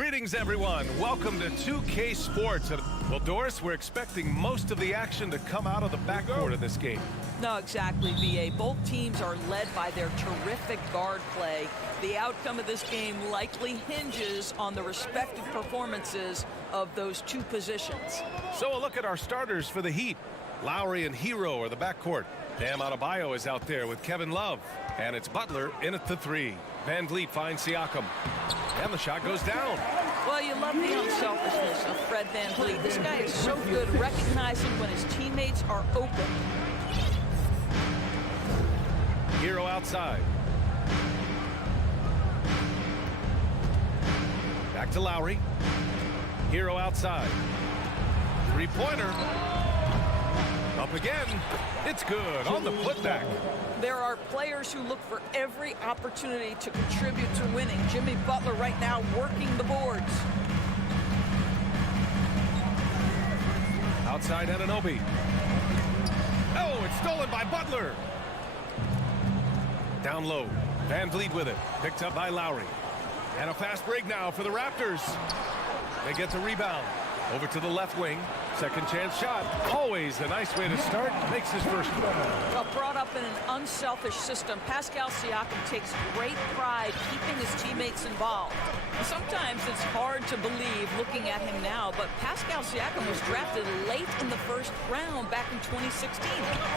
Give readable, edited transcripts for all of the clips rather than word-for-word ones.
Greetings, everyone. Welcome to 2K Sports. Well, Doris, we're expecting most of the action to come out of the backcourt of this game. No, exactly, VA. Both teams are led by their terrific guard play. The outcome of this game likely hinges on the respective performances of those two positions. So a look at our starters for the Heat. Lowry and Hero are the backcourt. Bam Adebayo is out there with Kevin Love. And it's Butler in at the three. Van Vliet finds Siakam. And the shot goes down. Well, you love the unselfishness of Fred Van Vliet. This guy is so good recognizing when his teammates are open. Hero outside. Back to Lowry. Hero outside. Three-pointer. Up again. It's good on the putback. There are players who look for every opportunity to contribute to winning. Jimmy Butler right now working the boards. Outside Anunoby. Oh, it's stolen by Butler. Down low. Van Vliet with it. Picked up by Lowry. And a fast break now for the Raptors. They get the rebound. Over to the left wing. Second chance shot. Always a nice way to start. Makes his first one. Well, brought up in an unselfish system, Pascal Siakam takes great pride keeping his teammates involved. Sometimes it's hard to believe looking at him now, but Pascal Siakam was drafted late in the first round back in 2016.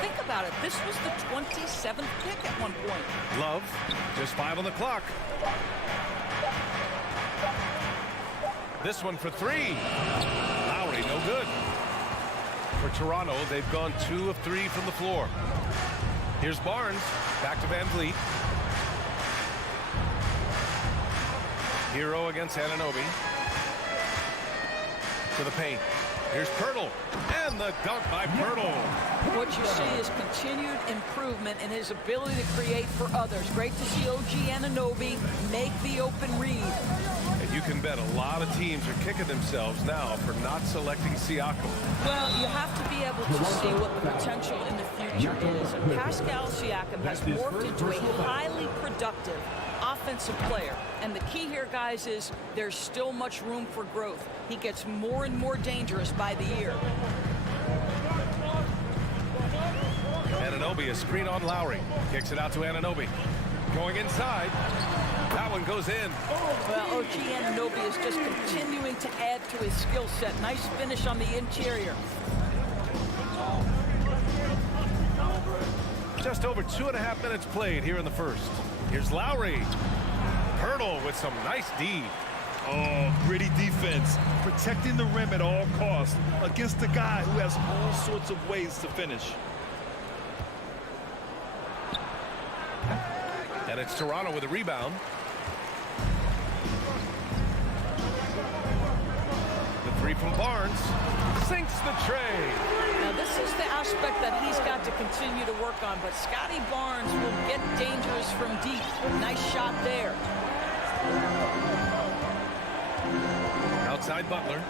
Think about it. This was the 27th pick at one point. Love, just 5 on the clock. This one for three. Lowry, no good. For Toronto, they've gone 2 of 3 from the floor. Here's Barnes. Back to Van Vliet. Hero against Anunoby. To the paint. Here's Pirtle. And the dunk by Pirtle. What you see is continued improvement in his ability to create for others. Great to see OG Anunoby make the open read. And you can bet a lot of teams are kicking themselves now for not selecting Siakam. Well, you have to be able to see what the potential in the future is. And Pascal Siakam has morphed into a highly productive offensive player. And the key here, guys, is there's still much room for growth. He gets more and more dangerous by the year. Anunoby, a screen on Lowry. Kicks it out to Anunoby. Going inside. That one goes in. Well, OG Anunoby is just continuing to add to his skill set. Nice finish on the interior. Just over 2.5 minutes played here in the first. Here's Lowry. Pirtle with some nice D. Oh, gritty defense. Protecting the rim at all costs against a guy who has all sorts of ways to finish. And it's Toronto with a rebound. The three from Barnes. Sinks the tray. Now, this is the aspect that he's got to continue to work on, but Scotty Barnes will get dangerous from deep. Nice shot there. Outside Butler.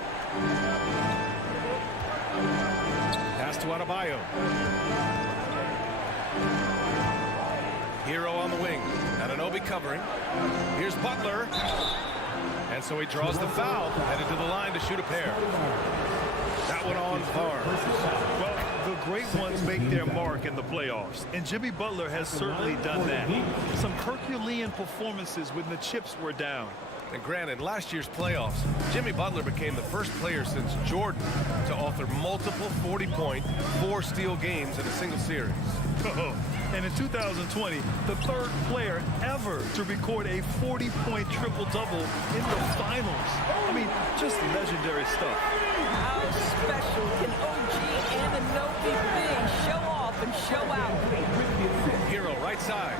Pass to Adebayo. Hero on the wing. Anunoby covering. Here's Butler. And so he draws the foul. Headed to the line to shoot a pair. That one on par. Well, the great ones make their mark in the playoffs, and Jimmy Butler has certainly done that. Some Herculean performances when the chips were down. And granted, last year's playoffs, Jimmy Butler became the first player since Jordan to author multiple 40-point, 4-steal games in a single series. And in 2020, the third player ever to record a 40-point triple-double in the finals. I mean, just legendary stuff. How special can OG Anunoby be? Show off and show out. Hero right side.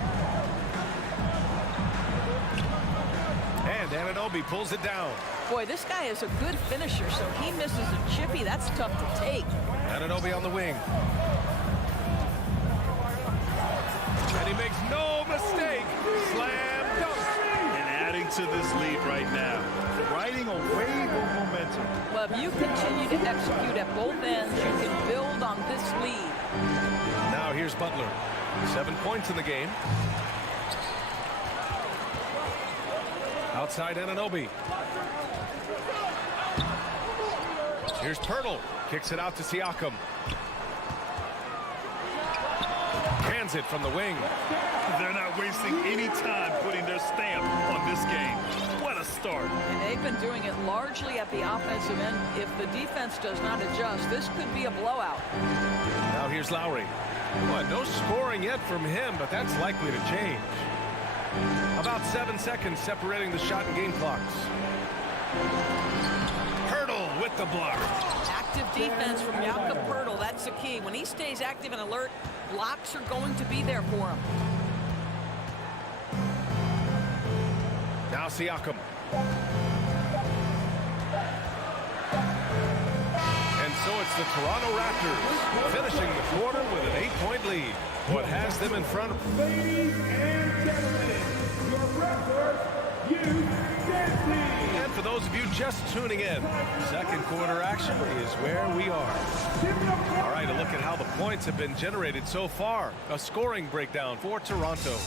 And Anunoby pulls it down. Boy, this guy is a good finisher, so he misses a chippy. That's tough to take. Anunoby on the wing. And he makes no mistake. Slam dunk. And adding to this lead right now. Riding a wave of momentum. Well, if you continue to execute at both ends, you can build on this lead. Now here's Butler. 7 points in the game. Outside Anunoby. Here's Pirtle. Kicks it out to Siakam. Hands it from the wing. They're not wasting any time putting their stamp on this game. What a start. And they've been doing it largely at the offensive end. If the defense does not adjust, this could be a blowout. Now here's Lowry. Well, no scoring yet from him, but that's likely to change. About 7 seconds separating the shot and game clocks. Pirtle with the block. Active defense from Jakob Pirtle. That's the key. When he stays active and alert, blocks are going to be there for him. Now Siakam. And so it's the Toronto Raptors finishing the quarter with an 8-point lead. What has them in front of... Ladies and gentlemen, your Raptors, And for those of you just tuning in, second quarter action is where we are. All right, a look at how the points have been generated so far. A scoring breakdown for Toronto.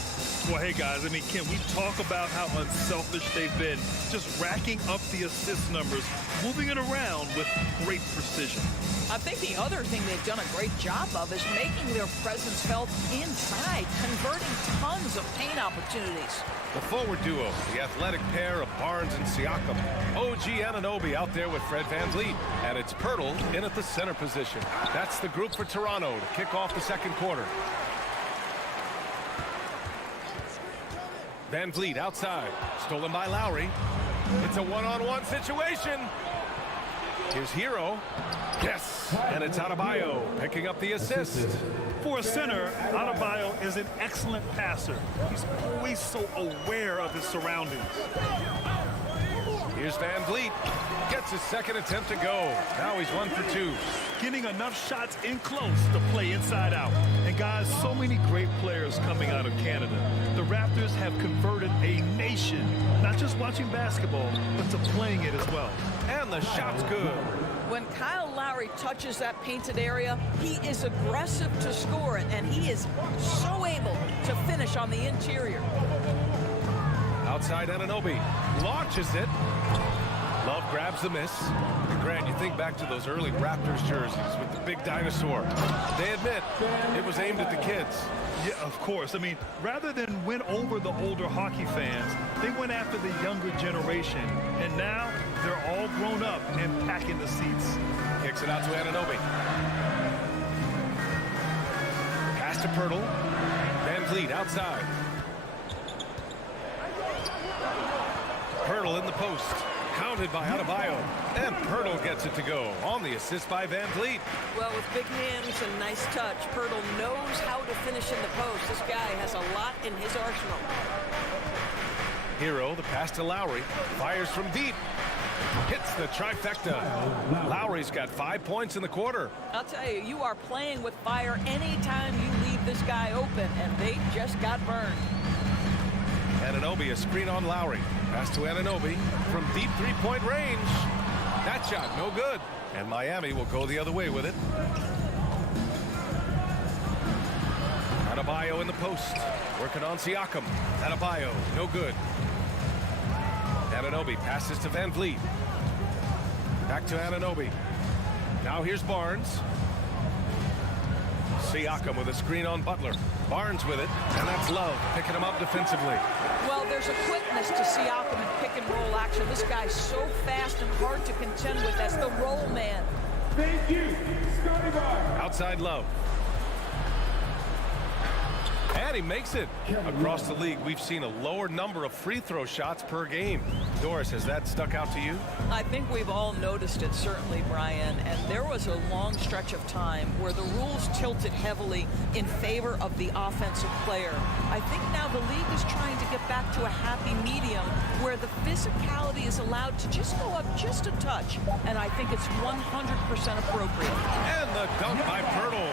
Well, hey, guys, I mean, can we talk about how unselfish they've been? Just racking up the assist numbers, moving it around with great precision. I think the other thing they've done a great job of is making their presence felt inside, converting tons of paint opportunities. The forward duo, the athletic pair of Barnes and Siakam. OG Anunoby out there with Fred VanVleet. And it's Pirtle in at the center position. That's the group for Toronto to kick off the second quarter. VanVleet outside. Stolen by Lowry. It's a one-on-one situation. Here's Hero. Yes, and it's Adebayo picking up the assist. For a center, Adebayo is an excellent passer. He's always so aware of his surroundings. Here's VanVleet. Gets his second attempt to go. Now he's 1 for 2. Getting enough shots in close to play inside out. And guys, so many great players coming out of Canada. The Raptors have converted a nation, not just watching basketball, but to playing it as well. And the shot's good. When Kyle Lowry touches that painted area, he is aggressive to score it, and he is so able to finish on the interior. Outside Anunoby launches it. Love grabs the miss. And Grant, you think back to those early Raptors jerseys with the big dinosaur. They admit it was aimed at the kids. Yeah, of course. I mean, rather than win over the older hockey fans, they went after the younger generation. And now they're all grown up and packing the seats. Kicks it out to Anunoby. Pass to Pirtle. VanVleet outside. Pirtle in the post. Counted by Adebayo. And Pirtle gets it to go on the assist by VanVleet. Well, with big hands and nice touch, Pirtle knows how to finish in the post. This guy has a lot in his arsenal. Hero, the pass to Lowry. Fires from deep. Hits the trifecta. Lowry's got 5 points in the quarter. I'll tell you, you are playing with fire anytime you leave this guy open, and they just got burned. Anunoby, a screen on Lowry. Pass to Anunoby from deep three-point range. That shot, no good. And Miami will go the other way with it. Adebayo in the post. Working on Siakam. Adebayo, no good. Anunoby passes to VanVleet. Back to Anunoby. Now here's Barnes. Siakam with a screen on Butler. Barnes with it, and that's Love picking him up defensively. Well, there's a quickness to Siakam in pick and roll action. This guy's so fast and hard to contend with as the roll man. thank you, Scotty Barnes. Outside Love. And he makes it. Across the league, we've seen a lower number of free throw shots per game. Doris, has that stuck out to you? I think we've all noticed it, certainly, Brian. And there was a long stretch of time where the rules tilted heavily in favor of the offensive player. I think now the league is trying to get back to a happy medium where the physicality is allowed to just go up just a touch. And I think it's 100% appropriate. And the dunk by Pirtle.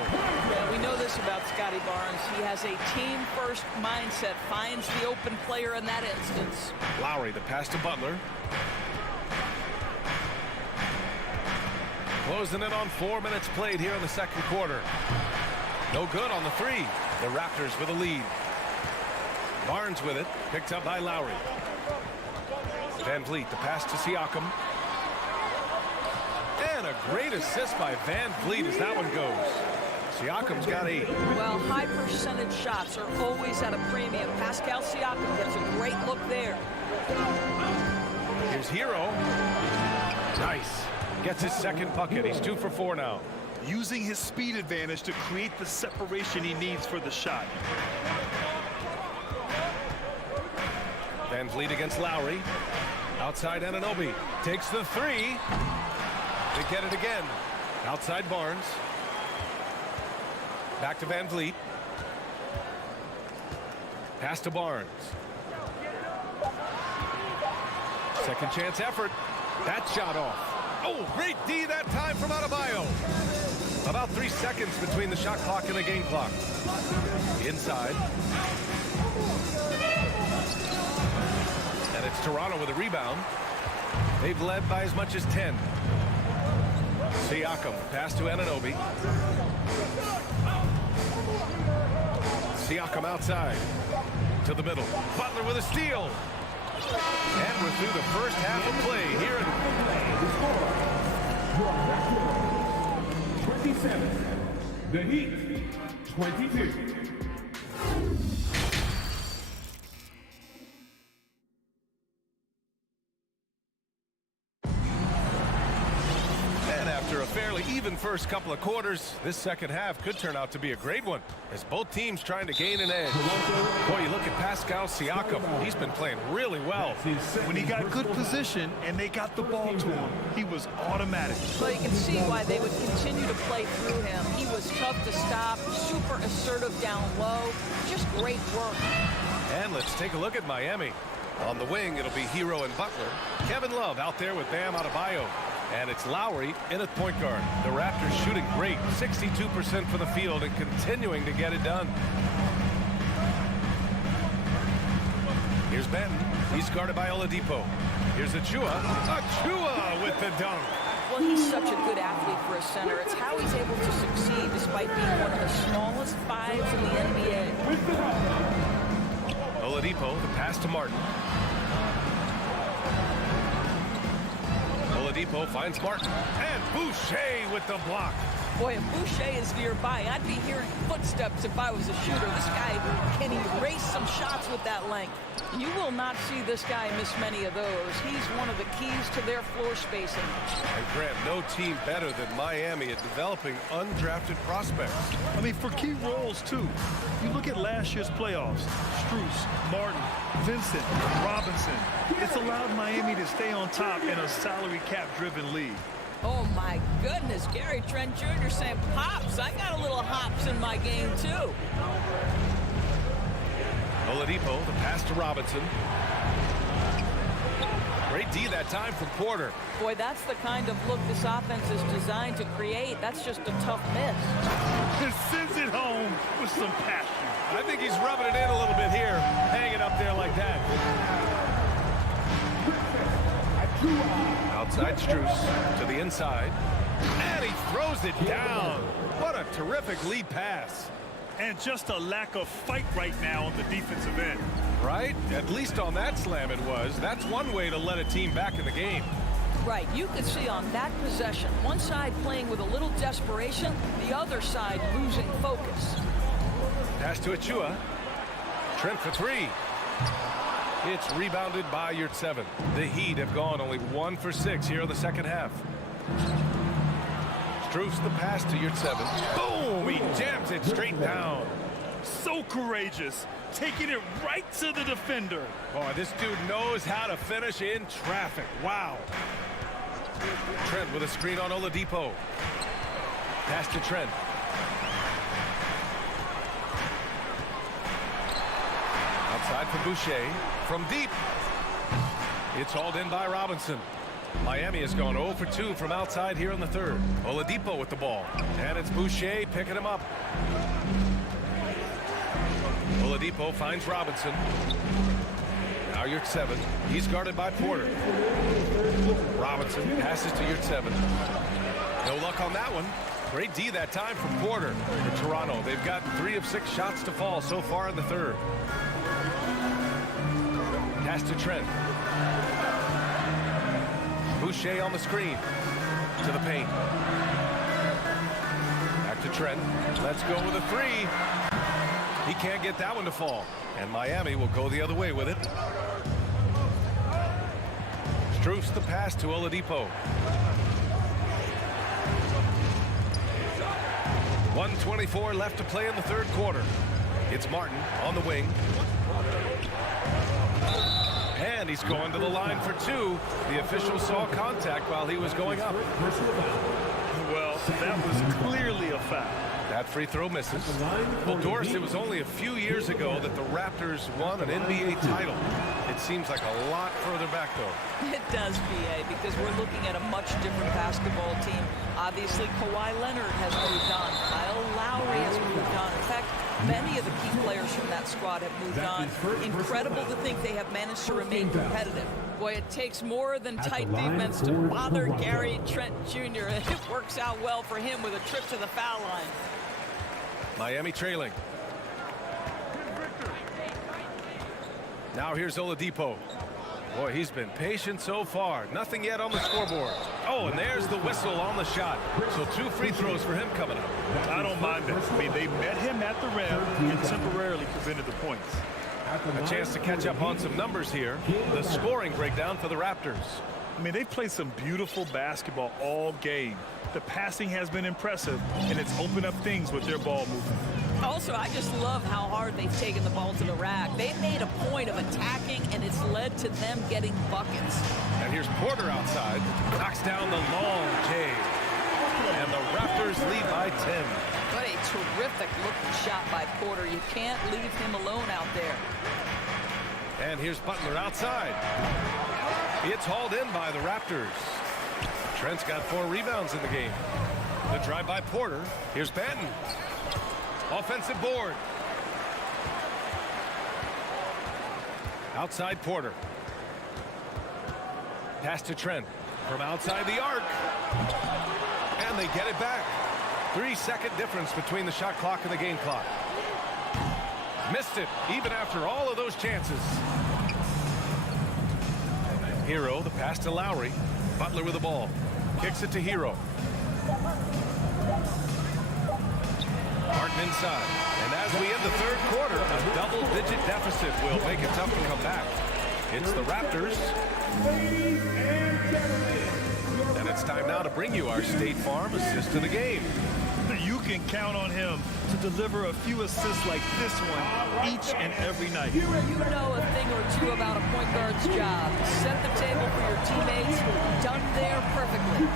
Yeah, we know this about Scotty Barnes. He has a team-first mindset, finds the open player in that instance. Lowry, the pass to Butler. Closing in on 4 minutes played here in the second quarter. No good on the three. The Raptors with a lead. Barnes with it, picked up by Lowry. Van Vliet, the pass to Siakam. And a great assist by Van Vliet as that one goes. Siakam's got 8. Well, high percentage shots are always at a premium. Pascal Siakam gets a great look there. Here's Hero. Nice. Gets his second bucket. He's 2 for 4 now. Using his speed advantage to create the separation he needs for the shot. Van Vliet against Lowry. Outside Anunoby. Takes the 3. They get it again. Outside Barnes. Back to Van Vliet. Pass to Barnes. Second chance effort. That shot off. Oh, great D that time from Adebayo. About 3 seconds between the shot clock and the game clock. Inside. And it's Toronto with a rebound. They've led by as much as 10. Siakam, pass to Anunoby. Siakam outside. To the middle. Butler with a steal. And we're through the first half of play here in 27. The Heat, 22. a fairly even first couple of quarters, this second half could turn out to be a great one as both teams trying to gain an edge. Boy, you look at Pascal Siakam. He's been playing really well. When he got good position and they got the ball to him, he was automatic. Well, you can see why they would continue to play through him. He was tough to stop, super assertive down low. Just great work. And let's take a look at Miami. On the wing, it'll be Hero and Butler. Kevin Love out there with Bam Adebayo. And it's Lowry in at point guard. The Raptors shooting great, 62% from the field and continuing to get it done. Here's Benton. He's guarded by Oladipo. Here's Achua. Achua with the dunk. Well, he's such a good athlete for a center. It's how he's able to succeed despite being one of the smallest fives in the NBA. Oladipo, the pass to Martin. Oladipo finds Martin. And Boucher with the block. Boy, if Boucher is nearby, I'd be hearing footsteps if I was a shooter. This guy can erase some shots with that length. You will not see this guy miss many of those. He's one of the keys to their floor spacing. And Grant, no team better than Miami at developing undrafted prospects. I mean, for key roles, too. You look at last year's playoffs. Strus, Martin, Vincent, Robinson. It's allowed Miami to stay on top in a salary cap-driven league. Oh, my goodness. Gary Trent Jr. saying, Pops, I got a little hops in my game, too. Oladipo, the pass to Robinson. Great D that time from Porter. Boy, that's the kind of look this offense is designed to create. That's just a tough miss. Just sends it home with some passion. I think he's rubbing it in a little bit here, hanging up there like that. Outside Strus to the inside. And he throws it down. What a terrific lead pass. And just a lack of fight right now on the defensive end. Right? At least on that slam it was. That's one way to let a team back in the game. Right. You could see on that possession, one side playing with a little desperation, the other side losing focus. Pass to Achua. Trent for three. It's rebounded by Yurtseven. The Heat have gone only 1 for 6 here in the second half. Strus the pass to Yurtseven. Boom! He jams it straight down. So courageous, taking it right to the defender. Boy, this dude knows how to finish in traffic. Wow. Trent with a screen on Oladipo. Pass to Trent. Outside for Boucher. From deep. It's hauled in by Robinson. Miami has gone 0 for 2 from outside here in the third. Oladipo with the ball. And it's Boucher picking him up. Oladipo finds Robinson. Now Yurtseven. He's guarded by Porter. Robinson passes to Yurtseven. No luck on that one. Great D that time from Porter. For Toronto, they've got 3 of 6 shots to fall so far in the third. Pass to Trent. Boucher on the screen. To the paint. Back to Trent. Let's go with a three. He can't get that one to fall. And Miami will go the other way with it. Struess the pass to Oladipo. 1:24 left to play in the third quarter. It's Martin on the wing. And he's going to the line for two. The official saw contact while he was going up. Well, that was clearly a foul. That free throw misses. Well, Doris, it was only a few years ago that the Raptors won an NBA title. It seems like a lot further back, though. It does, BA, because we're looking at a much different basketball team. Obviously, Kawhi Leonard has moved on. Kyle Lowry has moved on. In fact, many of the key players from that squad have moved on. Incredible to think they have managed to remain competitive. Boy, it takes more than tight defense to bother Gary Trent Jr. It works out well for him with a trip to the foul line. Miami trailing. Now here's Oladipo. Boy, he's been patient so far. Nothing yet on the scoreboard. Oh, and there's the whistle on the shot. So 2 free throws for him coming up. I don't mind that. I mean, they met him at the rim and temporarily prevented the points. A chance to catch up on some numbers here. The scoring breakdown for the Raptors. I mean, they've played some beautiful basketball all game. The passing has been impressive, and it's opened up things with their ball movement. Also, I just love how hard they've taken the ball to the rack. They've made a point of attacking, and it's led to them getting buckets. And here's Porter outside. Knocks down the long J. And the Raptors lead by 10. What a terrific looking shot by Porter. You can't leave him alone out there. And here's Butler outside. It's hauled in by the Raptors. Trent's got 4 rebounds in the game. The drive by Porter. Here's Banton. Offensive board. Outside Porter. Pass to Trent from outside the arc. And they get it back. 3-second difference between the shot clock and the game clock. Missed it even after all of those chances. Hero, the pass to Lowry. Butler with the ball. Kicks it to Hero. Martin inside. And as we end the third quarter, a double-digit deficit will make it tough to come back. It's the Raptors. Ladies and gentlemen, And it's time now to bring you our State Farm assist of the game. You can count on him to deliver a few assists like this one each and every night. You know a thing or two about a point guard's job. Set the table for your teammates. Done there perfectly.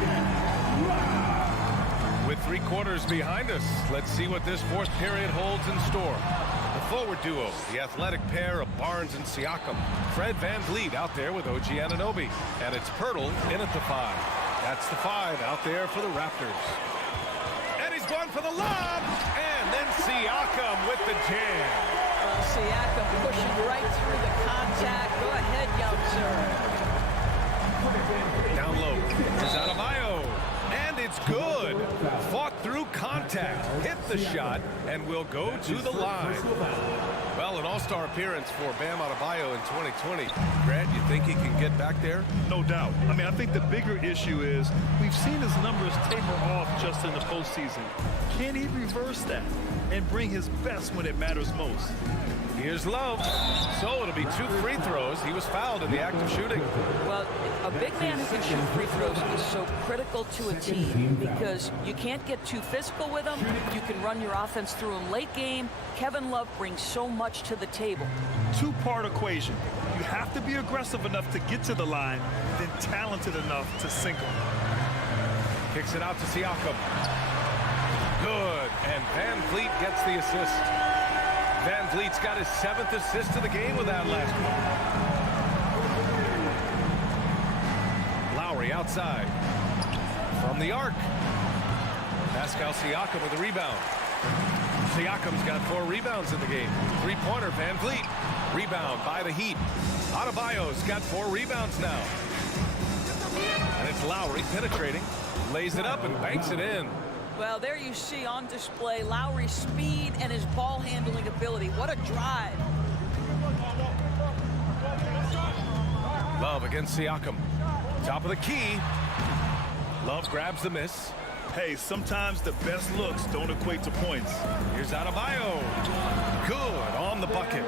With 3 quarters behind us, let's see what this fourth period holds in store. The forward duo, the athletic pair of Barnes and Siakam. Fred VanVleet out there with OG Anunoby. And it's Pirtle in at the 5. That's the 5 out there for the Raptors. And he's going for the lob. And then Siakam with the jam. Siakam pushing right through the contact. Go ahead, young sir. Down low. Is Adebayo. And it's good. Fought through contact. Hit the shot. And will go to the line. Well, an all-star appearance for Bam Adebayo in 2020. Grant, you think he can get back there? No doubt. I mean, I think the bigger issue is we've seen his numbers taper off just in the postseason. Can he reverse that and bring his best when it matters most? Here's Love. So it'll be 2 free throws. He was fouled in the act of shooting. Well, a big man who can shoot free throws is so critical to a team because you can't get too physical with him. You can run your offense through him late game. Kevin Love brings so much to the table. 2-part equation. You have to be aggressive enough to get to the line, then talented enough to sink him. Kicks it out to Siakam. Good. And VanVleet gets the assist. VanVleet's got his 7th assist of the game with that last one. Lowry outside. From the arc. Pascal Siakam with the rebound. Siakam's got 4 rebounds in the game. 3-pointer, VanVleet. Rebound by the Heat. Adebayo's got 4 rebounds now. And it's Lowry penetrating. Lays it up and banks it in. Well, there you see on display Lowry's speed and his ball handling ability. What a drive. Love against Siakam. Top of the key. Love grabs the miss. Hey, sometimes the best looks don't equate to points. Here's Adebayo. Good on the bucket.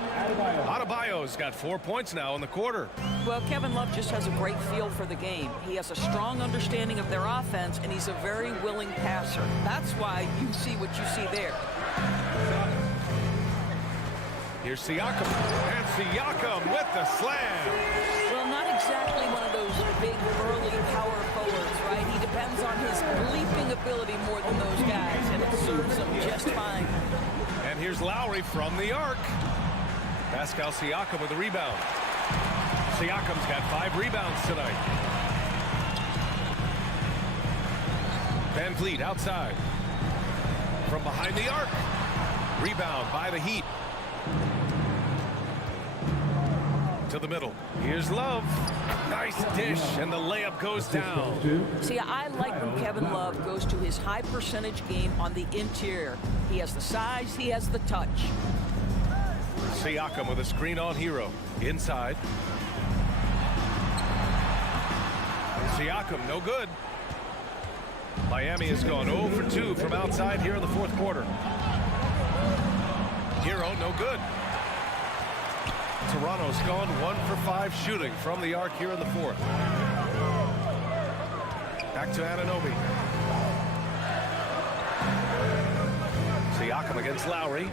Adebayo's got 4 points now in the quarter. Well, Kevin Love just has a great feel for the game. He has a strong understanding of their offense, and he's a very willing passer. That's why you see what you see there. Here's Siakam. And Siakam with the slam. Well, not exactly one of those big, burly power forwards, right? He depends on his leaping ability more than those guys, and it serves him just fine. And here's Lowry from the arc. Pascal Siakam with the rebound. Siakam's got 5 rebounds tonight. Van Vliet outside. From behind the arc. Rebound by the Heat. To the middle. Here's Love. Nice dish, and the layup goes down. See, I like when Kevin Love goes to his high percentage game on the interior. He has the size, he has the touch. Siakam with a screen on Hero. Inside. Siakam, no good. Miami has gone 0 for 2 from outside here in the fourth quarter. Hero, no good. Toronto's gone 1 for 5 shooting from the arc here in the fourth. Back to Anunoby. Siakam against Lowry.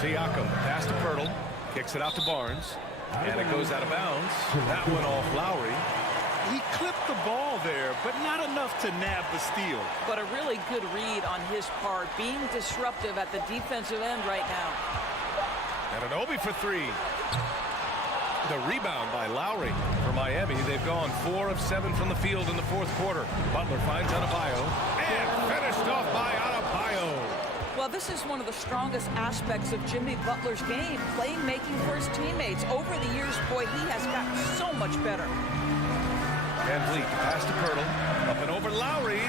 Siakam, pass to Pirtle. Kicks it out to Barnes. And it goes out of bounds. That went off Lowry. He clipped the ball there, but not enough to nab the steal. But a really good read on his part, being disruptive at the defensive end right now. Anunoby for 3. The rebound by Lowry for Miami. They've gone 4 of 7 from the field in the fourth quarter. Butler finds Adebayo and finished off by Adebayo. Well, this is one of the strongest aspects of Jimmy Butler's game, playmaking for his teammates. Over the years, boy, he has gotten so much better. Van Vliet, pass to Pirtle. Up and over Lowry.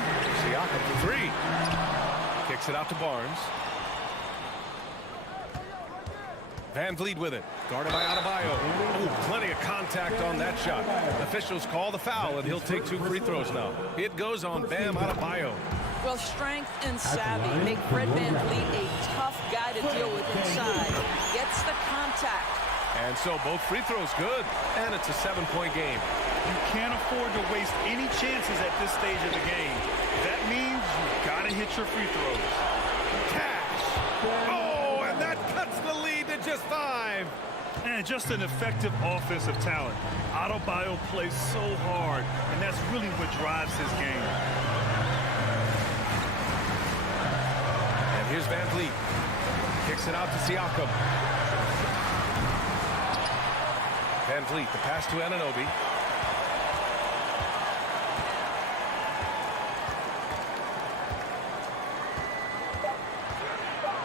Siakam for 3. Kicks it out to Barnes. Van Vliet with it. Guarded by Adebayo. Ooh, plenty of contact on that shot. Officials call the foul, and he'll take 2 free throws now. It goes on Bam Adebayo. Well, strength and savvy make Fred Van Vliet a tough guy to deal with inside. Gets the contact. And so both free throws good, and it's a 7-point game. You can't afford to waste any chances at this stage of the game. That means you've got to hit your free throws. Cash. Oh, and that cuts the lead to just 5. And just an effective offensive talent. Adebayo plays so hard, and that's really what drives his game. And here's Van Vliet. Kicks it out to Siakam. Van Vliet, the pass to Anunoby.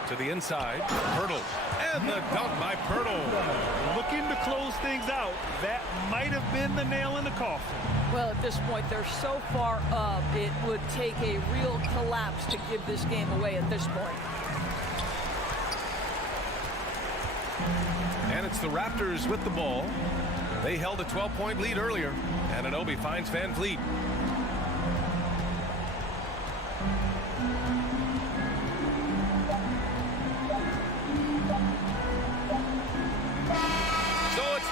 To the inside, Pirtle, and the dunk by Pirtle. Looking to close things out. That might have been the nail in the coffin. Well, at this point, they're so far up, it would take a real collapse to give this game away at this point. And it's the Raptors with the ball. They held a 12-point lead earlier. Anunoby finds Van Vliet.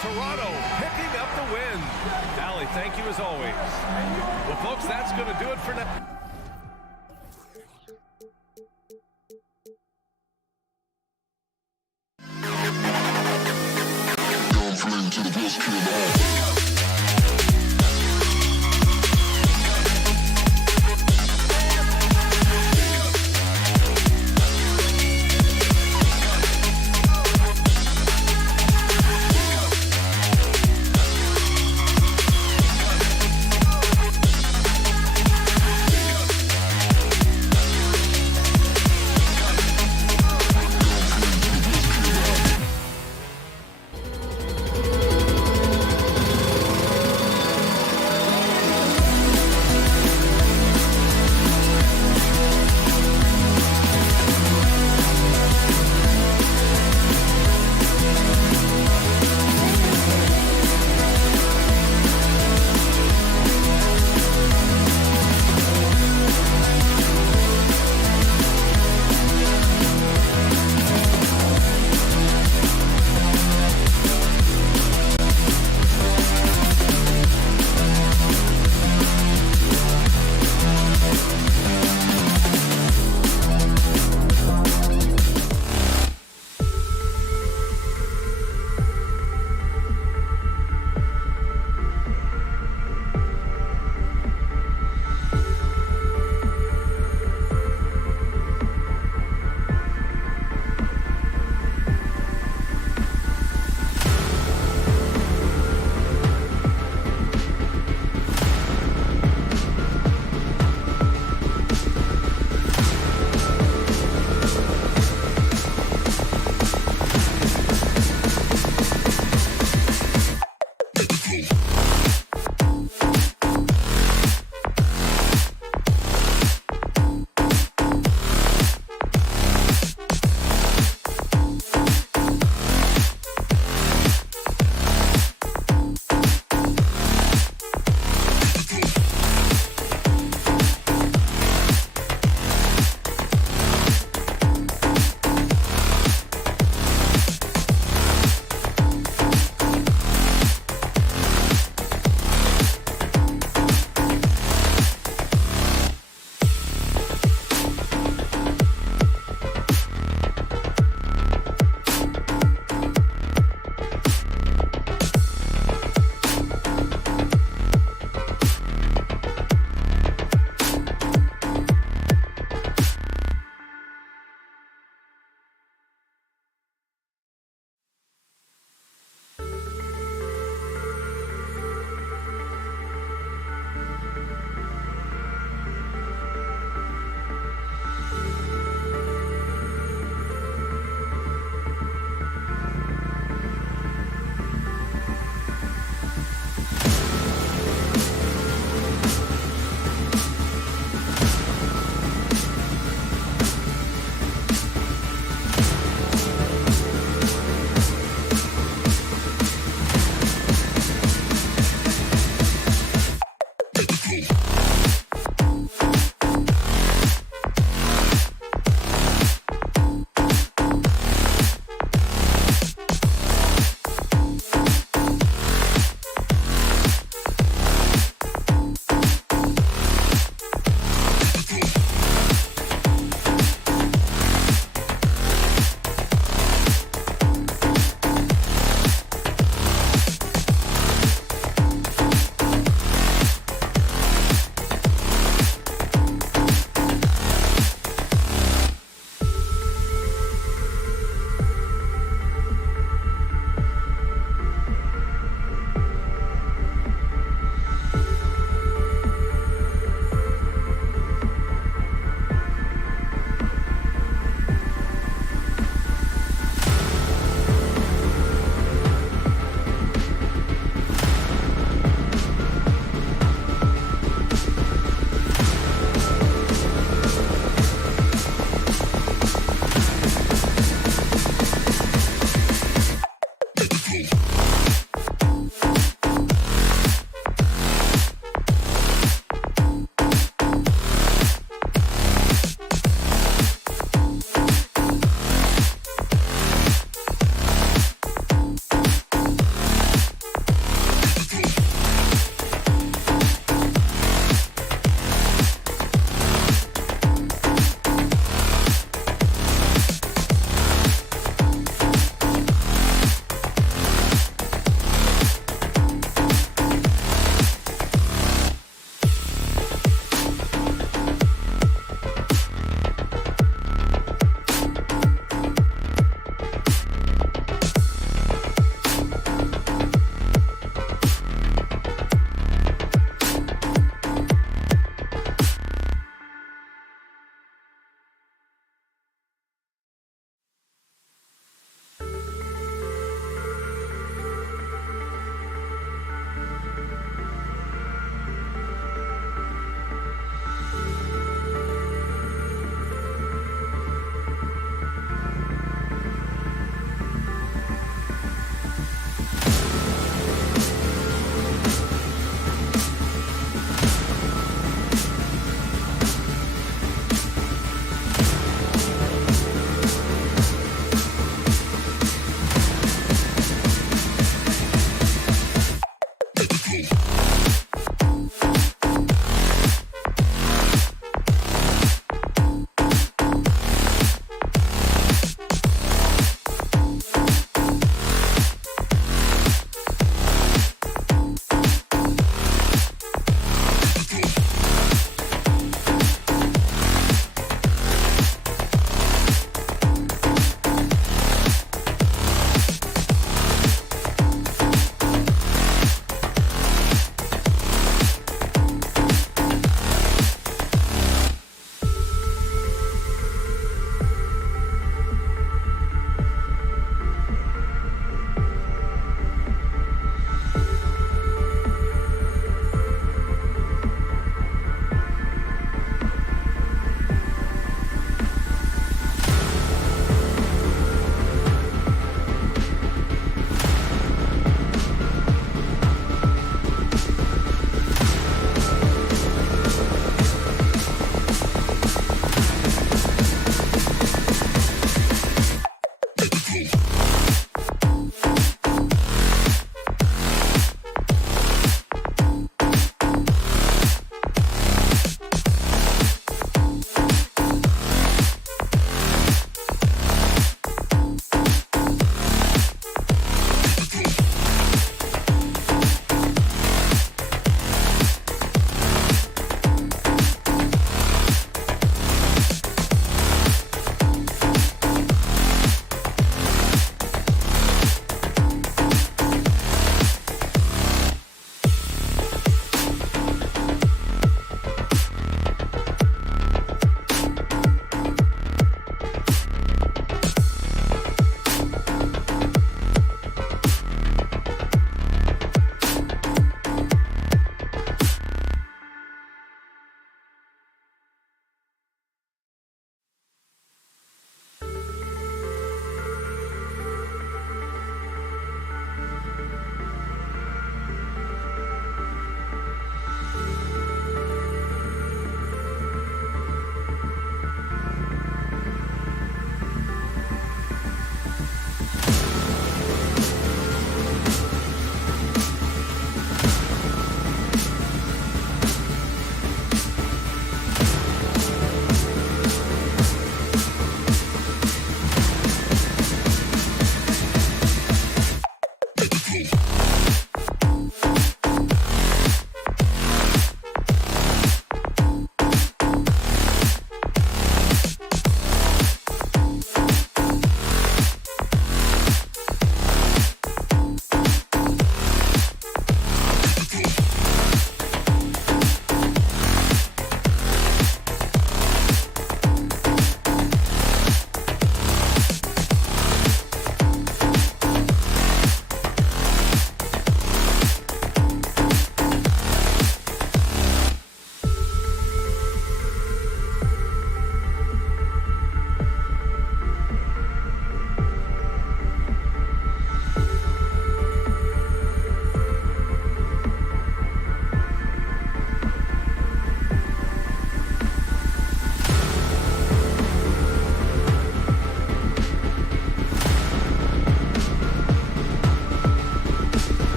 Toronto picking up the win. Allie, thank you as always. Well, folks, that's going to do it for now.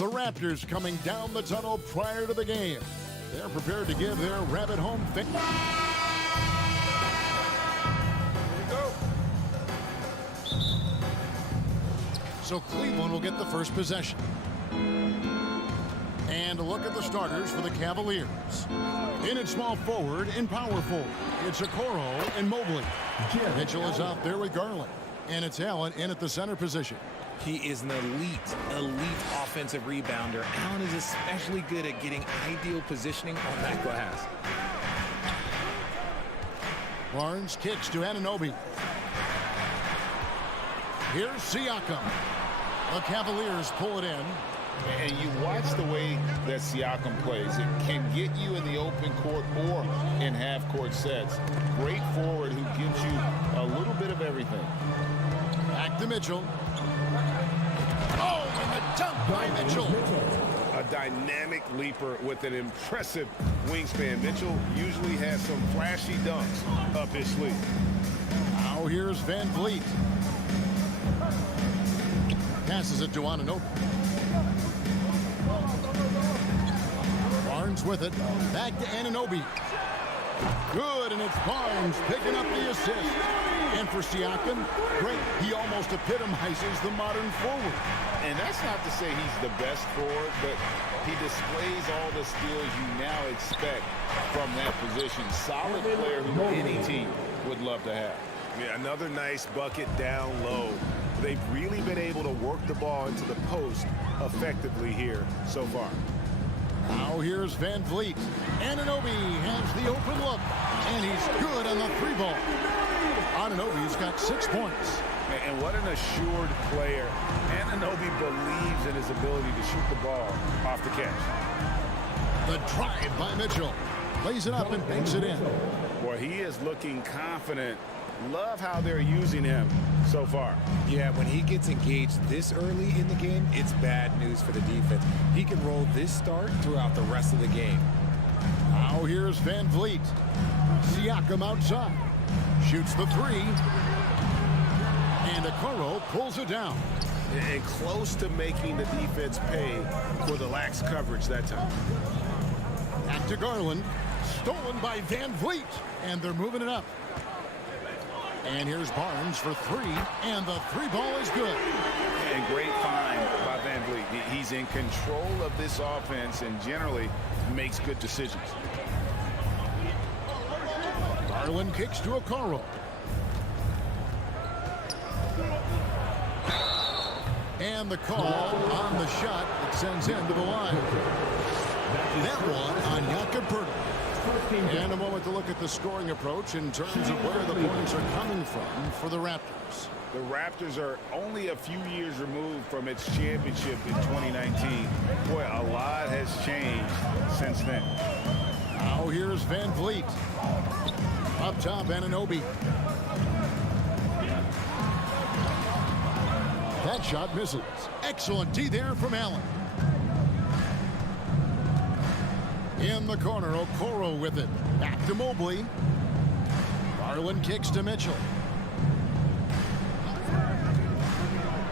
The Raptors coming down the tunnel prior to the game. They're prepared to give their rabid home fan. So Cleveland will get the first possession. And a look at the starters for the Cavaliers. In at small forward and power forward, it's Okoro and Mobley. Mitchell is out there with Garland. And it's Allen in at the center position. He is an elite offensive rebounder. Allen is especially good at getting ideal positioning on that glass. Barnes kicks to Anunoby. Here's Siakam. The Cavaliers pull it in. And you watch the way that Siakam plays. It can get you in the open court or in half-court sets. Great forward who gives you a little bit of everything. Back to Mitchell. Oh, and the dunk by Mitchell. A dynamic leaper with an impressive wingspan. Mitchell usually has some flashy dunks up his sleeve. Now here's Van Vliet. Passes it to Anunoby. Barnes with it. Back to Anunoby. Good, and it's Barnes picking up the assist. And for Siakam, great. He almost epitomizes the modern forward. And that's not to say he's the best forward, but he displays all the skills you now expect from that position. Solid player who any team would love to have. Yeah, another nice bucket down low. They've really been able to work the ball into the post effectively here so far. Now here's Van Vliet. Anunoby has the open look, and he's good on the three ball. Anunoby's got 6 points. And what an assured player. Anunoby believes in his ability to shoot the ball off the catch. The drive by Mitchell. Lays it up and banks it in. Boy, he is looking confident. Love how they're using him so far. Yeah, when he gets engaged this early in the game, it's bad news for the defense. He can roll this start throughout the rest of the game. Now here's Van Vliet. Siakam outside. Shoots the three. And Okoro pulls it down. And close to making the defense pay for the lax coverage that time. Back to Garland. Stolen by Van Vliet. And they're moving it up. And here's Barnes for three. And the three ball is good. And great find by Van Vliet. He's in control of this offense and generally makes good decisions. Garland kicks to Okoro. And the call on the shot that sends him to the line. That one on Jakob Poeltl. And a moment to look at the scoring approach in terms of where the points are coming from for the Raptors. The Raptors are only a few years removed from its championship in 2019. Boy, a lot has changed since then. Now here's Van Vliet. Up top, Anunoby. That shot misses. Excellent D there from Allen. In the corner, Okoro with it. Back to Mobley. Garland kicks to Mitchell.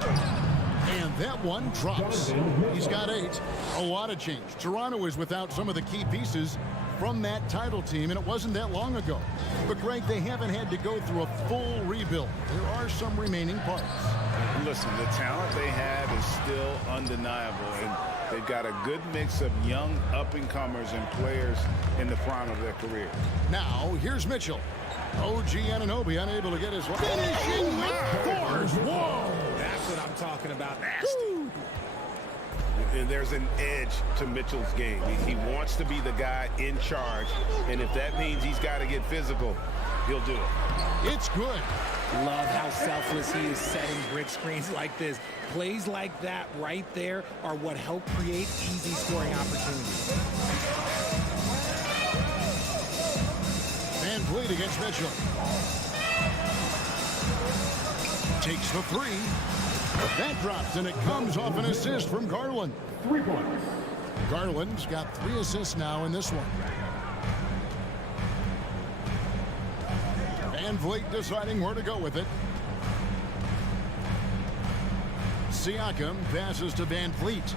And that one drops. He's got 8. A lot of change. Toronto is without some of the key pieces from that title team, and it wasn't that long ago. But, Greg, they haven't had to go through a full rebuild. There are some remaining parts. Listen, the talent they have is still undeniable, and they've got a good mix of young up-and-comers and players in the prime of their career. Now, here's Mitchell. OG Anunoby unable to get his finishing with force. Whoa! That's what I'm talking about. Nasty. And there's an edge to Mitchell's game. He wants to be the guy in charge, and if that means he's got to get physical, he'll do it. It's good. Love how selfless he is setting brick screens like this. Plays like that right there are what help create easy scoring opportunities. Van Vliet against Mitchell. Takes the three. That drops, and it comes off an assist from Garland. 3 points. Garland's got 3 assists now in this one. Van Vliet deciding where to go with it. Siakam passes to Van Vliet.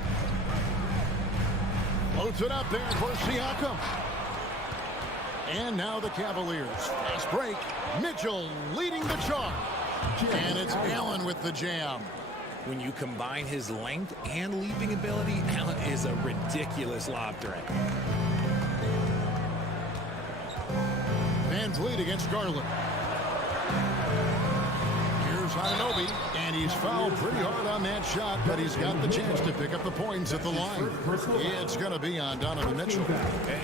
Floats it up there for Siakam. And now the Cavaliers. Fast break. Mitchell leading the charge. And it's Allen with the jam. When you combine his length and leaping ability, Allen is a ridiculous lob threat. Van Vliet against Garland. Here's Anunoby, and he's fouled pretty hard on that shot, but he's got the chance to pick up the points at the line. It's going to be on Donovan Mitchell.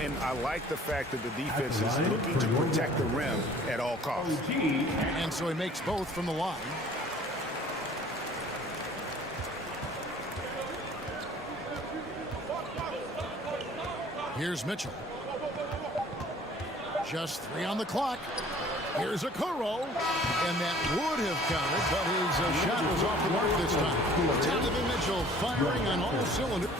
And I like the fact that the defense is looking to protect the rim at all costs. And so he makes both from the line. Here's Mitchell. Just 3 on the clock. Here's a Okoro, and that would have counted, but his shot was off the mark this time. Donovan Mitchell firing on all cylinders.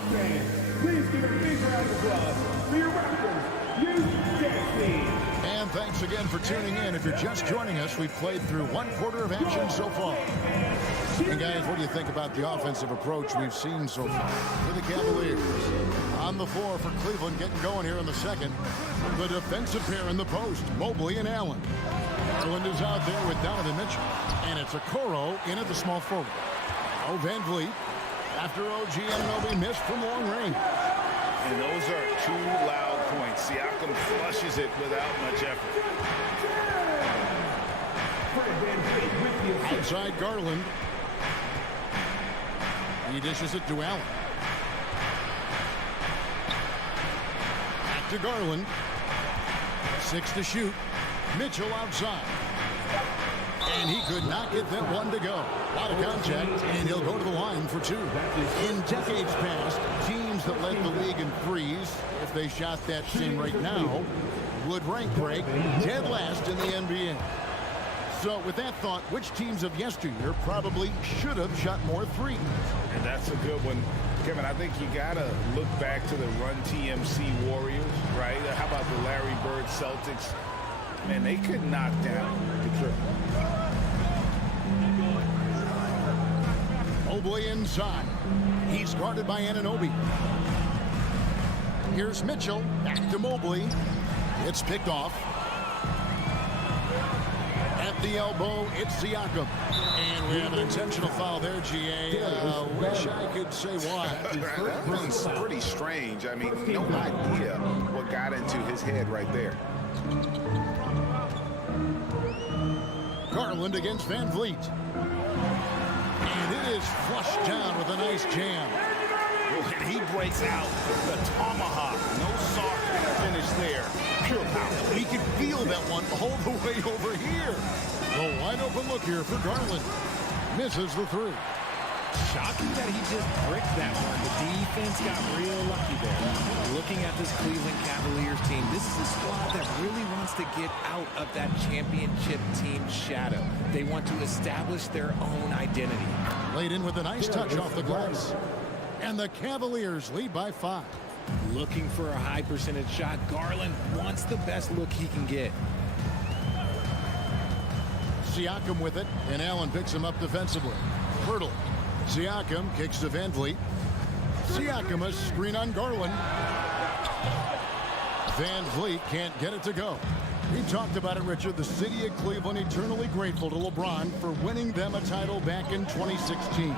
Please give a big round of applause for your Raptors, And thanks again for tuning in. If you're just joining us, we've played through 1/4 of action so far. And guys, what do you think about the offensive approach we've seen so far for the Cavaliers? On the floor for Cleveland, getting going here in the second. The defensive pair in the post, Mobley and Allen. Garland is out there with Donovan Mitchell. And it's Okoro in at the small forward. Now Van Vliet after OG Anunoby missed from long range. And those are 2 loud points. Siakam flushes it without much effort. Outside Garland. He dishes it to Allen. Back to Garland. 6 to shoot. Mitchell outside. And he could not get that one to go. A lot of contact, and he'll go to the line for 2. In decades past, teams that led the league in threes, if they shot that same rate now, would rank break dead last in the NBA. So with that thought, which teams of yesteryear probably should have shot more threes? And that's a good one. Kevin, I think you got to look back to the Run TMC Warriors, right? How about the Larry Bird Celtics? Man, they could knock down the triple. Mobley inside. He's guarded by Anunoby. Here's Mitchell. Back to Mobley. It's picked off. At the elbow, it's Siakam. And we have an intentional foul there, GA. Wish I could say why. That was pretty strange. I mean, no idea what got into his head right there. Garland against Van Vliet. And it is flushed down with a nice jam. And he breaks out the tomahawk. No soft finish there. Pure power. He can feel that one all the way over here. A wide open look here for Garland. Misses the 3. Shocking that he just bricked that one. The defense got real lucky there. Looking at this Cleveland Cavaliers team, this is a squad that really wants to get out of that championship team shadow. They want to establish their own identity. Laid in with a nice touch off the glass. And the Cavaliers lead by 5. Looking for a high percentage shot. Garland wants the best look he can get. Siakam with it, and Allen picks him up defensively. Pirtle. Siakam kicks to Van Vliet. Siakam a screen on Garland. Van Vliet can't get it to go. We talked about it, Richard. The city of Cleveland eternally grateful to LeBron for winning them a title back in 2016.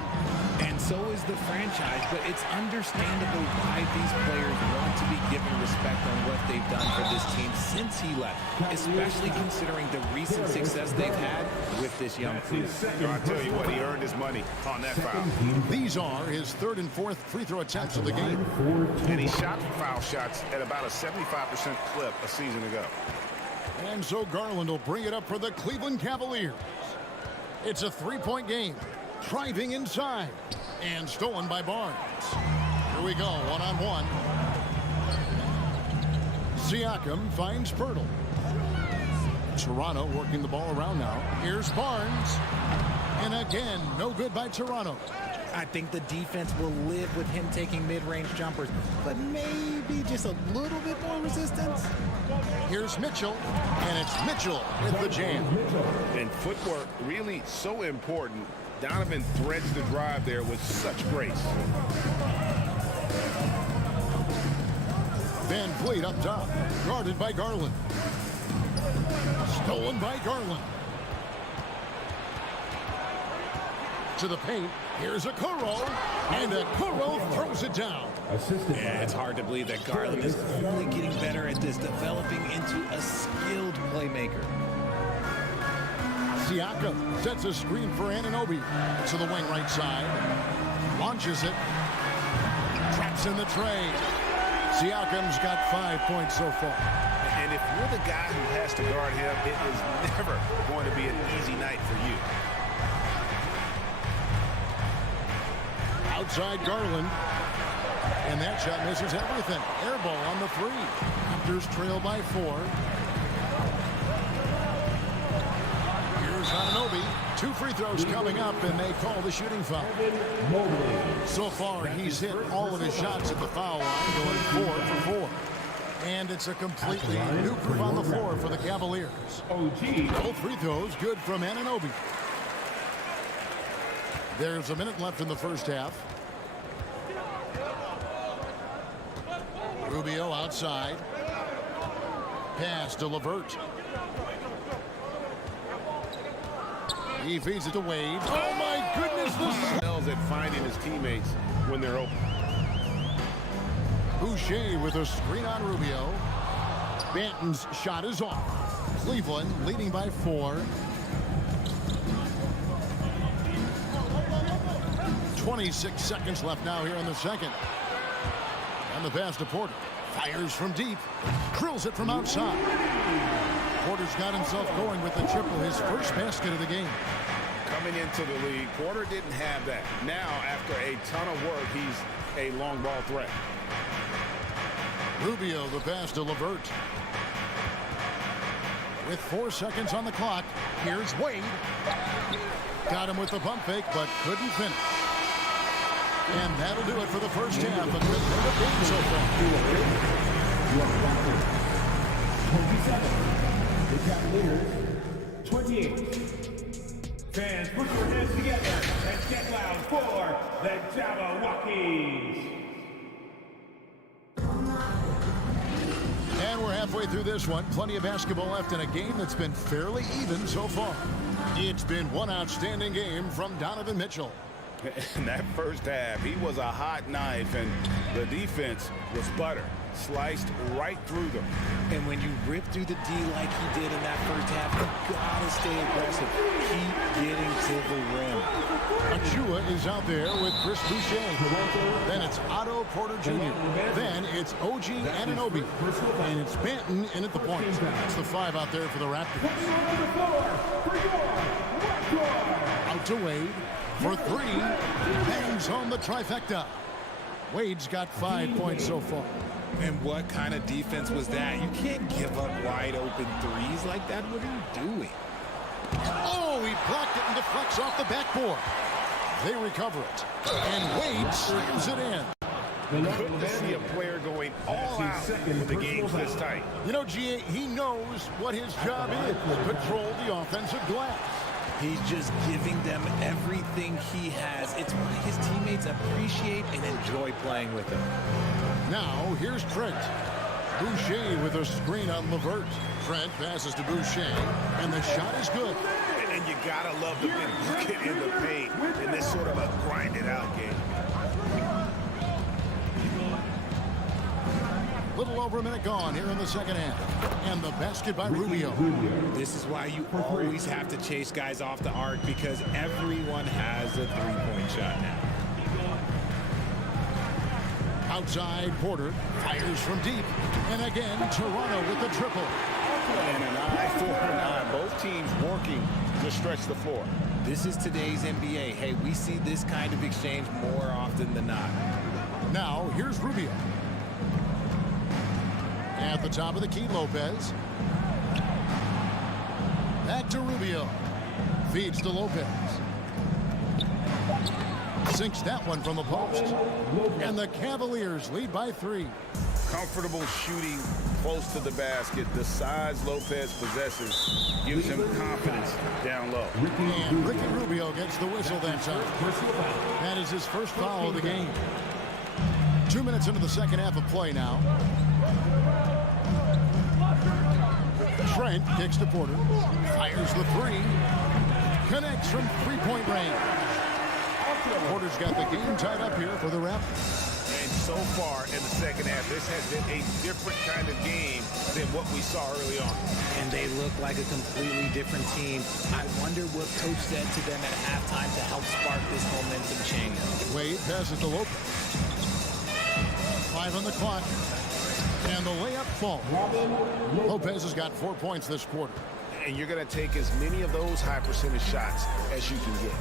And so is the franchise, but it's understandable why these players want to be given respect on what they've done for this team since he left, especially considering the recent success they've had with this young crew. I'll tell you what, he earned his money on that foul. These are his 3rd and 4th free throw attempts of the game. And he shot foul shots at about a 75% clip a season ago. And so Garland will bring it up for the Cleveland Cavaliers. It's a 3-point game. Driving inside. And stolen by Barnes. Here we go, 1-on-1. Siakam finds Pirtle. Toronto working the ball around now. Here's Barnes. And again, no good by Toronto. I think the defense will live with him taking mid-range jumpers, but maybe just a little bit more resistance. Here's Mitchell, and it's Mitchell with the jam. And footwork really so important. Donovan threads the drive there with such grace. Van Vliet up top. Guarded by Garland. Stolen by Garland. To the paint. Here's a Okoro. And Okoro throws it down. Yeah, it's hard to believe that Garland is only getting better at this, developing into a skilled playmaker. Siakam sets a screen for Anunoby. To the wing right side. Launches it. Traps in the tray. Siakam's got 5 points so far. And if you're the guy who has to guard him, it is never going to be an easy night for you. Outside Garland. And that shot misses everything. Air ball on the 3. Raptors trail by 4. Here's Anunoby. 2 free throws coming up, and they call the shooting foul. So far, he's hit all of his shots at the foul line, going 4 for 4. And it's a completely new group on the floor for the Cavaliers. Both free throws good from Anunoby. There's a minute left in the first half. Rubio outside. Pass to LeVert. He feeds it to Wade. Oh, my goodness. This Smells at finding his teammates when they're open. Boucher with a screen on Rubio. Banton's shot is off. Cleveland leading by 4. 26 seconds left now here in the second. And the pass to Porter. Fires from deep. Drills it from outside. Porter's got himself going with the triple, his first basket of the game. Coming into the league, Porter didn't have that. Now, after a ton of work, he's a long ball threat. Rubio, the pass to LeVert. With 4 seconds on the clock, here's Wade. Got him with the pump fake, but couldn't finish. And that'll do it for the first half. A good run of game so far. 27. The Cavaliers, 28. Fans, put your hands together and get loud for the Jabberwockies. And we're halfway through this one. Plenty of basketball left in a game that's been fairly even so far. It's been one outstanding game from Donovan Mitchell. In that first half, he was a hot knife, and the defense was butter. Sliced right through them. And when you rip through the D like he did in that first half, you gotta stay aggressive. Keep getting to the rim. Achua is out there with Chris Boucher. Then it's Otto Porter Jr. Then it's OG Anunoby. And it's Banton in at the point. That's the 5 out there for the Raptors. Out to Wade for 3. Bangs home the trifecta. Wade's got 5 points so far. And what kind of defense was that? You can't give up wide open threes like that. What are you doing? Oh, he blocked it and deflects off the backboard. They recover it. And Wade slams it in. Good to see a player going all out with the games this tight. You know, GA, he knows what his job is. Control the offensive glass. He's just giving them everything he has. It's why his teammates appreciate and enjoy playing with him. Now, here's Trent. Boucher with a screen on LeVert. Trent passes to Boucher, and the shot is good. And you gotta love the big bucket in the paint in this sort of a grinded-out game. Little over a minute gone here in the second half. And the basket by Rubio. This is why you always have to chase guys off the arc, because everyone has a three-point shot now. Outside, Porter fires from deep. And again, Toronto with the triple. And an eye for an eye. Both teams working to stretch the floor. This is today's NBA. Hey, we see this kind of exchange more often than not. Now, here's Rubio. At the top of the key, Lopez. Back to Rubio. Feeds to Lopez. Sinks that one from the post. And the Cavaliers lead by 3. Comfortable shooting close to the basket. The size Lopez possesses gives him confidence down low. And Ricky Rubio gets the whistle that time. That is his first foul of the game. 2 minutes into the second half of play now. Trent kicks to Porter. Fires the three. Connects from three-point range. Porter's got the game tied up here for the Raptors. And so far in the second half, this has been a different kind of game than what we saw early on. And they look like a completely different team. I wonder what coach said to them at halftime to help spark this momentum change. Wade passes to Lopez. 5 on the clock. And the layup falls. Lopez has got 4 points this quarter. And you're going to take as many of those high percentage shots as you can get.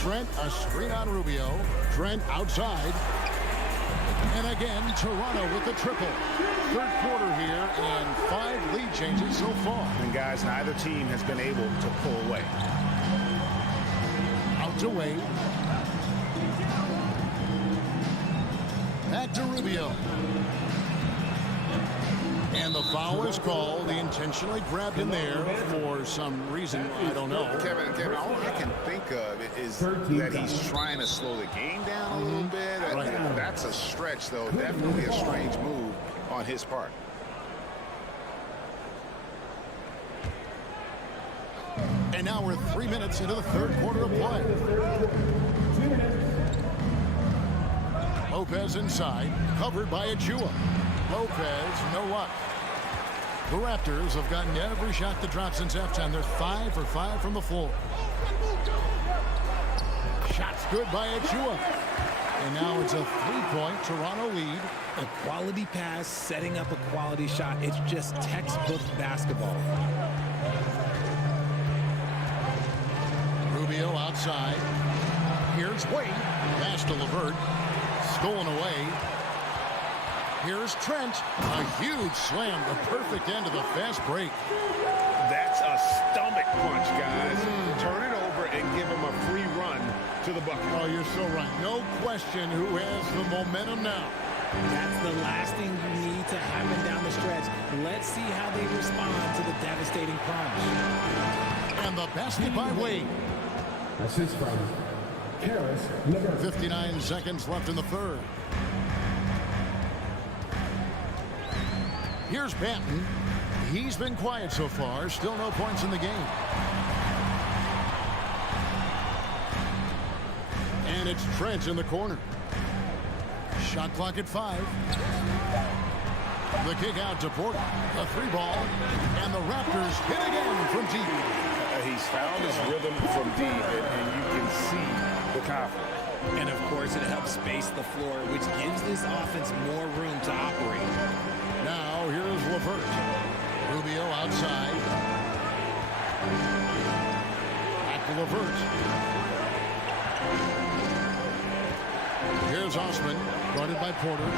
Trent, a screen on Rubio. Trent outside. And again, Toronto with the triple. Third quarter here and 5 lead changes so far. And guys, neither team has been able to pull away. Out to Wade. Back to Rubio. And the foul is called. He intentionally grabbed him there for some reason. I don't know. Kevin, all I can think of is that he's trying to slow the game down a little bit. Right. That's a stretch, though. Definitely a strange move on his part. And now we're 3 minutes into the third quarter of play. Lopez inside, covered by Ajua. Lopez, no luck. The Raptors have gotten every shot that dropped since halftime. They're 5 for 5 from the floor. Shots good by Ajua. And now it's a 3-point Toronto lead. A quality pass, setting up a quality shot. It's just textbook basketball. Rubio outside. Here's Wade. Pass to LeVert. Stolen away. Here's Trent. A huge slam. The perfect end of the fast break. That's a stomach punch, guys. Turn it over and give him a free run to the bucket. Oh, you're so right. No question who has the momentum now. That's the last thing you need to happen down the stretch. Let's see how they respond to the devastating punch. And the basket by Wade. Assist from Karis. 59 seconds left in the third. Here's Banton. He's been quiet so far. Still no points in the game. And it's Trent in the corner. Shot clock at 5. The kick out to Porter. A 3 ball. And the Raptors hit again from deep. He's found his rhythm from deep, and you can see the confidence. And of course, it helps space the floor, which gives this offense more room to operate. Now, here's LeVert. Rubio outside. Back to LeVert. Here's Osman, guarded by Porter.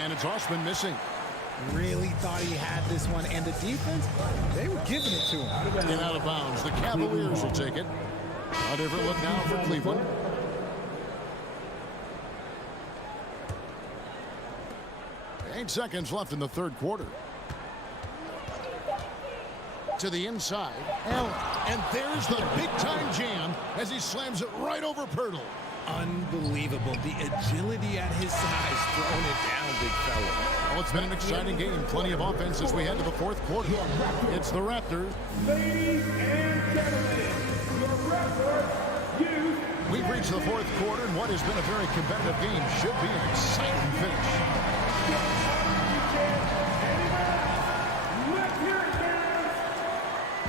And it's Osman missing. Really thought he had this one, and the defense, they were giving it to him. And out of bounds. The Cavaliers will take it. A different look now for Cleveland. Eight seconds left in the third quarter. To the inside. Allen. And there's the big-time jam as he slams it right over Pirtle. Unbelievable. The agility at his size, throwing it down, big fella. Well, it's been an exciting game. Plenty of offense as we head to the fourth quarter. It's the Raptors. Ladies and gentlemen, your Raptors youth. We've reached the fourth quarter, and what has been a very competitive game should be an exciting finish.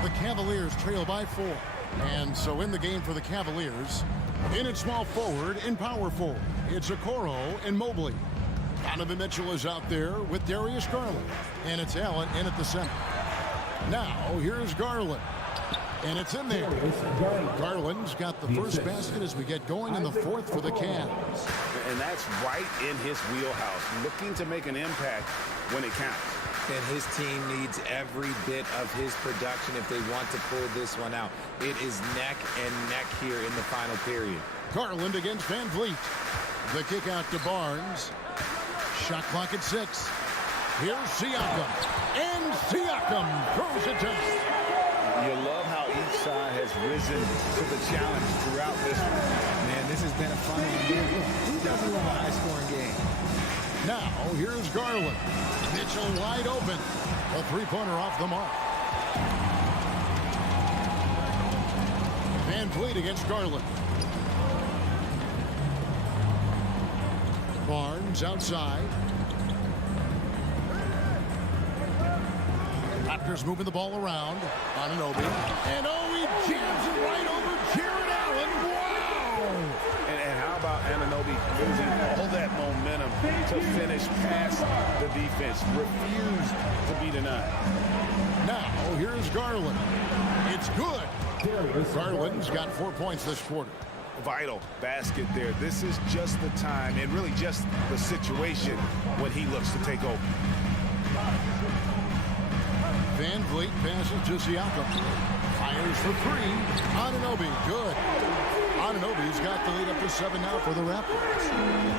The Cavaliers trail by 4. And so in the game for the Cavaliers, in at small forward and power forward, it's Okoro and Mobley. Donovan Mitchell is out there with Darius Garland. And it's Allen in at the center. Now, here's Garland. And it's in there. Garland's got the first basket as we get going in the fourth for the Cavs. And that's right in his wheelhouse, looking to make an impact when it counts. And his team needs every bit of his production if they want to pull this one out. It is neck and neck here in the final period. Garland against Van Vliet. The kick out to Barnes. Shot clock at 6. Here's Siakam. And Siakam throws it down. You love how each side has risen to the challenge throughout this one. Man, this has been a fun one here. Who doesn't love a high-scoring game? Now, here's Garland. Mitchell wide open. A three-pointer off the mark. Van Vliet against Garland. Barnes outside. Raptors moving the ball around. Anunoby. And he jams it right over Jared Allen. Wow! And how about Anunoby using all that momentum to finish past the defense? Refused to be denied. Now, here's Garland. It's good. Garland's got 4 points this quarter. Vital basket there. This is just the time and really just the situation when he looks to take over. Van Vliet passes to Siakam. Fires for three. Anunoby, good. Anunoby's got the lead up to 7 now for the Raptors.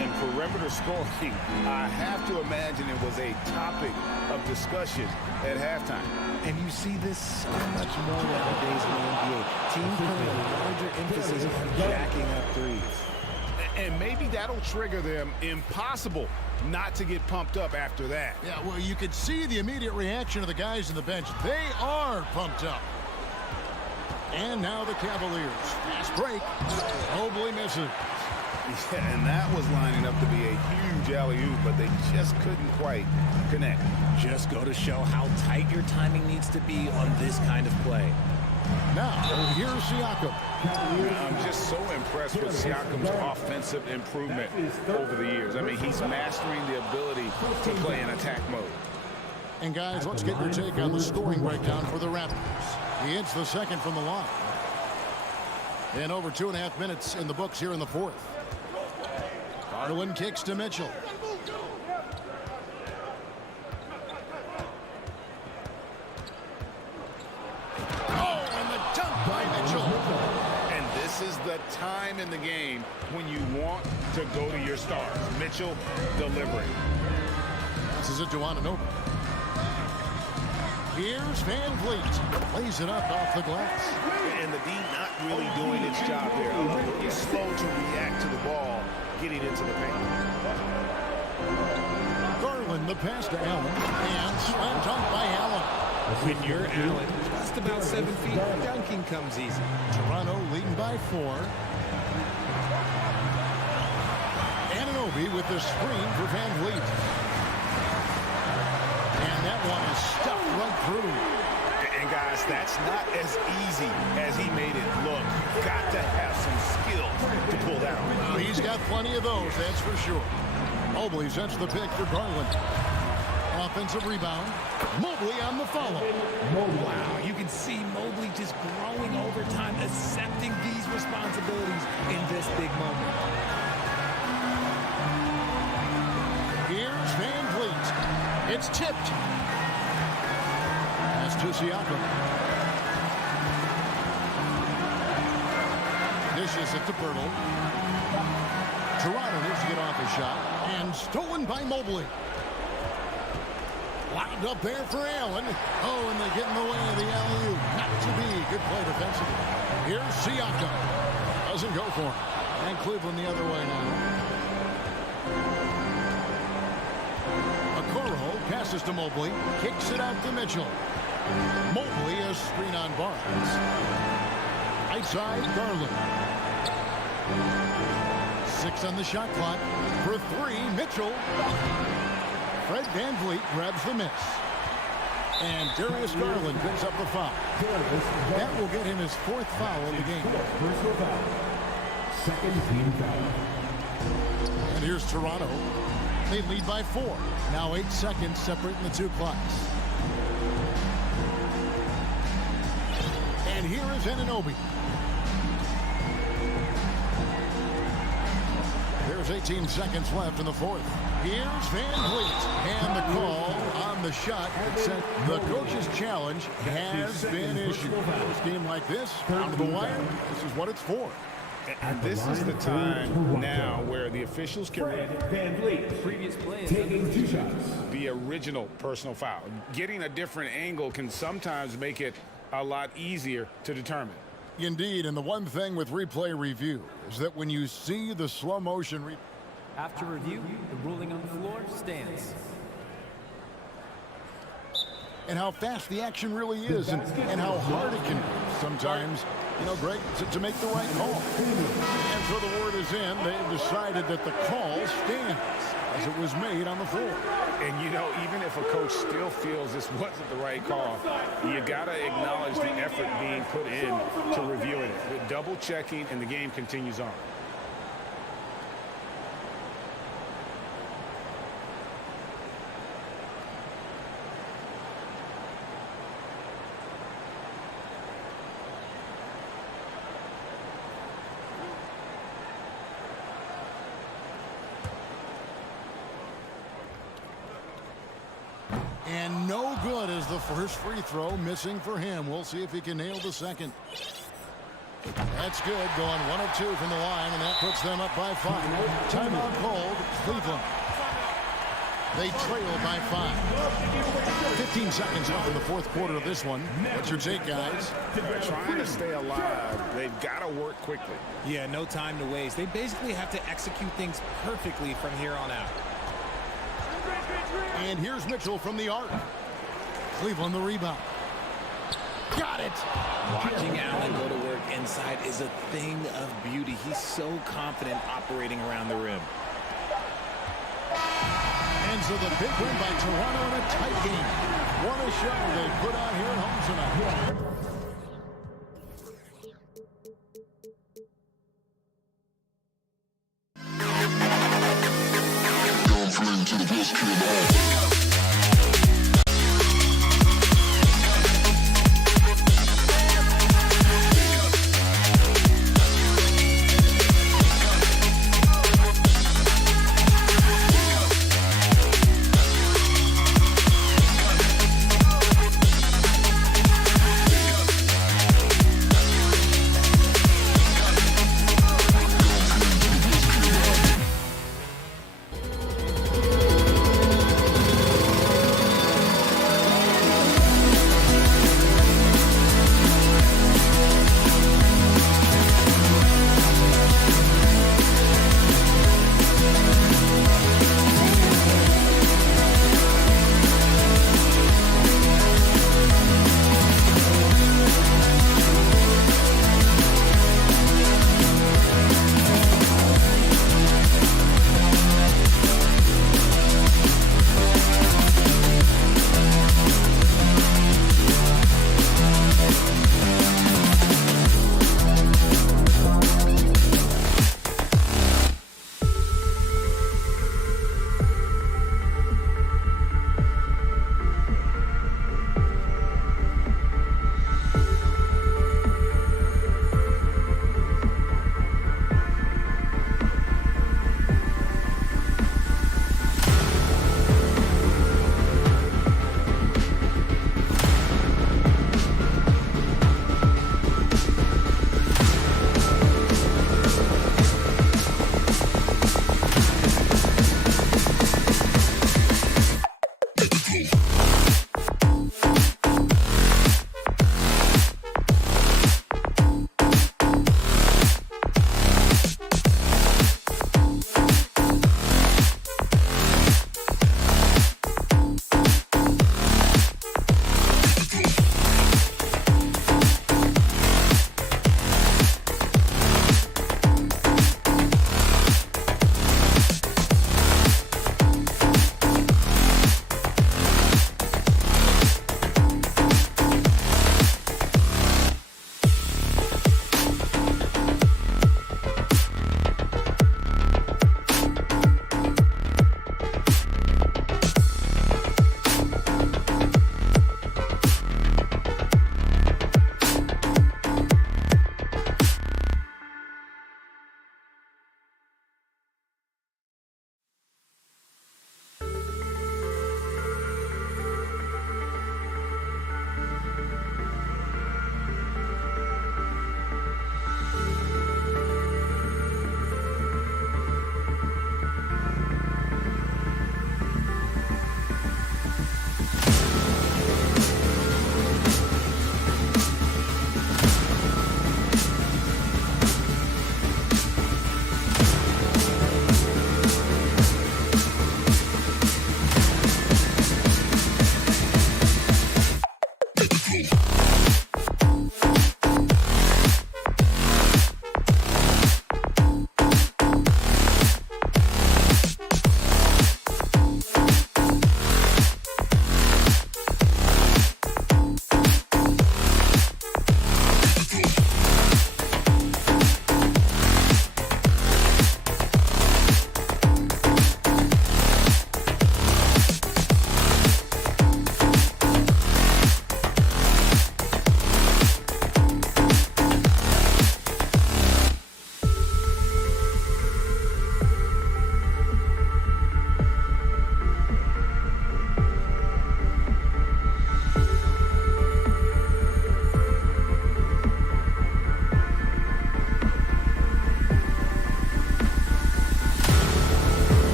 And perimeter scoring, I have to imagine it was a topic of discussion at halftime. And you see this so much more nowadays in the NBA. Teams putting a larger emphasis on jacking up threes. And maybe that'll trigger them. Impossible not to get pumped up after that. Yeah, well, you could see the immediate reaction of the guys on the bench. They are pumped up. And now the Cavaliers. Fast break. Mobley misses. Yeah, and that was lining up to be a huge alley-oop, but they just couldn't quite connect. Just go to show how tight your timing needs to be on this kind of play. Now, here's Siakam. I'm just so impressed with Siakam's offensive improvement over the years. I mean, he's mastering the ability to play in attack mode. And guys, let's get your take on the scoring breakdown for the Raptors. He hits the second from the line. And over 2.5 minutes in the books here in the fourth. Garland kicks to Mitchell. This is the time in the game when you want to go to your stars. Mitchell delivering. This is it to Anunoby. Here's Van Vliet. Plays it up off the glass. And the D not really doing its job there. A little slow to react to the ball getting into the paint. Garland, the pass to Allen. And slam dunk by Allen. When you're Allen, just about 7 feet, dunking comes easy. Toronto leading by 4. Anunoby with the screen for Van Vliet. And that one is stuffed right through. And guys, that's not as easy as he made it look. You've got to have some skill to pull down. He's got plenty of those, that's for sure. Mobley sends the pick for Garland. Offensive rebound. Mobley on the follow. Wow, you can see Mobley just growing over time, accepting these responsibilities in this big moment. Here's Van Vliet. It's tipped. Pass to Siakam. Dishes it to Pirtle. Toronto needs to get off a shot. And stolen by Mobley. Lined up there for Allen. Oh, and they get in the way of the alley-oop. Not to be. Good play defensively. Here's Siakam. Doesn't go for him. And Cleveland the other way now. Okoro passes to Mobley. Kicks it out to Mitchell. Mobley a screen on Barnes. Outside Garland. 6 on the shot clock. For 3, Mitchell. Fred Van Vliet grabs the miss. And Darius Garland picks up the foul. That will get him his 4th foul of the game. Personal foul. Second team foul. And here's Toronto. They lead by 4. Now 8 seconds separating the two clocks. And here is Anunoby. There's 18 seconds left in the fourth. Here's Van Vliet. And the call on the shot that said the coach's challenge has been issued. A game like this, down to the wire, this is what it's for. And this is the time now where the officials can Van Vliet. Previous play taking 2 shots. the original personal foul. Getting a different angle can sometimes make it a lot easier to determine. Indeed, and the one thing with replay review is that when you see the slow motion After review, the ruling on the floor stands. and how fast the action really is and how hard it can be sometimes, you know, Greg, to make the right call. And so the word is in. They've decided that the call stands as it was made on the floor. And, you know, even if a coach still feels this wasn't the right call, you got to acknowledge the effort being put in to reviewing it. Double checking, and the game continues on. And no good as the first free throw, missing for him. We'll see if he can nail the second. That's good, going 1 of 2 from the line, and that puts them up by 5. Timeout called, Cleveland. They trail by 5. 15 seconds left in the fourth quarter of this one. What's your take, guys? They're trying to stay alive. They've got to work quickly. Yeah, no time to waste. They basically have to execute things perfectly from here on out. And here's Mitchell from the arc. Cleveland the rebound. Got it. Watching Allen go to work inside is a thing of beauty. He's so confident operating around the rim. And so the big win by Toronto in a tight game. What a show they put on here at home tonight. To the best kid.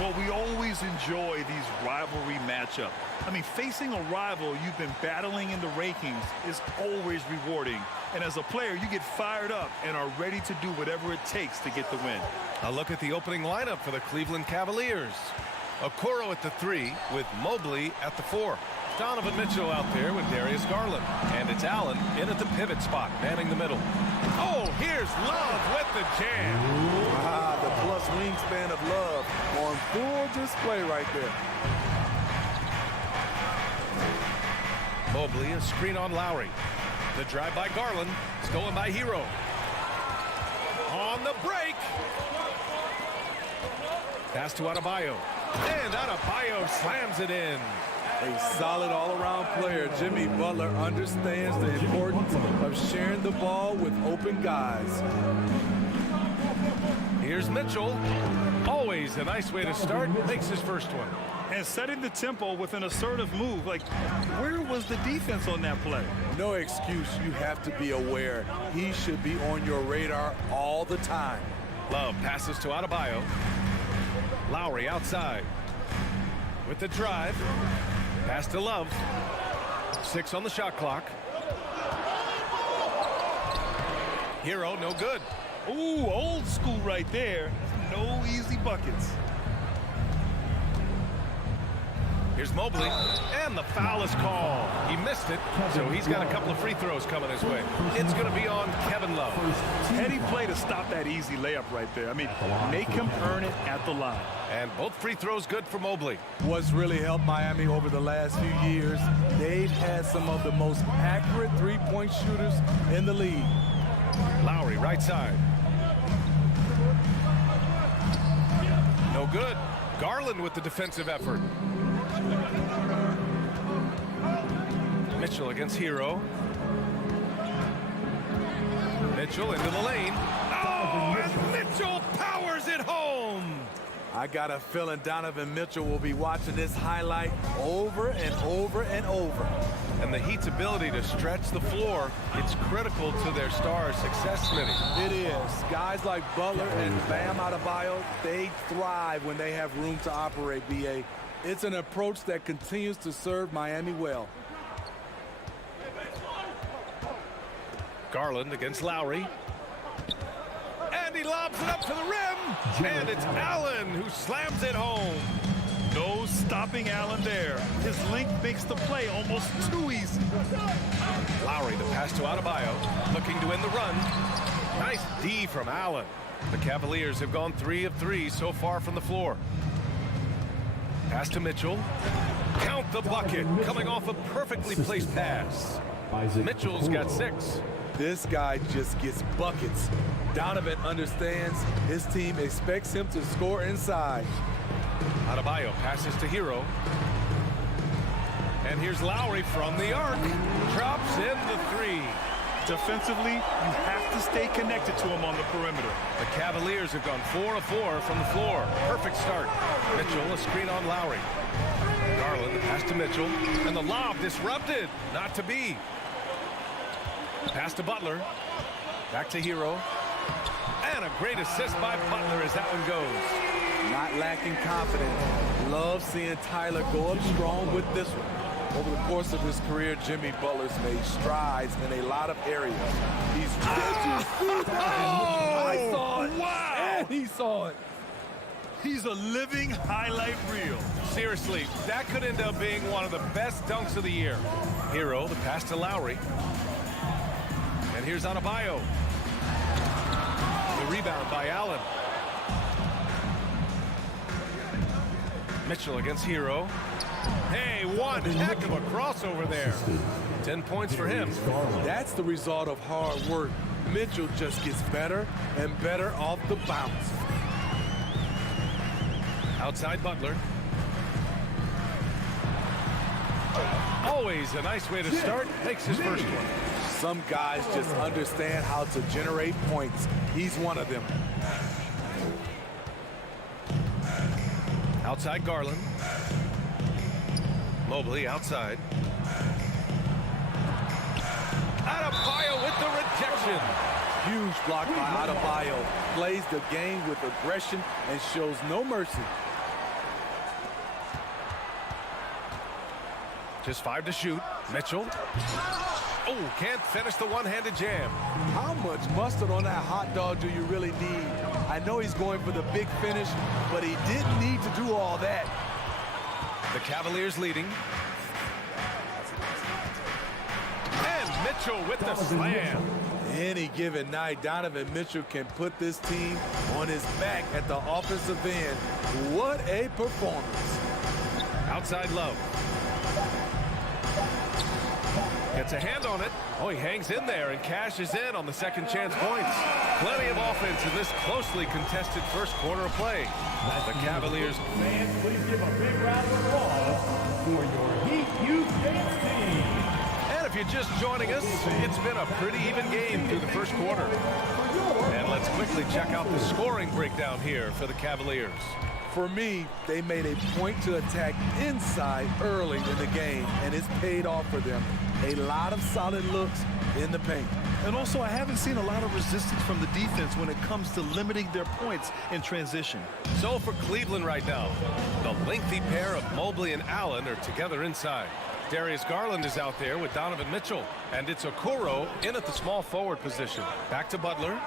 Well, we always enjoy these rivalry matchups. I mean, facing a rival you've been battling in the rankings is always rewarding. And as a player, you get fired up and are ready to do whatever it takes to get the win. A look at the opening lineup for the Cleveland Cavaliers. Okoro at the 3 with Mobley at the 4. Donovan Mitchell out there with Darius Garland. And it's Allen in at the pivot spot, manning the middle. Oh, here's Love with the jam. Ah, the plus wingspan of Love on full display right there. Mobley, a screen on Lowry. The drive by Garland, stolen by Hero. On the break. Pass to Adebayo. And Adebayo slams it in. A solid all-around player. Jimmy Butler understands the importance of sharing the ball with open guys. Here's Mitchell. Always a nice way to start. Makes his first one. And setting the tempo with an assertive move. Like, where was the defense on that play? No excuse. You have to be aware. He should be on your radar all the time. Love passes to Adebayo. Lowry outside. With the drive. Pass to Love. 6 on the shot clock. Hero, no good. Ooh, old school right there. No easy buckets. Here's Mobley, and the foul is called. He missed it, so he's got a couple of free throws coming his way. It's going to be on Kevin Love. Heady play to stop that easy layup right there. I mean, make him earn it at the line. And both free throws good for Mobley. What's really helped Miami over the last few years, they've had some of the most accurate three-point shooters in the league. Lowry, right side. No good. Garland with the defensive effort. Mitchell against Hero. Mitchell into the lane. Oh, and Mitchell powers it home. I got a feeling Donovan Mitchell will be watching this highlight over and over and over. And the Heat's ability to stretch the floor, it's critical to their stars' success, Smitty. It is. Guys like Butler and Bam Adebayo, they thrive when they have room to operate, B.A. It's an approach that continues to serve Miami well. Garland against Lowry. And he lobs it up to the rim. And it's Allen who slams it home. No stopping Allen there. His length makes the play almost too easy. Lowry, the pass to Adebayo, looking to win the run. Nice D from Allen. The Cavaliers have gone 3 of 3 so far from the floor. Pass to Mitchell. Count the bucket, coming off a perfectly placed pass. Mitchell's got 6. This guy just gets buckets. Donovan understands his team expects him to score inside. Adebayo passes to Hero. And here's Lowry from the arc. Drops in the 3. Defensively, you have to stay connected to him on the perimeter. The Cavaliers have gone 4 of 4 from the floor. Perfect start. Mitchell, a screen on Lowry. Garland, the pass to Mitchell. And the lob disrupted. Not to be. Pass to Butler. Back to Hero. And a great assist by Butler as that one goes. Not lacking confidence. Love seeing Tyler go up strong with this one. Over the course of his career, Jimmy Butler's made strides in a lot of areas. He's I saw it. Wow! And he saw it. He's a living highlight reel. Seriously, that could end up being one of the best dunks of the year. Hero, the pass to Lowry. And here's Adebayo. The rebound by Allen. Mitchell against Hero. Hey, one heck of a crossover there. 10 points for him. That's the result of hard work. Mitchell just gets better and better off the bounce. Outside Butler. Always a nice way to start. Makes his first one. Some guys just understand how to generate points. He's one of them. Outside Garland. Mobley outside. Adebayo with the rejection. Huge block by Adebayo. Plays the game with aggression and shows no mercy. Just 5 to shoot. Mitchell. Oh, can't finish the one-handed jam. How much mustard on that hot dog do you really need? I know he's going for the big finish, but he didn't need to do all that. The Cavaliers leading. And Mitchell with the slam. Any given night, Donovan Mitchell can put this team on his back at the offensive end. What a performance. Outside Love. Gets a hand on it. Oh, he hangs in there and cashes in on the second chance points. Plenty of offense in this closely contested first quarter of play. The Cavaliers. Fans, please give a big round of applause for your Heat Youth Dance team. And if you're just joining us, it's been a pretty even game through the first quarter. And let's quickly check out the scoring breakdown here for the Cavaliers. For me, they made a point to attack inside early in the game, and it's paid off for them. A lot of solid looks in the paint. And also, I haven't seen a lot of resistance from the defense when it comes to limiting their points in transition. So for Cleveland right now, the lengthy pair of Mobley and Allen are together inside. Darius Garland is out there with Donovan Mitchell, and it's Okoro in at the small forward position. Back to Butler.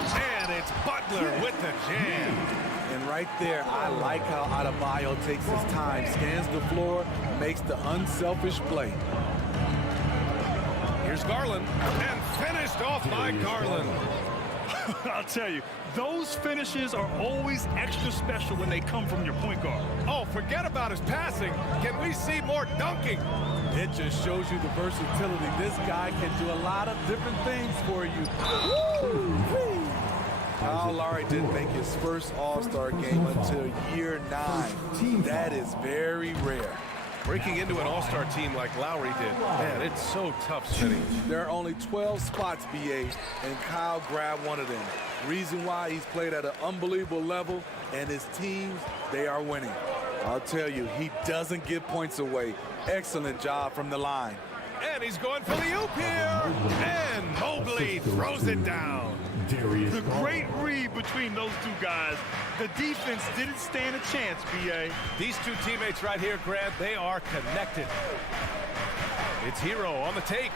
And it's Butler with the jam. And right there, I like how Adebayo takes his time, scans the floor, makes the unselfish play. Here's Garland, and finished off by Garland. I'll tell you, those finishes are always extra special when they come from your point guard. Oh, forget about his passing. Can we see more dunking? It just shows you the versatility. This guy can do a lot of different things for you. Woo! Kyle Lowry didn't make his first All-Star game until year 9. That is very rare. Breaking into an All-Star team like Lowry did, man, it's so tough sitting. There are only 12 spots, BA, and Kyle grabbed one of them. Reason why he's played at an unbelievable level, and his teams, they are winning. I'll tell you, he doesn't give points away. Excellent job from the line. And he's going for the oop here, and Mobley throws it down. The great read between those two guys. The defense didn't stand a chance, BA. These two teammates right here, Grant, they are connected. It's Hero on the take.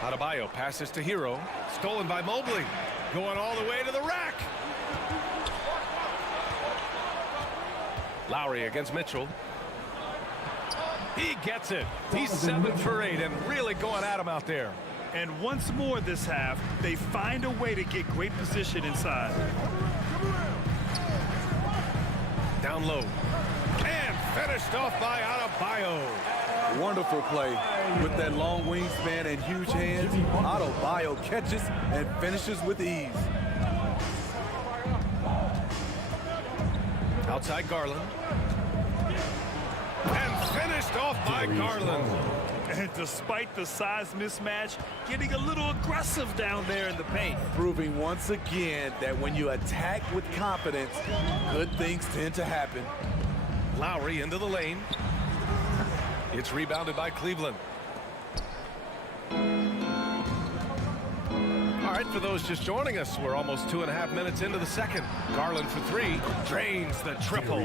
Adebayo passes to Hero. Stolen by Mobley. Going all the way to the rack. Lowry against Mitchell. He gets it. He's 7 for 8 and really going at him out there. And once more this half, they find a way to get great position inside. Down low. And finished off by Adebayo. Wonderful play. With that long wingspan and huge hands, Adebayo catches and finishes with ease. Outside Garland. And finished off by Garland. And despite the size mismatch, getting a little aggressive down there in the paint. Proving once again that when you attack with confidence, good things tend to happen. Lowry into the lane. It's rebounded by Cleveland. All right, for those just joining us, we're almost 2.5 minutes into the second. Garland for 3, drains the triple.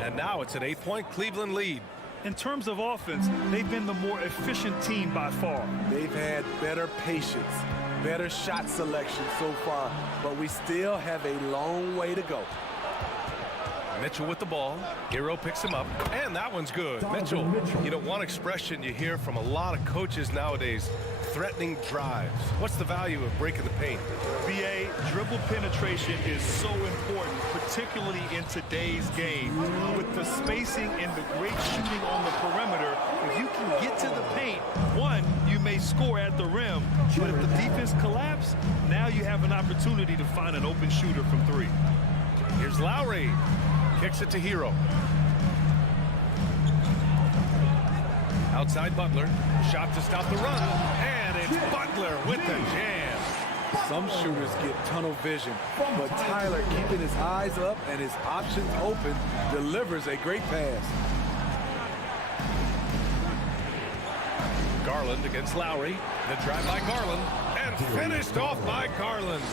And now it's an 8-point Cleveland lead. In terms of offense, they've been the more efficient team by far. They've had better patience, better shot selection so far, but we still have a long way to go. Mitchell with the ball. Hero picks him up, and that one's good. Mitchell, you know, one expression you hear from a lot of coaches nowadays, threatening drives. What's the value of breaking the paint? BA, dribble penetration is so important, particularly in today's game. With the spacing and the great shooting on the perimeter, if you can get to the paint, one, you may score at the rim, but if the defense collapses, now you have an opportunity to find an open shooter from 3. Here's Lowry. Kicks it to Hero. Outside Butler. Shot to stop the run. And it's Butler with the jam. Some shooters get tunnel vision, but Tyler, keeping his eyes up and his options open, delivers a great pass. Garland against Lowry. The drive by Garland. And finished off by Garland.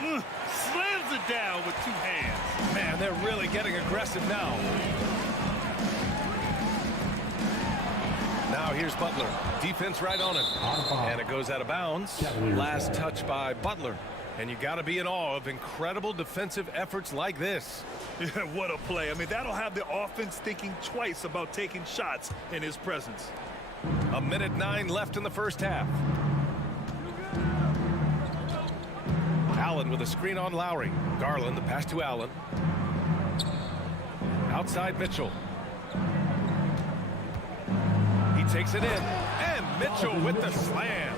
Slams it down with 2 hands. Man, they're really getting aggressive now. Now here's Butler. Defense right on it. And it goes out of bounds. Last touch by Butler. And you got to be in awe of incredible defensive efforts like this. Yeah, what a play. I mean, that'll have the offense thinking twice about taking shots in his presence. 1:09 left in the first half. Allen with a screen on Lowry. Garland, the pass to Allen. Outside Mitchell. He takes it in. And Mitchell with the slam.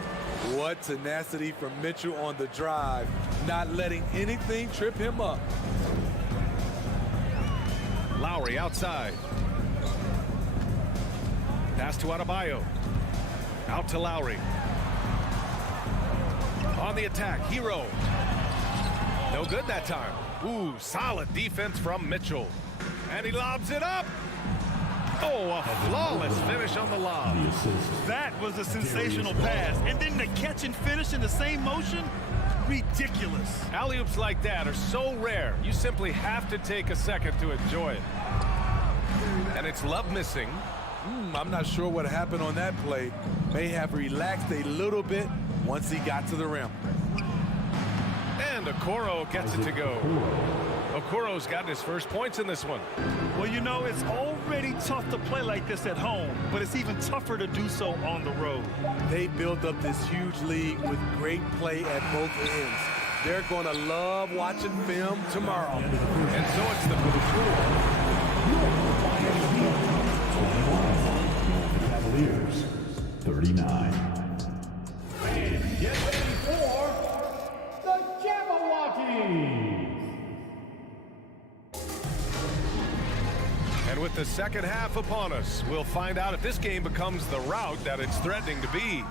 What tenacity from Mitchell on the drive, not letting anything trip him up. Lowry outside. Pass to Adebayo. Out to Lowry. On the attack, Hero. No good that time. Ooh, solid defense from Mitchell. And he lobs it up. Oh, a flawless finish on the lob. That was a sensational pass. And then the catch and finish in the same motion? Ridiculous. Alley-oops like that are so rare, you simply have to take a second to enjoy it. And it's Love missing. I'm not sure what happened on that play. May have relaxed a little bit once he got to the rim. And Okoro gets it to go. Okoro's gotten his first points in this one. Well, you know, it's already tough to play like this at home, but it's even tougher to do so on the road. They built up this huge lead with great play at both ends. They're going to love watching film tomorrow. And so it's the Cavaliers, 39. And get ready for the Jabberwockies. And with the second half upon us, we'll find out if this game becomes the rout that it's threatening to be.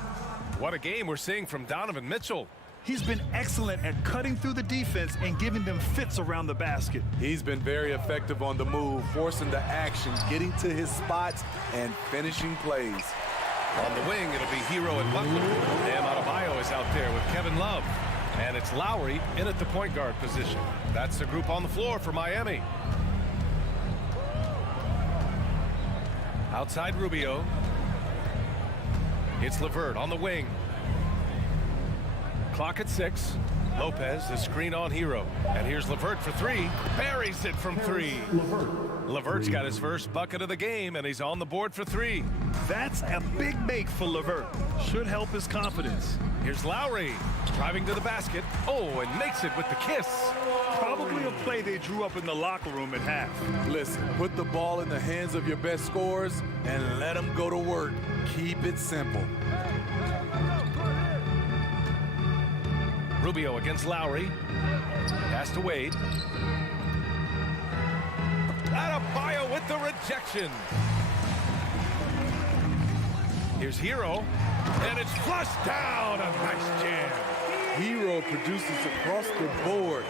What a game we're seeing from Donovan Mitchell. He's been excellent at cutting through the defense and giving them fits around the basket. He's been very effective on the move, forcing the action, getting to his spots, and finishing plays. On the wing, it'll be Hero and Butler. Bam Adebayo is out there with Kevin Love. And it's Lowry in at the point guard position. That's the group on the floor for Miami. Outside Rubio. It's LeVert on the wing. Clock at 6. Lopez, the screen on Hero. And here's LeVert for three. Buries it from three. LeVert's got his first bucket of the game, and he's on the board for three. That's a big make for LeVert. Should help his confidence. Here's Lowry, driving to the basket. Oh, and makes it with the kiss. Probably a play they drew up in the locker room at half. Listen, put the ball in the hands of your best scorers and let them go to work. Keep it simple. Rubio against Lowry. Pass to Wade. Adebayo with the rejection. Here's Hero. And it's flushed down. A nice jam. Hero produces across the board.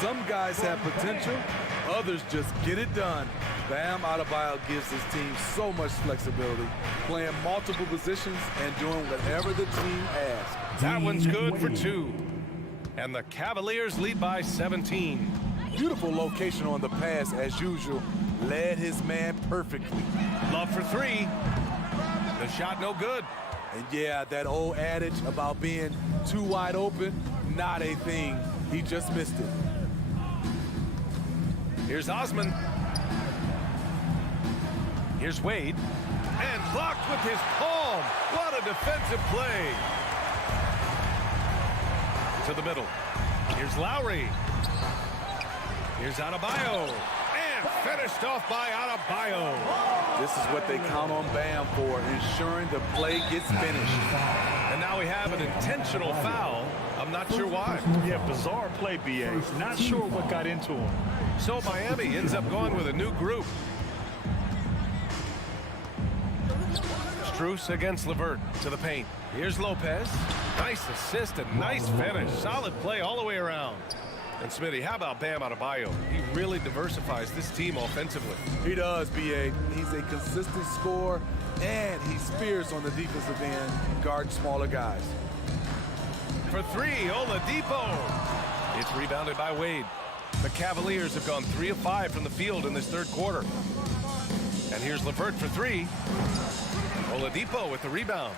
Some guys have potential. Others just get it done. Bam Adebayo gives his team so much flexibility, playing multiple positions and doing whatever the team asks. That one's good for two. And the Cavaliers lead by 17. Beautiful location on the pass as usual. Led his man perfectly. Love for three. The shot no good. And yeah, that old adage about being too wide open, not a thing. He just missed it. Here's Osman. Here's Wade. And blocked with his palm. What a defensive play. To the middle. Here's Lowry. Here's Adebayo. And finished off by Adebayo. This is what they count on Bam for, ensuring the play gets finished. And now we have an intentional foul. I'm not sure why. Yeah, bizarre play, B.A. Not sure what got into him. So Miami ends up going with a new group. Strus against LeVert to the paint. Here's Lopez. Nice assist and nice finish. Solid play all the way around. And Smitty, how about Bam Adebayo? He really diversifies this team offensively. He does, B.A. He's a consistent scorer, and he's fierce on the defensive end, guarding smaller guys. For three, Oladipo. It's rebounded by Wade. The Cavaliers have gone 3 of 5 from the field in this third quarter. And here's LeVert for three. Oladipo with the rebound.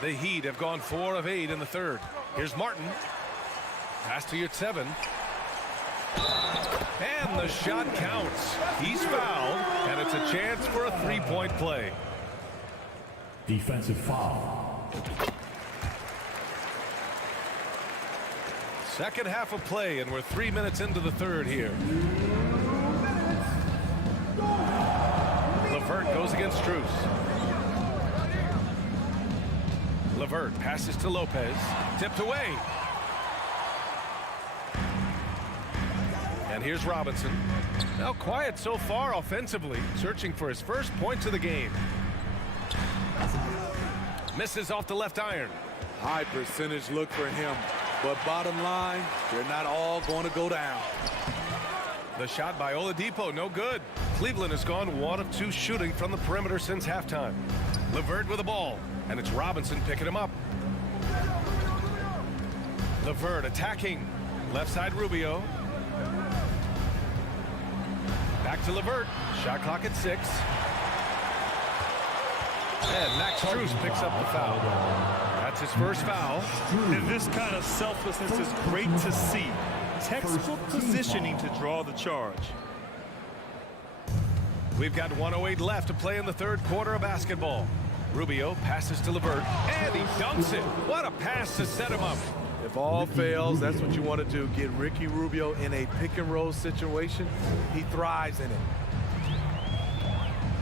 The Heat have gone 4 of 8 in the third. Here's Martin. Pass to Yurtseven. And the shot counts. He's fouled, and it's a chance for a three-point play. Defensive foul. Second half of play, and we're 3 minutes into the third here. LeVert goes against Strus. LeVert passes to Lopez. Tipped away. And here's Robinson. Now quiet so far offensively, searching for his first points of the game. Misses off the left iron. High percentage look for him. But bottom line, they're not all going to go down. The shot by Oladipo, no good. Cleveland has gone 1 of 2 shooting from the perimeter since halftime. LeVert with the ball, and it's Robinson picking him up. LeVert attacking. Left side Rubio. Back to LeVert. Shot clock at 6. And Max Strus picks up the foul. That's his first foul. And this kind of selflessness is great to see. Textbook positioning to draw the charge. We've got 1:08 left to play in the third quarter of basketball. Rubio passes to LeVert, and he dunks it. What a pass to set him up. If all fails, that's what you want to do. Get Ricky Rubio in a pick and roll situation. He thrives in it.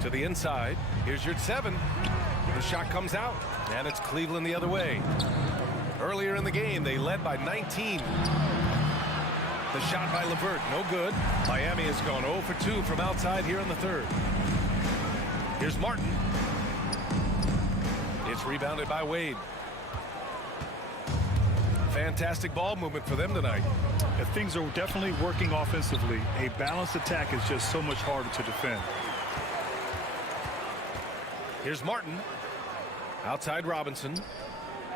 To the inside. Here's Yurtseven. The shot comes out, and it's Cleveland the other way. Earlier in the game, they led by 19. The shot by LeVert, no good. Miami has gone 0 for 2 from outside here in the third. Here's Martin. It's rebounded by Wade. Fantastic ball movement for them tonight. And things are definitely working offensively. A balanced attack is just so much harder to defend. Here's Martin. Outside Robinson.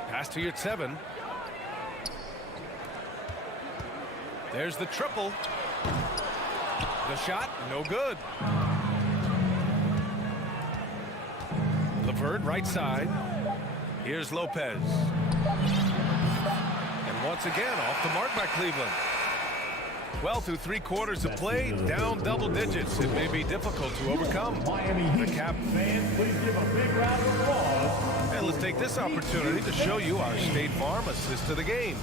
Pass to Yurtseven. There's the triple. The shot, no good. LeVert, right side. Here's Lopez. And once again, off the mark by Cleveland. Well, through 3 quarters of play, down double digits. It may be difficult to overcome. The Cap Fans, please give a big round of applause. And let's take this opportunity to show you our State Farm assist to the game.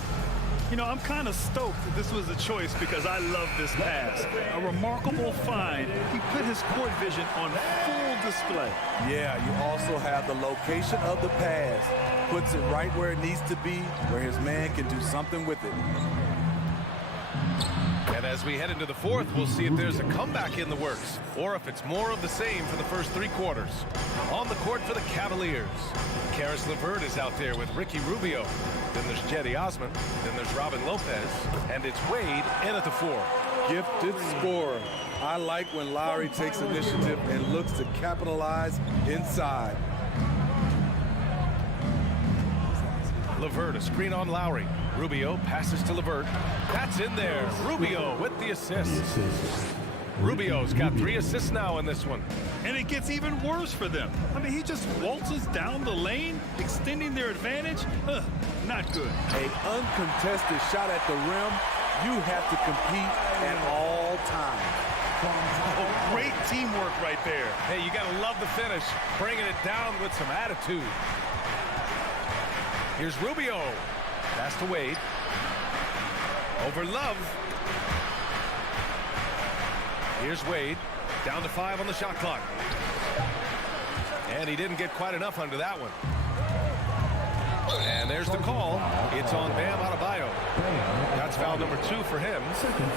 You know, I'm kind of stoked that this was a choice because I love this pass. A remarkable find. He put his court vision on full display. Yeah, you also have the location of the pass. Puts it right where it needs to be, where his man can do something with it. And as we head into the fourth, we'll see if there's a comeback in the works or if it's more of the same for the first 3 quarters. On the court for the Cavaliers, Karis LeVert is out there with Ricky Rubio. Then there's Jetty Osman. Then there's Robin Lopez. And it's Wade in at the 4. Gifted scorer. I like when Lowry takes initiative and looks to capitalize inside. LeVert, a screen on Lowry. Rubio passes to LeVert. That's in there. Rubio with the assist. Rubio's got 3 assists now in this one. And it gets even worse for them. I mean, he just waltzes down the lane, extending their advantage. Not good. An uncontested shot at the rim. You have to compete at all times. Oh, great teamwork right there. Hey, you got to love the finish. Bringing it down with some attitude. Here's Rubio. Pass to Wade. Over Love. Here's Wade. Down to 5 on the shot clock. And he didn't get quite enough under that one. And there's the call. It's on Bam Adebayo. That's foul number 2 for him.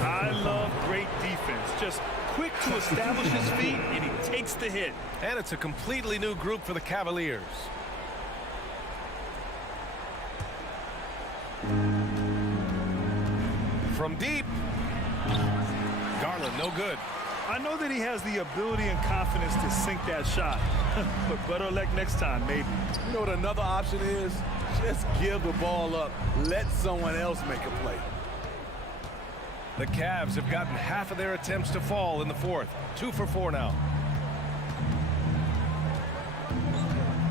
I love great defense. Just quick to establish his feet, and he takes the hit. And it's a completely new group for the Cavaliers. From deep. Garland, no good. I know that he has the ability and confidence to sink that shot. But better luck next time, maybe. You know what another option is? Just give the ball up. Let someone else make a play. The Cavs have gotten half of their attempts to fall in the fourth. 2 for 4 now.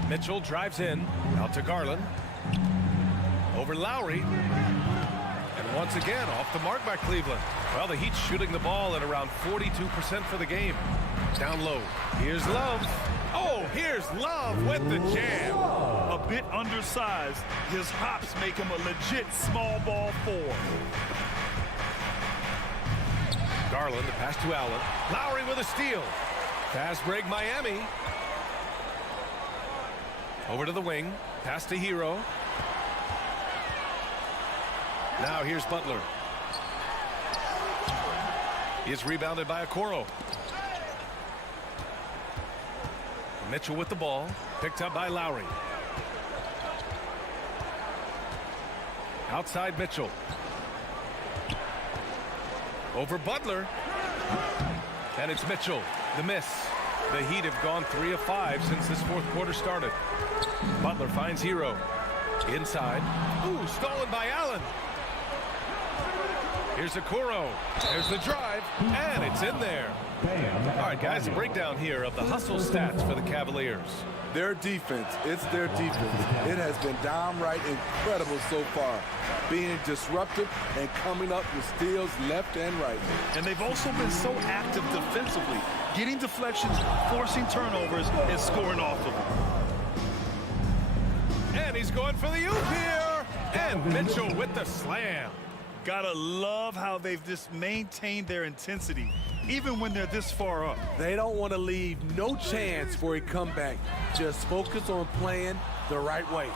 Mitchell drives in, out to Garland. Over Lowry. And once again, off the mark by Cleveland. Well, the Heat's shooting the ball at around 42% for the game. Down low. Here's Love. Oh, here's Love with the jam. A bit undersized. His hops make him a legit small ball 4. Garland, the pass to Allen. Lowry with a steal. Fast break, Miami. Over to the wing. Pass to Hero. Now here's Butler. He is rebounded by Okoro. Mitchell with the ball. Picked up by Lowry. Outside Mitchell. Over Butler. And it's Mitchell. The miss. The Heat have gone 3 of 5 since this fourth quarter started. Butler finds Hero. Inside. Ooh, stolen by Allen. Here's Okoro. There's the drive. And it's in there. All right, guys, a breakdown here of the hustle stats for the Cavaliers. Their defense, it's their defense. It has been downright incredible so far, being disruptive and coming up with steals left and right. And they've also been so active defensively, getting deflections, forcing turnovers, and scoring off of them. And he's going for the oop here. And Mitchell with the slam. Gotta love how they've just maintained their intensity, even when they're this far up. They don't want to leave no chance for a comeback. Just focus on playing the right way.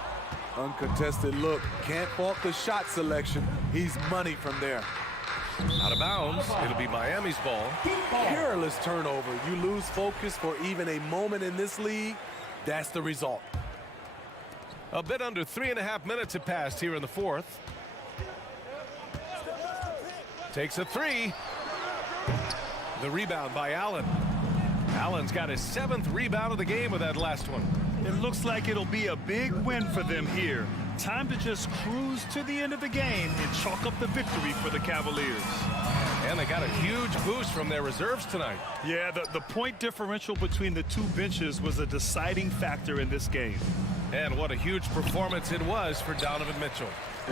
Uncontested look. Can't fault the shot selection. He's money from there. Out of bounds. It'll be Miami's ball. Careless turnover. You lose focus for even a moment in this league. That's the result. A bit under 3.5 minutes have passed here in the fourth. Takes a three. The rebound by Allen. Allen's got his 7th rebound of the game with that last one. It looks like it'll be a big win for them here. Time to just cruise to the end of the game and chalk up the victory for the Cavaliers. And they got a huge boost from their reserves tonight. Yeah, the point differential between the two benches was a deciding factor in this game. And what a huge performance it was for Donovan Mitchell.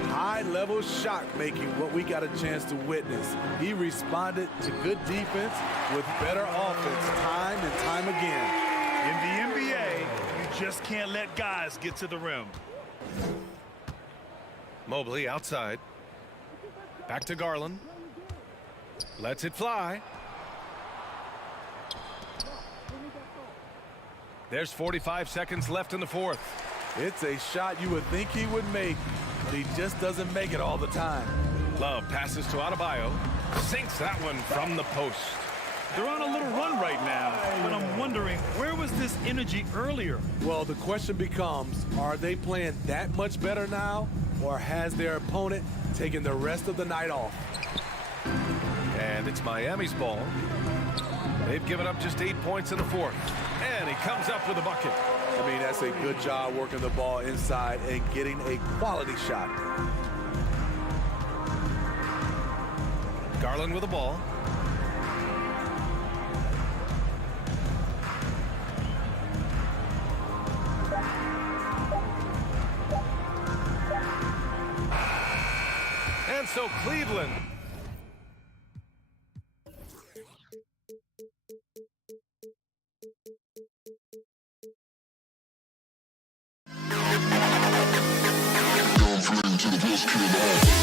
High-level shot making, what we got a chance to witness. He responded to good defense with better offense time and time again. In the NBA, you just can't let guys get to the rim. Mobley outside. Back to Garland. Lets it fly. There's 45 seconds left in the fourth. It's a shot you would think he would make, but he just doesn't make it all the time. Love passes to Adebayo. Sinks that one from the post. They're on a little run right now, but I'm wondering, where was this energy earlier? Well, the question becomes, are they playing that much better now, or has their opponent taken the rest of the night off? And it's Miami's ball. They've given up just 8 points in the fourth. And he comes up with a bucket. I mean, that's a good job working the ball inside and getting a quality shot. Garland with the ball. And so Cleveland to the best kid.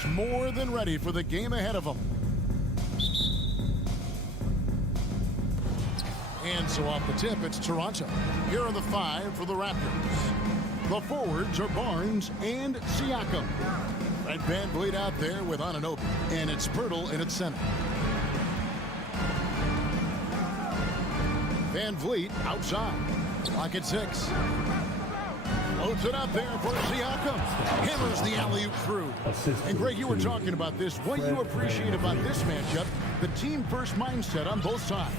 looks more than ready for the game ahead of him. And so off the tip, it's Toronto. Here are the 5 for the Raptors. The forwards are Barnes and Siakam. Red Van Vliet out there with Anunoby. And it's Pirtle in its center. Van Vliet outside. Clock at 6. Floats it up there for Siakam. Hammers the alley-oop through. And Greg, you were talking about this. What you appreciate about this matchup, the team-first mindset on both sides.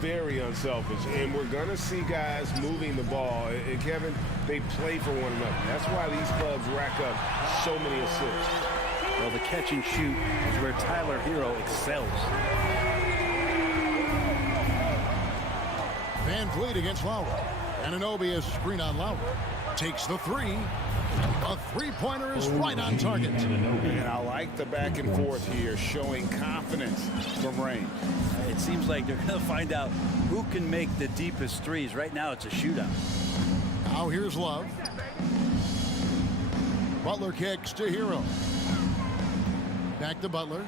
Very unselfish, and we're going to see guys moving the ball. And Kevin, they play for one another. That's why these clubs rack up so many assists. Well, the catch and shoot is where Tyler Hero excels. Van Vliet against Lowry. Anunoby is screen on Lowry. Takes the 3. A three-pointer is right on target. And I like the back and forth here, showing confidence from range. It seems like they're going to find out who can make the deepest threes. Right now, it's a shootout. Now here's Love. Butler kicks to Hero. Back to Butler.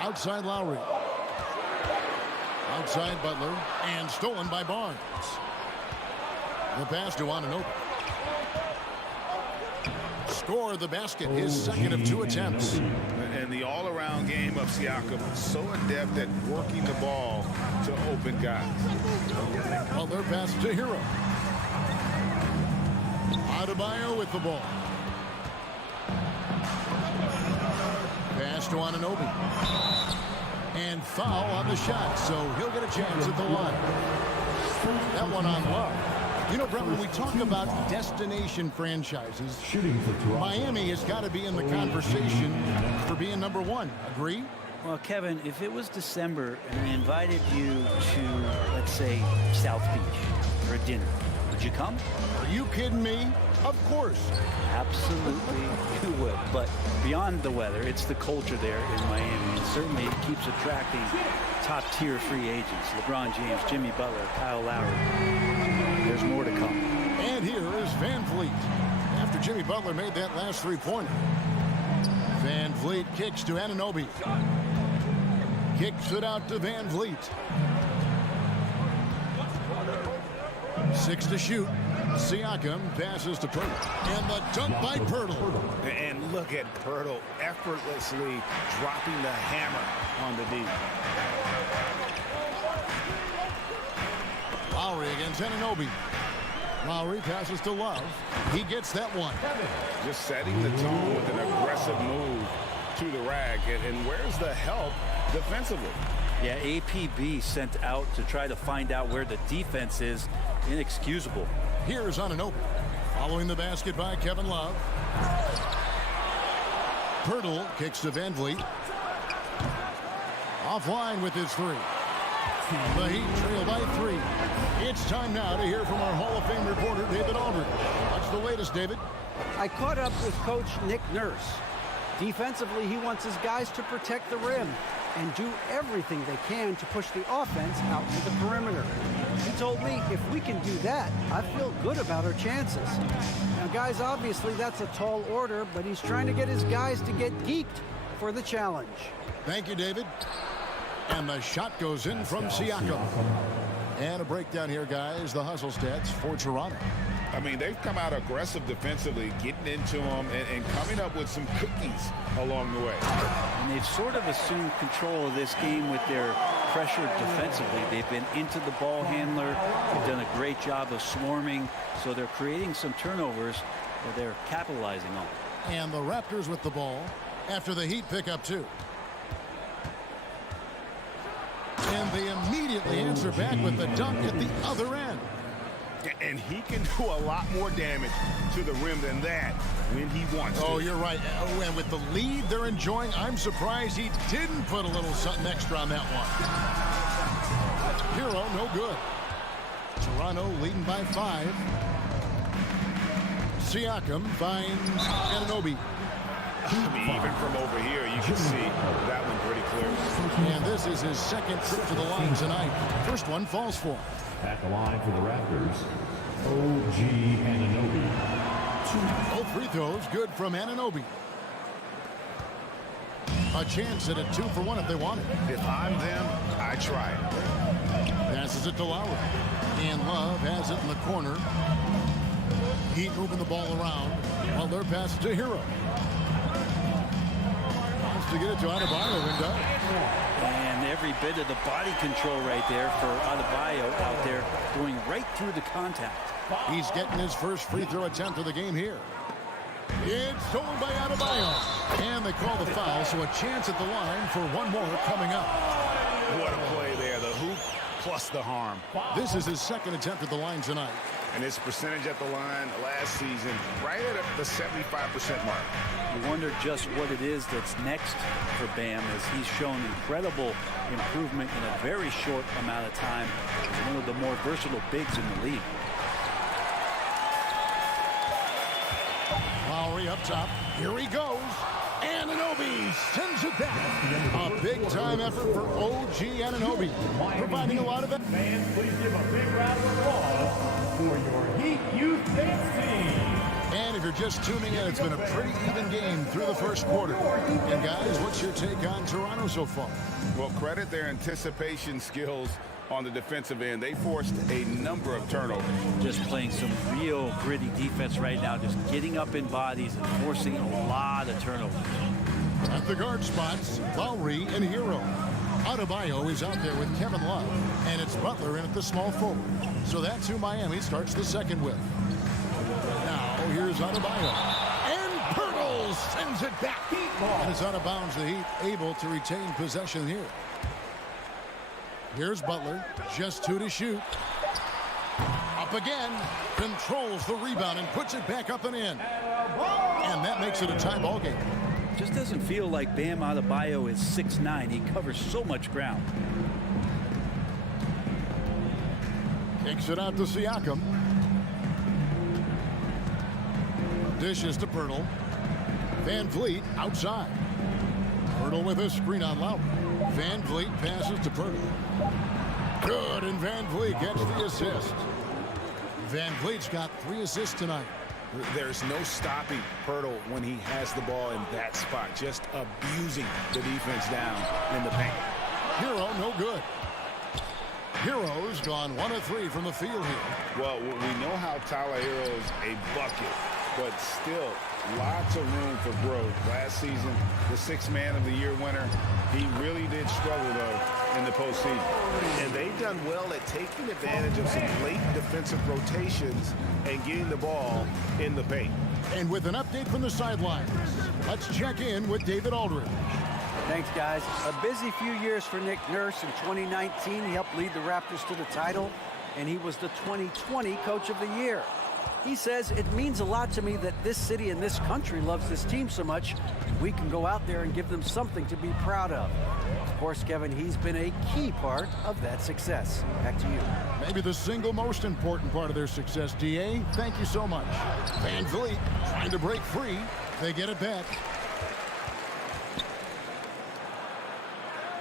Outside Lowry. Outside Butler. And stolen by Barnes. The pass to Anunoby. Score the basket, his second of 2 attempts. And the all-around game of Siakam, so adept at working the ball to open guys. Butler pass to Hero. Adebayo with the ball. Pass to Anunoby. And foul on the shot, so he'll get a chance at the line. That one on Love. You know, Brett, when we talk about destination franchises, Miami has got to be in the conversation for being number 1. Agree? Well, Kevin, if it was December and I invited you to, let's say, South Beach for a dinner, would you come? Are you kidding me? Of course. Absolutely, you would. But beyond the weather, it's the culture there in Miami. And certainly it keeps attracting top-tier free agents. LeBron James, Jimmy Butler, Kyle Lowry. There's more to come. And here is Van Vliet. After Jimmy Butler made that last three-pointer. Van Vliet kicks to Anunoby. Kicks it out to Van Vliet. 6 to shoot. Siakam passes to Pirtle. And the dunk by Pirtle. And look at Pirtle effortlessly dropping the hammer on the D. Lowry against Anunoby. Lowry passes to Love. He gets that one. Just setting the tone with an aggressive move to the rack. And where's the help defensively? Yeah, APB sent out to try to find out where the defense is. Inexcusable. Here's Anunoby. Following the basket by Kevin Love. Pirtle kicks to Van Vliet. Offline with his 3. The Heat trail by 3. It's time now to hear from our Hall of Fame reporter, David Aldridge. What's the latest, David? I caught up with Coach Nick Nurse. Defensively, he wants his guys to protect the rim and do everything they can to push the offense out to the perimeter. He told me if we can do that, I feel good about our chances. Now, guys, obviously that's a tall order, but he's trying to get his guys to get geeked for the challenge. Thank you, David. And the shot goes in from Siakam. And a breakdown here, guys. The hustle stats for Toronto. I mean, they've come out aggressive defensively, getting into them and coming up with some cookies along the way. And they've sort of assumed control of this game with their pressure defensively. They've been into the ball handler. They've done a great job of swarming. So they're creating some turnovers that they're capitalizing on. And the Raptors with the ball after the Heat pick up 2. And they immediately answer back with the dunk at the other end. And he can do a lot more damage to the rim than that when he wants to. Oh, you're right. Oh, and with the lead they're enjoying, I'm surprised he didn't put a little something extra on that one. Hero, no good. Toronto leading by 5. Siakam finds Anunoby. I mean, even from over here, you can see that one pretty clear. And this is his second trip to the line tonight. First one falls for him. At the line for the Raptors, OG Anunoby. Both free throws good from Anunoby. A chance at a 2-for-1 if they want it. If I'm them, I try it. Passes it to Lowry. And Love has it in the corner. Heat moving the ball around. Butler passes to Hero. Wants to get it to Adebayo and does. And every bit of the body control right there for Adebayo out there going right through the contact. He's getting his first free throw attempt of the game here. It's stolen by Adebayo. And they call the foul, so a chance at the line for one more coming up. What a play there. The hoop plus the harm. This is his second attempt at the line tonight. And his percentage at the line last season, right at the 75% mark. You wonder just what it is that's next for Bam, as he's shown incredible improvement in a very short amount of time. He's one of the more versatile bigs in the league. Lowry up top. Here he goes. Anunoby sends it back. A big-time effort for OG Anunoby, providing a lot of it. Fans, please give a big round of applause for your Heat Youth Dance Team. And if you're just tuning in, it's been a pretty even game through the first quarter. And guys, what's your take on Toronto so far? Well, credit their anticipation skills on the defensive end. They forced a number of turnovers. Just playing some real gritty defense right now, just getting up in bodies and forcing a lot of turnovers. At the guard spots, Lowry and Hero. Adebayo is out there with Kevin Love, and it's Butler in at the small forward. So that's who Miami starts the second with. Now here's Adebayo, and Pirtle sends it back. And it's out of bounds. The Heat able to retain possession here. Here's Butler, just 2 to shoot. Up again, controls the rebound and puts it back up and in. And that makes it a tie ball game. Just doesn't feel like Bam Adebayo is 6'9". He covers so much ground. Kicks it out to Siakam. Dishes to Pirtle. Van Vliet outside. Pirtle with a screen on Lowry. Van Vliet passes to Pirtle. Good, and Van Vliet gets the assist. Van Vliet's got 3 assists tonight. There's no stopping Pirtle when he has the ball in that spot, just abusing the defense down in the paint. Hero, no good. Hero's gone 1 of 3 from the field here. Well, we know how Tyler Hero's a bucket, but still lots of room for growth. Last season, the 6th Man of the Year winner, he really did struggle, though, in the postseason. And they've done well at taking advantage of some late defensive rotations and getting the ball in the paint. And with an update from the sidelines, let's check in with David Aldridge. Thanks, guys. A busy few years for Nick Nurse. In 2019, he helped lead the Raptors to the title, and he was the 2020 Coach of the Year. He says, it means a lot to me that this city and this country loves this team so much, and we can go out there and give them something to be proud of. Of course, Kevin, he's been a key part of that success. Back to you. Maybe the single most important part of their success, D.A. Thank you so much. Van Vliet trying to break free. They get it back.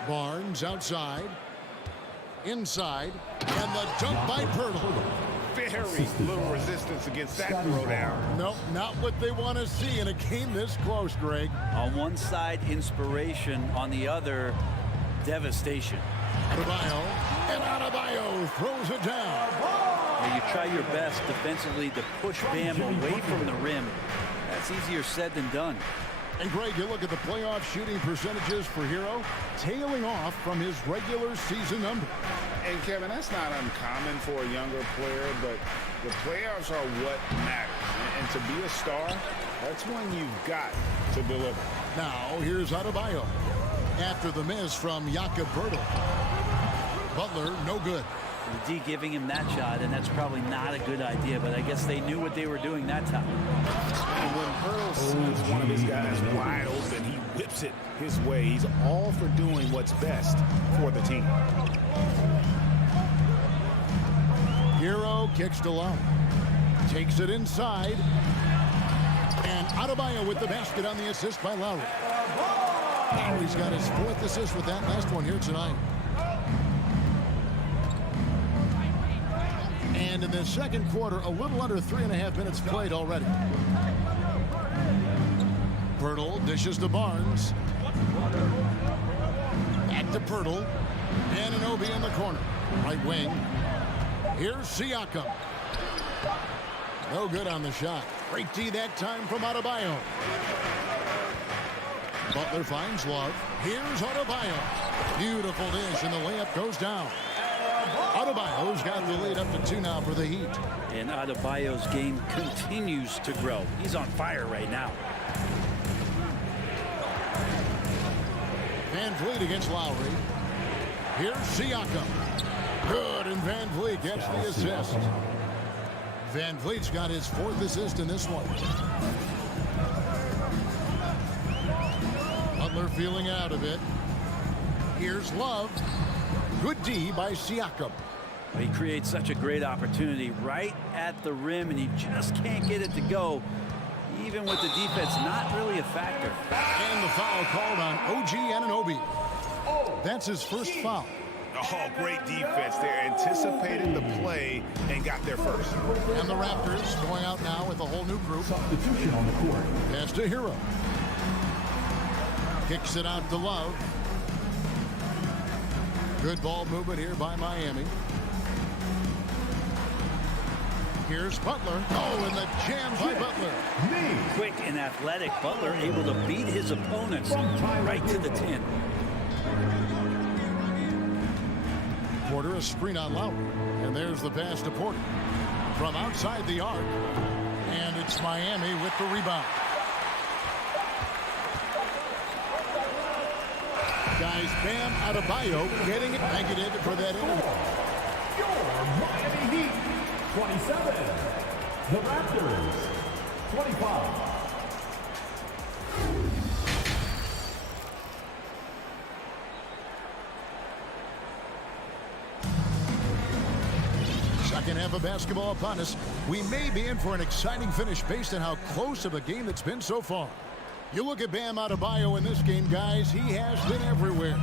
Barnes outside. Inside. And the dunk by Pirtle. Very little resistance against that throwdown. Nope, not what they want to see in a game this close, Greg. On one side, inspiration. On the other, devastation. Adebayo, and Adebayo throws it down. Now you try your best defensively to push Bam away from the rim. That's easier said than done. And Greg, you look at the playoff shooting percentages for Hero, tailing off from his regular season number. And Kevin, that's not uncommon for a younger player, but the playoffs are what matters. And to be a star, that's when you've got to deliver. Now, here's Adebayo. After the miss from Jakob Poeltl. Butler, no good. The D giving him that shot, and that's probably not a good idea, but I guess they knew what they were doing that time. And when Poeltl sees one of his guys wide open, he whips it his way. He's all for doing what's best for the team. Hero kicks to Lowry. Takes it inside. And Adebayo with the basket on the assist by Lowry. Lowry's got his 4th assist with that last one here tonight. And in the second quarter, a little under 3.5 minutes played already. Pirtle dishes to Barnes. Back to Pirtle. Anunoby in the corner. Right wing. Here's Siakam. No good on the shot. Great D that time from Adebayo. Butler finds Love. Here's Adebayo. Beautiful dish, and the layup goes down. Adebayo's got the lead up to 2 now for the Heat. And Adebayo's game continues to grow. He's on fire right now. Van Vliet against Lowry. Here's Siakam. Good, and Van Vliet gets the assist. Van Vliet's got his 4th assist in this one. Butler feeling out of it. Here's Love. Good D by Siakam. He creates such a great opportunity right at the rim, and he just can't get it to go, even with the defense not really a factor. And the foul called on OG Anunoby. That's his first foul. Oh, great defense there. Anticipated the play and got there first. And the Raptors going out now with a whole new group. Substitution on the court. Pass to Hero. Kicks it out to Love. Good ball movement here by Miami. Here's Butler. Oh, and the jam by Butler. Quick and athletic Butler able to beat his opponents right to the 10. Porter, a screen on Lowry. And there's the pass to Porter. From outside the arc. And it's Miami with the rebound. Guys, Bam Adebayo getting it negative for that interview. Your Miami Heat, 27. The Raptors, 25. Second half of basketball upon us. We may be in for an exciting finish based on how close of a game it's been so far. You look at Bam Adebayo in this game, guys. He has been everywhere.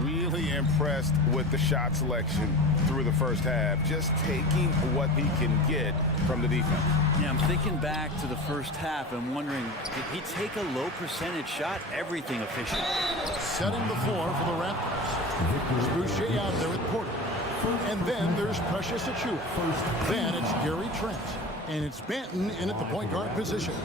Really impressed with the shot selection through the first half. Just taking what he can get from the defense. Yeah, I'm thinking back to the first half and wondering, did he take a low percentage shot? Everything efficient. Setting the floor for the Raptors. There's Boucher out there with Porter. And then there's Precious Achiuwa. Then it's Gary Trent. And it's Banton in at the point guard position.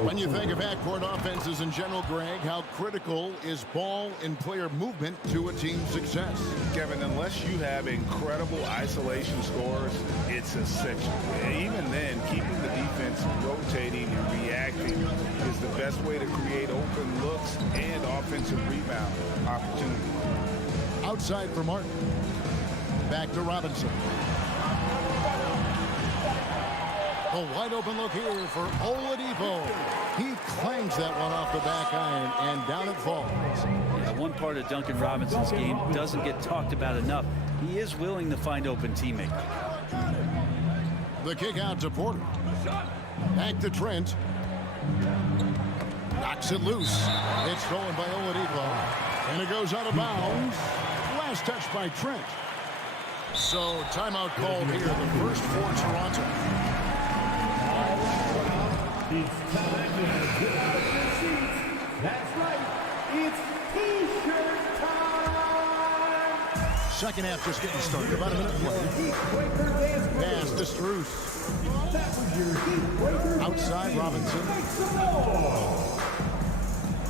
When you think of backcourt offenses in general, Greg, how critical is ball and player movement to a team's success? Kevin, unless you have incredible isolation scores, it's essential. Even then, keeping the defense rotating and reacting is the best way to create open looks and offensive rebound opportunities. Outside for Martin. Back to Robinson. A wide open look here for Oladipo. He clangs that one off the back iron, and down it falls. Yeah, one part of Duncan Robinson's game doesn't get talked about enough. He is willing to find open teammates. The kick out to Porter. Back to Trent. Knocks it loose. It's stolen by Oladipo. And it goes out of bounds. Last touch by Trent. So timeout called here, the first for Toronto. It's time to get out of your seats. That's right. It's T-shirt time. Second half just getting started. About a minute play. Pass to Strus. That was your Heat Breaker. Outside Robinson.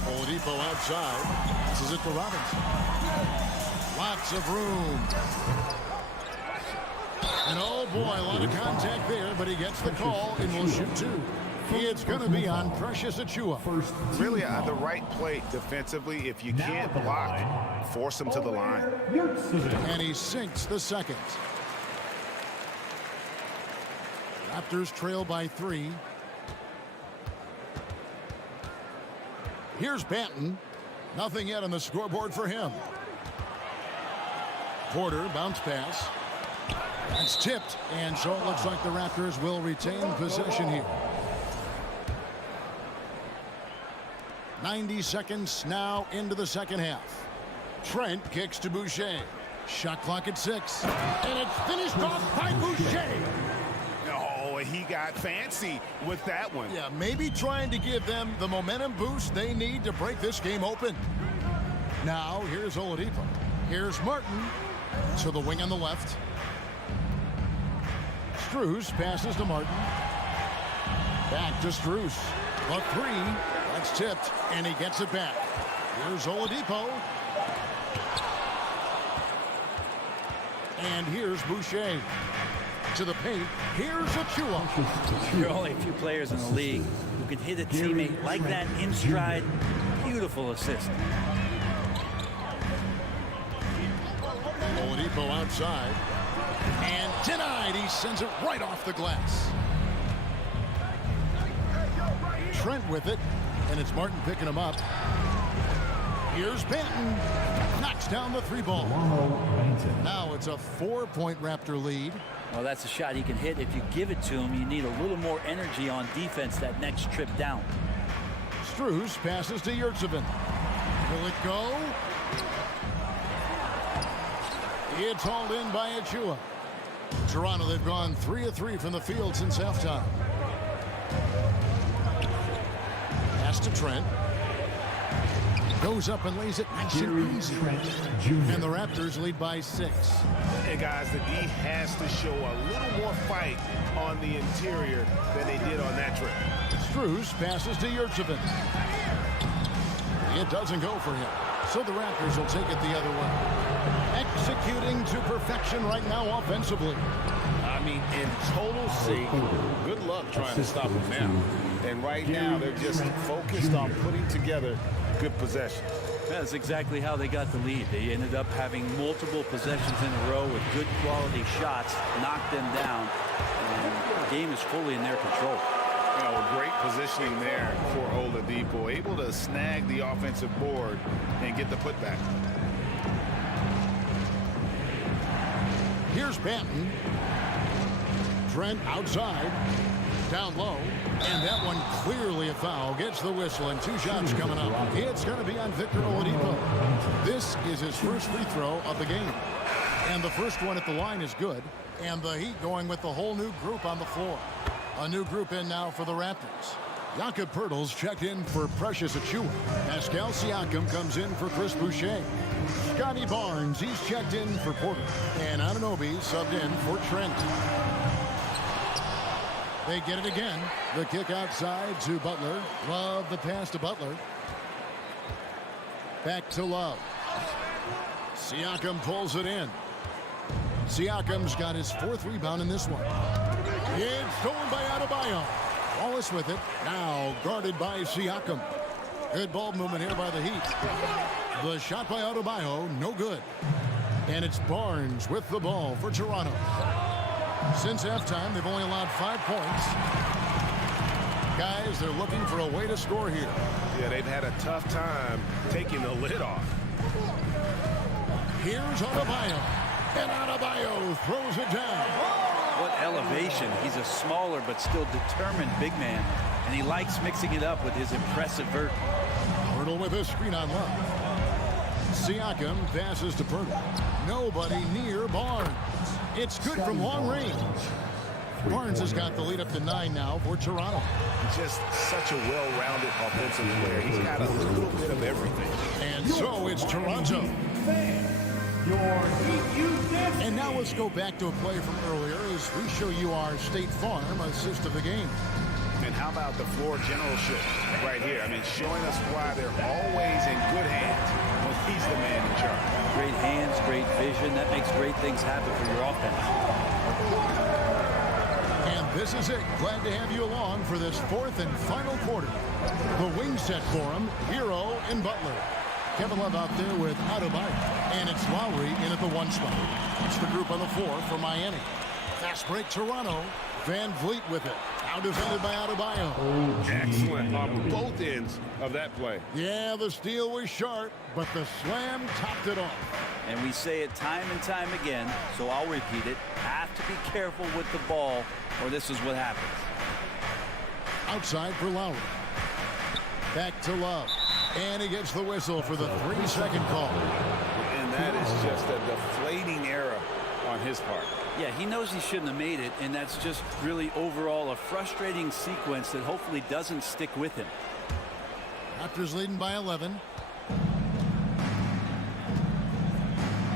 Oladipo outside. This is it for Robinson. Lots of room. And oh boy, a lot of contact there, but he gets the call and will shoot 2. It's going to be on Precious Achiuwa. Really the right play defensively. If you can't block, force him to the line. And he sinks the second. Raptors trail by 3. Here's Banton. Nothing yet on the scoreboard for him. Porter, bounce pass. That's tipped, and so it looks like the Raptors will retain possession here. 90 seconds now into the second half. Trent kicks to Boucher. Shot clock at 6. And it's finished off by Boucher. Oh, he got fancy with that one. Yeah, maybe trying to give them the momentum boost they need to break this game open. Now, here's Oladipo. Here's Martin to the wing on the left. Strus passes to Martin. Back to Strus. A 3. That's tipped, and he gets it back. Here's Oladipo. And here's Boucher. To the paint. Here's Achua. There are only a few players in the league who can hit a teammate like that in stride. Beautiful assist. Oladipo outside. And denied. He sends it right off the glass. Trent with it. And it's Martin picking him up. Here's Banton. Knocks down the 3 ball. Now it's a 4-point Raptor lead. Well, that's a shot he can hit. If you give it to him, you need a little more energy on defense that next trip down. Strus passes to Yurtsevin. Will it go? It's hauled in by Achua. Toronto, they've gone 3 of 3 from the field since halftime. Pass to Trent. Goes up and lays it nice and easy. And the Raptors lead by 6. Hey, guys, the D has to show a little more fight on the interior than they did on that trip. Strus passes to Yurtsevin. It doesn't go for him. So the Raptors will take it the other way. Executing to perfection right now offensively. I mean, in total sync, good luck trying to stop them now. And right now, they're just focused on putting together good possessions. That's exactly how they got the lead. They ended up having multiple possessions in a row with good quality shots, knocked them down, and the game is fully in their control. You know, great positioning there for Oladipo, able to snag the offensive board and get the putback. Here's Banton. Trent outside. Down low. And that one clearly a foul. Gets the whistle and 2 shots coming up. It's going to be on Victor Oladipo. This is his first free throw of the game. And the first one at the line is good. And the Heat going with the whole new group on the floor. A new group in now for the Raptors. Jakob Poeltl's checked in for Precious Achua. Pascal Siakam comes in for Chris Boucher. Scotty Barnes, he's checked in for Porter. And Anunoby subbed in for Trent. They get it again. The kick outside to Butler. Love the pass to Butler. Back to Love. Siakam pulls it in. Siakam's got his 4th rebound in this one. It's stolen by Adebayo. Wallace with it. Now guarded by Siakam. Good ball movement here by the Heat. The shot by Adebayo, no good. And it's Barnes with the ball for Toronto. Since halftime, they've only allowed 5 points. Guys, they're looking for a way to score here. Yeah, they've had a tough time taking the lid off. Here's Adebayo. And Adebayo throws it down. What elevation. He's a smaller but still determined big man. And he likes mixing it up with his impressive vert. Poeltl with a screen on Love. Siakam passes to Poeltl. Nobody near Barnes. It's good from long range. Barnes has got the lead up to 9 now for Toronto. Just such a well-rounded offensive player. He's got a little bit of everything. And so it's Toronto. And now let's go back to a play from earlier as we show you our State Farm assist of the game. And how about the floor generalship right here? I mean, showing us why they're always in good hands when he's the man in charge. Great hands, great vision. That makes great things happen for your offense. And this is it. Glad to have you along for this 4th and final quarter. The wing set for him, Hero and Butler. Kevin Love out there with Adebayo. And it's Lowry in at the 1 spot. It's the group on the floor for Miami. Fast break Toronto. Van Vliet with it. Now defended by Adebayo. Excellent on both ends of that play. Yeah, the steal was sharp, but the slam topped it off. And we say it time and time again, so I'll repeat it. Have to be careful with the ball, or this is what happens. Outside for Lowry. Back to Love. And he gets the whistle for the 3-second call. And that is just a deflating error on his part. Yeah, he knows he shouldn't have made it, and that's just really overall a frustrating sequence that hopefully doesn't stick with him. Raptors leading by 11.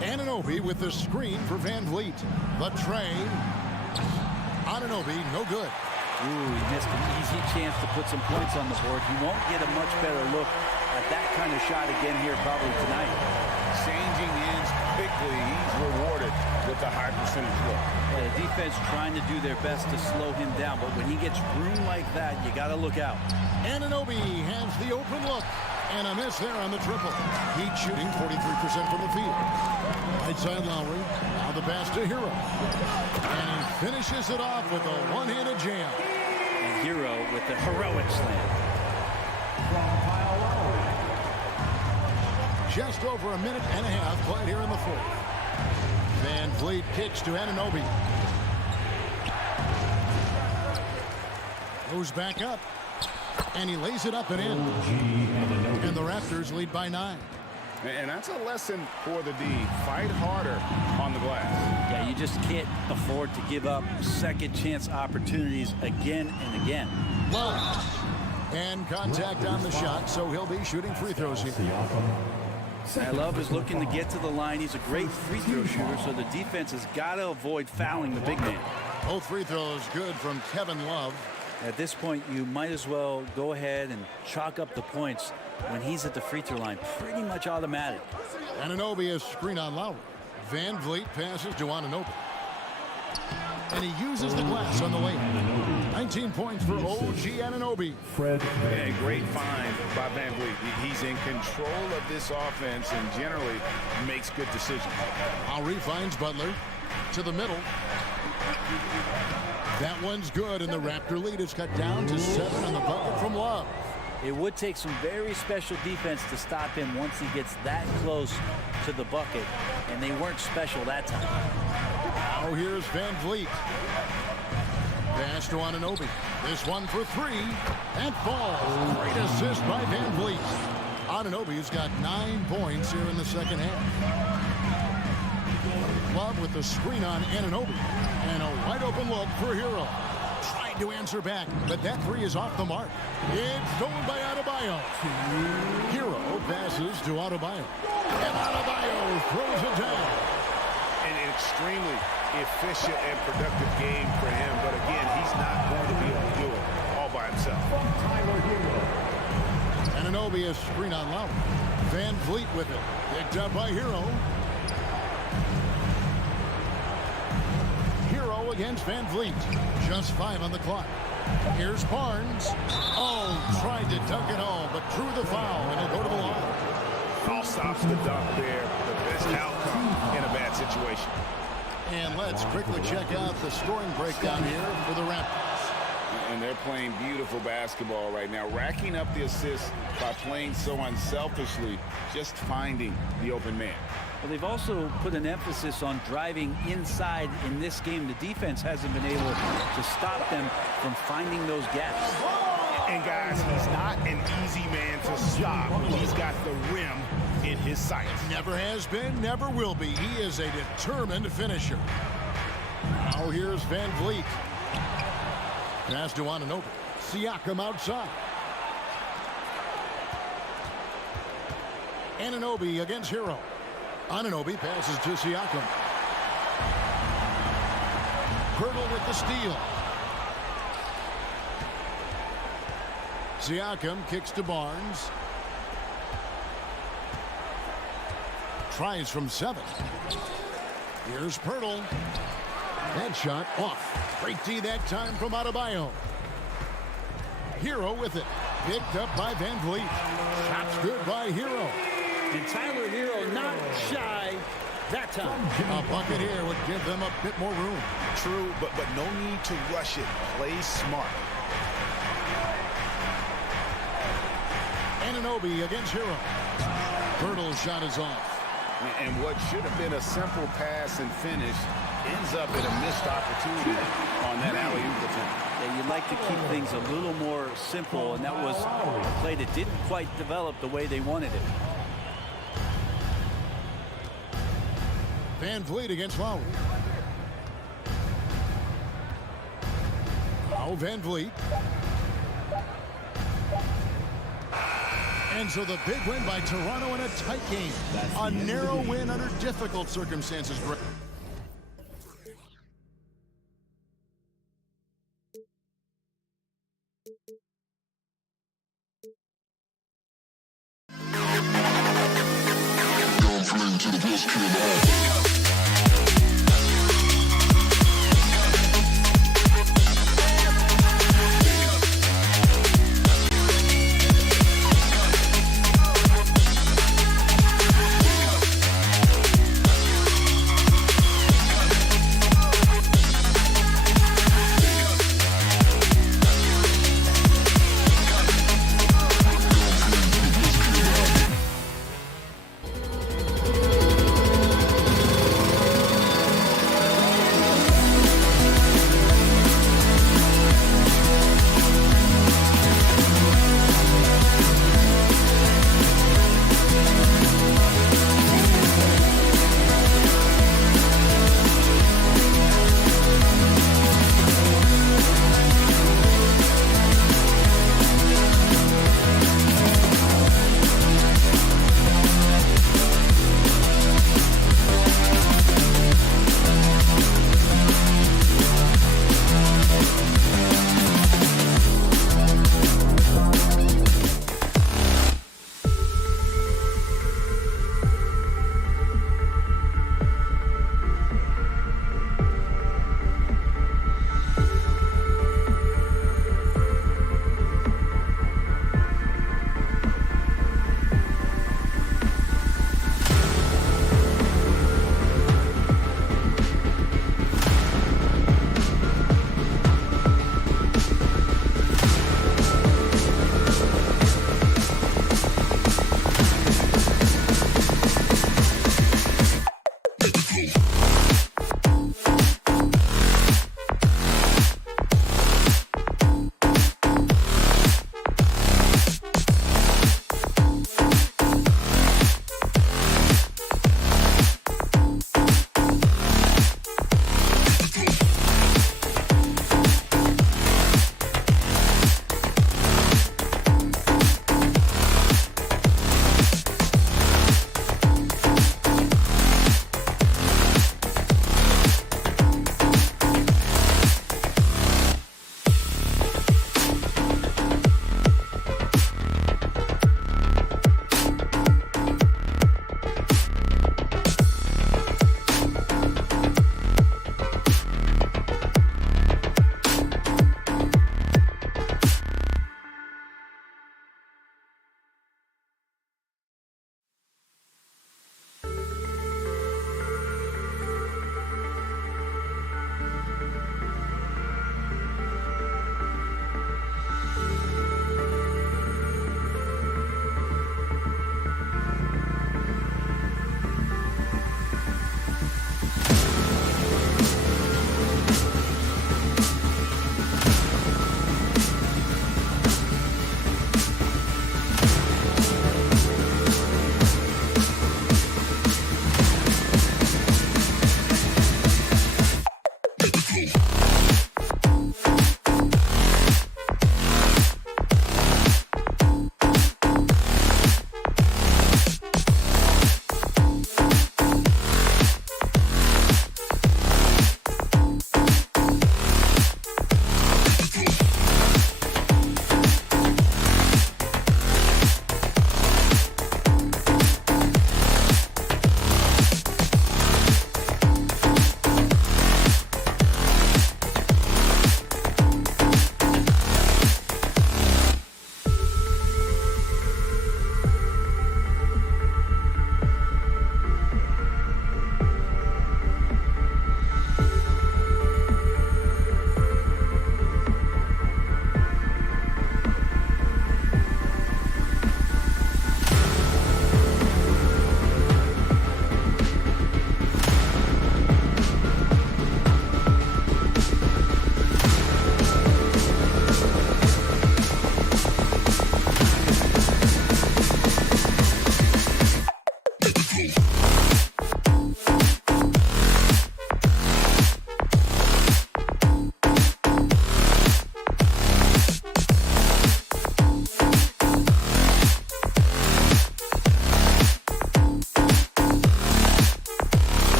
Anunoby with the screen for Van Vliet. The tray. Anunoby, no good. Ooh, he missed an easy chance to put some points on the board. He won't get a much better look at that kind of shot again here probably tonight. Changing ends quickly, he's rewarded with a high percentage look. Yeah, the defense trying to do their best to slow him down, but when he gets room like that, you got to look out. Anunoby has the open look. And a miss there on the triple. Heat shooting 43% from the field. Right side Lowry. Now the pass to Hero. And he finishes it off with a one-handed jam. And Hero with the heroic slam. Just over a minute and a half played here in the fourth. Van Vliet kicks to Anunoby. Goes back up. And he lays it up and in. And the Raptors lead by 9. And that's a lesson for the D. Fight harder on the glass. Yeah, you just can't afford to give up second chance opportunities again and again. Love. And contact on the shot, so he'll be shooting free throws here. Love is looking to get to the line. He's a great free throw shooter, so the defense has got to avoid fouling the big man. Both free throws good from Kevin Love. At this point, you might as well go ahead and chalk up the points when he's at the free throw line. Pretty much automatic. Anunoby is screen on Lowry. Van Vliet passes to Anunoby. And he uses the glass on the way. 19 points for OG Anunoby. And great find by Van Vliet. He's in control of this offense and generally makes good decisions. Lowry finds Butler to the middle. That one's good, and the Raptor lead is cut down to 7 on the bucket from Love. It would take some very special defense to stop him once he gets that close to the bucket, and they weren't special that time. Now here's Van Vliet. Pass to Anunoby. This one for 3. And falls. Great assist by Van Vliet. Anunoby's got 9 points here in the second half. Love with the screen on Anunoby. And a wide open look for Hero. Tried to answer back, but that 3 is off the mark. It's stolen by Adebayo. Hero passes to Adebayo. And Adebayo throws it down. An extremely efficient and productive game for him, but again, he's not going to be able to do it all by himself. Anunoby is screen on Lowry. Van Vliet with it. Picked up by Hero. Hero against Van Vliet. Just 5 on the clock. Here's Barnes. Oh, tried to dunk it home, but drew the foul, and he'll go to the line. Foul stops the dunk there. The best outcome in a bad situation. And let's quickly check out the scoring breakdown here for the Raptors. And they're playing beautiful basketball right now, racking up the assists by playing so unselfishly, just finding the open man. Well, they've also put an emphasis on driving inside in this game. The defense hasn't been able to stop them from finding those gaps. And guys, he's not an easy man to stop. He's got the rim in his sights. Never has been, never will be. He is a determined finisher. Now here's Van Vliet. Pass to Anunoby. Siakam outside. Anunoby against Hero. Anunoby passes to Siakam. Hurdle with the steal. Siakam kicks to Barnes. Tries from 7. Here's Pirtle. That shot off. Great D that time from Adebayo. Hero with it. Picked up by Van Vliet. Shot's good by Hero. And Tyler Hero not shy that time. A bucket here would give them a bit more room. True, but no need to rush it. Play smart. Anunoby against Hero. Pirtle's shot is off. And what should have been a simple pass and finish ends up in a missed opportunity on that alley-oop attempt. Yeah, you'd like to keep things a little more simple, and that was a play that didn't quite develop the way they wanted it. Van Vliet against Lowry. Now Van Vliet. And so the big win by Toronto in a tight game. A narrow win under difficult circumstances.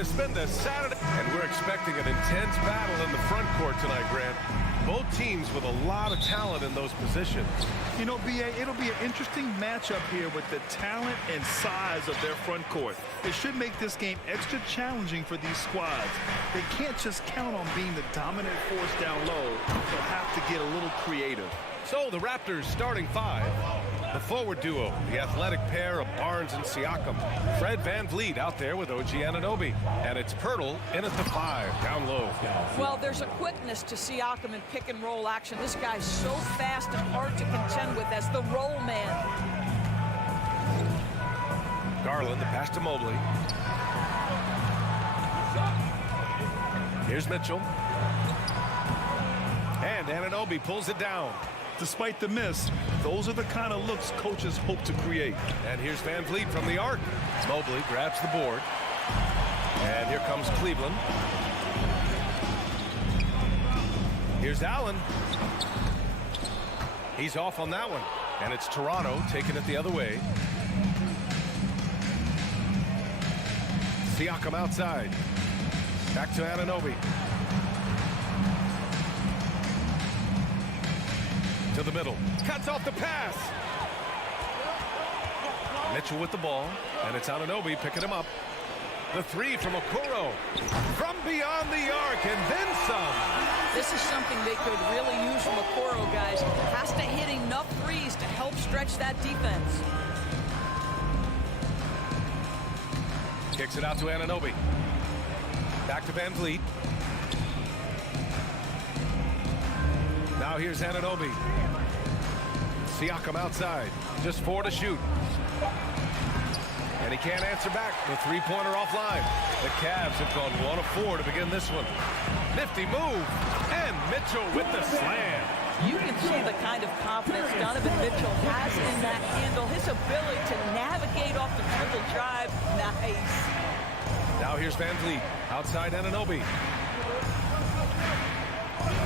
to spend the Saturday. And we're expecting an intense battle in the front court tonight, Grant. Both teams with a lot of talent in those positions. You know, B.A., it'll be an interesting matchup here with the talent and size of their front court. It should make this game extra challenging for these squads. They can't just count on being the dominant force down low. They'll have to get a little creative. So the Raptors starting five. The forward duo, the athletic pair of Barnes and Siakam. Fred VanVleet out there with OG Anunoby. And it's Pirtle in at the 5, down low. Well, there's a quickness to Siakam in pick and roll action. This guy's so fast and hard to contend with as the roll man. Garland, the pass to Mobley. Here's Mitchell. And Anunoby pulls it down. Despite the miss, those are the kind of looks coaches hope to create. And here's VanVleet from the arc. Mobley grabs the board. And here comes Cleveland. Here's Allen. He's off on that one. And it's Toronto taking it the other way. Siakam outside. Back to Anunoby. To the middle. Cuts off the pass. Mitchell with the ball. And it's Anunoby picking him up. The 3 from Okoro. From beyond the arc and then some. This is something they could really use from Okoro, guys. Has to hit enough threes to help stretch that defense. Kicks it out to Anunoby. Back to VanVleet. Now here's Anunoby. Siakam outside. Just 4 to shoot. And he can't answer back. The three-pointer offline. The Cavs have gone 1 of 4 to begin this one. Nifty move. And Mitchell with the slam. You can see the kind of confidence Donovan Mitchell has in that handle. His ability to navigate off the dribble drive. Nice. Now here's VanVleet. Outside Anunoby.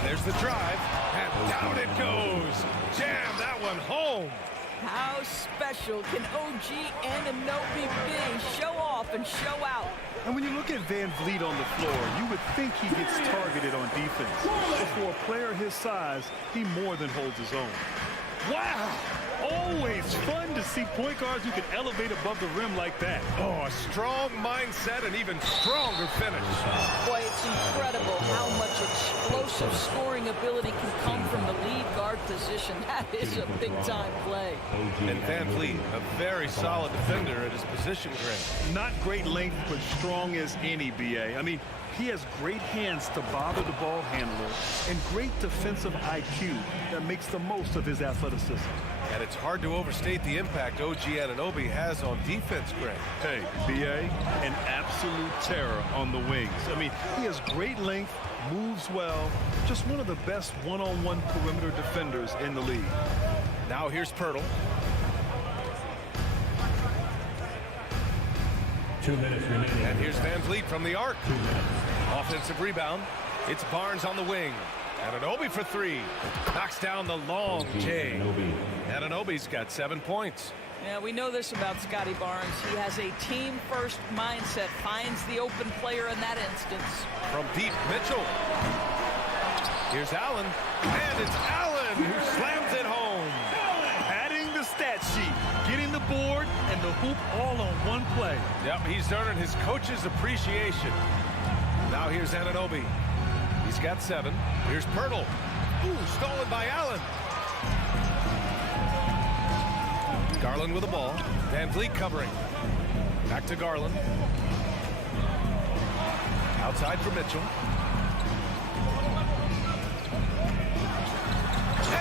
There's the drive. And down it goes. Jam that one home. How special can OG Anunoby be? Show off and show out. And when you look at VanVleet on the floor, you would think he gets targeted on defense. But for a player his size, he more than holds his own. Wow! Always fun to see point guards who can elevate above the rim like that. Oh, a strong mindset and even stronger finish. Boy, it's incredible how much explosive scoring ability can come from the lead guard position. That is a big-time play. And VanVleet, a very solid defender at his position, Grant. Not great length, but strong as any, B.A. I mean, he has great hands to bother the ball handler and great defensive IQ that makes the most of his athleticism. And it's hard to overstate the impact OG Anunoby has on defense, Grant. Hey, B.A., an absolute terror on the wings. I mean, he has great length, moves well, just one of the best one-on-one perimeter defenders in the league. Now here's Pirtle. 2 minutes remaining. And here's VanVleet from the arc. Offensive rebound. It's Barnes on the wing. Anunoby for 3. Knocks down the long J. Anunoby's got 7 points. Yeah, we know this about Scotty Barnes. He has a team-first mindset, finds the open player in that instance. From deep, Mitchell. Here's Allen. And it's Allen who slams it home. Adding the stat sheet, getting the board and the hoop all on one play. Yep, he's earning his coach's appreciation. Now here's Anunoby. He's got 7. Here's Pirtle. Ooh, stolen by Allen. Garland with the ball. VanVleet covering. Back to Garland. Outside for Mitchell.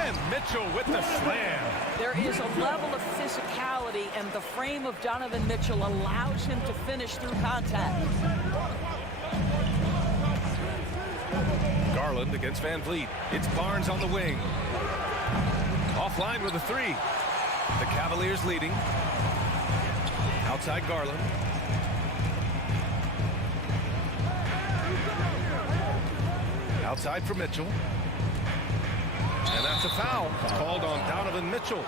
And Mitchell with the slam. There is a level of physicality, and the frame of Donovan Mitchell allows him to finish through contact. Garland against VanVleet. It's Barnes on the wing. Offline with a 3. The Cavaliers leading. Outside Garland. Outside for Mitchell. And that's a foul called on Donovan Mitchell.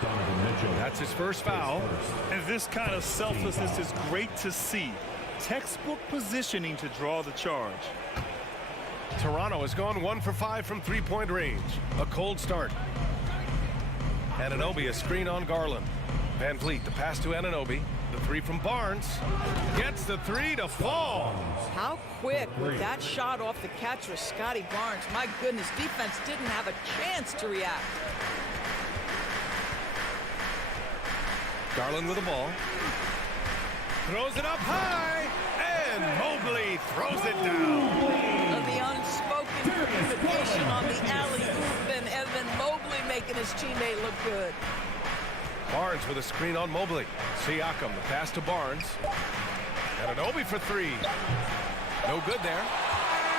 That's his first foul. And this kind of selflessness is great to see. Textbook positioning to draw the charge. Toronto has gone 1 for 5 from three-point range. A cold start. Anunoby, a screen on Garland. Van Vliet, the pass to Anunoby. The three from Barnes. Gets the three to fall. How quick with that shot off the catch was Scotty Barnes. My goodness, defense didn't have a chance to react. Garland with the ball. Throws it up high. And Mobley throws it down. The unspoken communication on the alley-oop, and Evan Mobley making his teammate look good. Barnes with a screen on Mobley. Siakam, the pass to Barnes. Anunoby for three. No good there.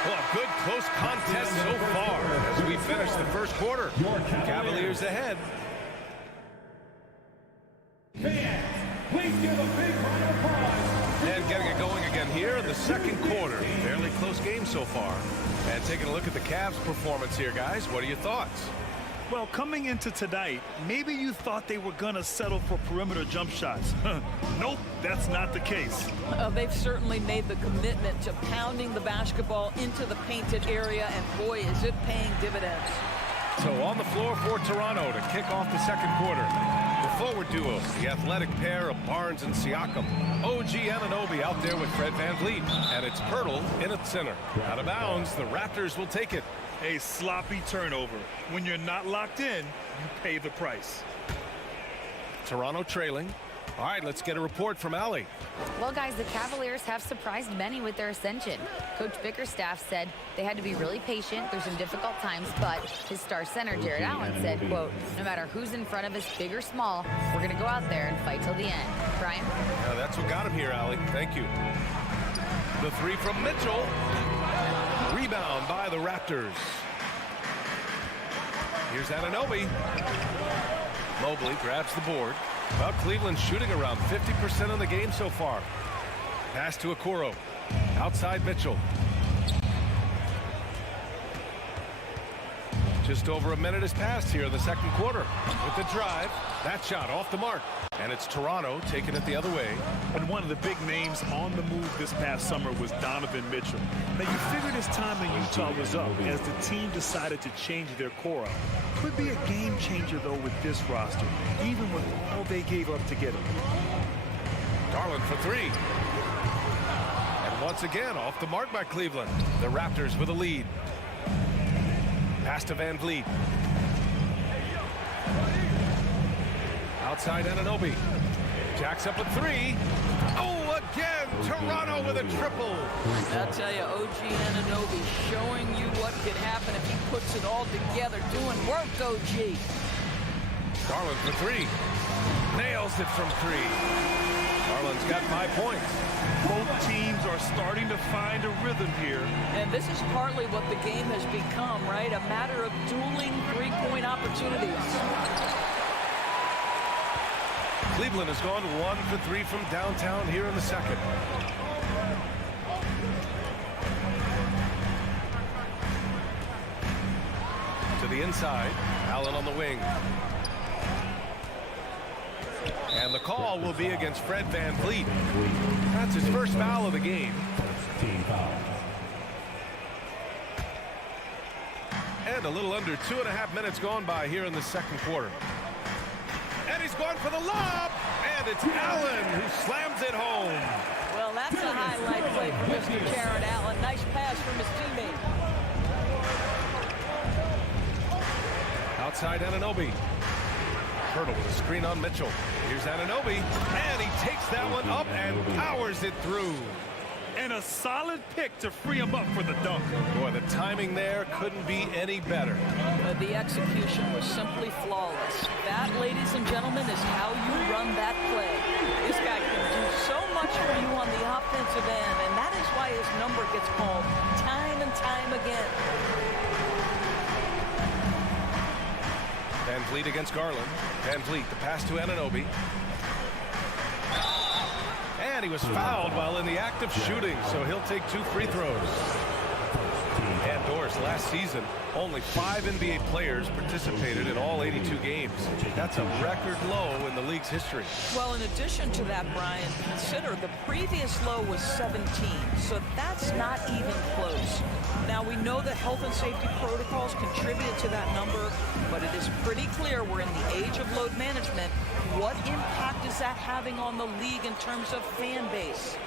Well, a good close contest so far as we finish the first quarter. Cavaliers ahead. Fans, please give a big round of applause. And getting it going again here in the second quarter. Fairly close game so far. And taking a look at the Cavs' performance here, guys. What are your thoughts? Well, coming into tonight, maybe you thought they were going to settle for perimeter jump shots. Nope, that's not the case. They've certainly made the commitment to pounding the basketball into the painted area, and boy, is it paying dividends. So on the floor for Toronto to kick off the second quarter. The forward duo, the athletic pair of Barnes and Siakam. OG Anunoby out there with Fred Van Vliet. And it's Pirtle in at center. Out of bounds, the Raptors will take it. A sloppy turnover. When you're not locked in, you pay the price. Toronto trailing. All right, let's get a report from Allie. Well, guys, the Cavaliers have surprised many with their ascension. Coach Bickerstaff said they had to be really patient through some difficult times, but his star center, Jared Allen, said, quote, no matter who's in front of us, big or small, we're going to go out there and fight till the end. Brian? That's what got him here, Allie. Thank you. The three from Mitchell. Rebound by the Raptors. Here's Anunoby. Mobley grabs the board. Well, Cleveland's shooting around 50% of the game so far. Pass to Okoro. Outside Mitchell. Just over a minute has passed here in the second quarter. With the drive, that shot off the mark. And it's Toronto taking it the other way. And one of the big names on the move this past summer was Donovan Mitchell. Now, you figured his time in Utah was up as the team decided to change their core up. Could be a game changer, though, with this roster, even with all they gave up to get him. Garland for three. And once again, off the mark by Cleveland. The Raptors with a lead. Pass to Van Vliet. Outside Anunoby. Jacks up a three. Oh, again, Toronto with a triple. I'll tell you, OG Anunoby showing you what could happen if he puts it all together. Doing work, OG. Garland for three. Nails it from three. Garland's got 5 points. Both teams are starting to find a rhythm here. And this is partly what the game has become, right? A matter of dueling three-point opportunities. Cleveland has gone 1 for 3 from downtown here in the second. To the inside. Allen on the wing. And the call will be against Fred Van Vliet. That's his first foul of the game. And a little under 2.5 minutes gone by here in the second quarter. And he's going for the lob. And it's Allen who slams it home. Well, that's a highlight play for Mr. Jared Allen. Nice pass from his teammate. Outside Anunoby. Pirtle with a screen on Mitchell. Here's Anunoby. And he takes that one up and powers it through. And a solid pick to free him up for the dunk. Boy, the timing there couldn't be any better. The execution was simply flawless. That, ladies and gentlemen, is how you run that play. This guy can do so much for you on the offensive end, and that is why his number gets called time and time again. Van Vliet against Garland. Van Vliet, the pass to Anunoby. And he was fouled while in the act of shooting, so he'll take 2 free throws. And Doris, last season, only 5 NBA players participated in all 82 games. That's a record low in the league's history. Well, in addition to that, Brian, consider the previous low was 17, so that's not even close. Now, we know that health and safety protocols contributed to that number, but it is pretty clear we're in the age of load management. What impact is that having on the league in terms of fan base?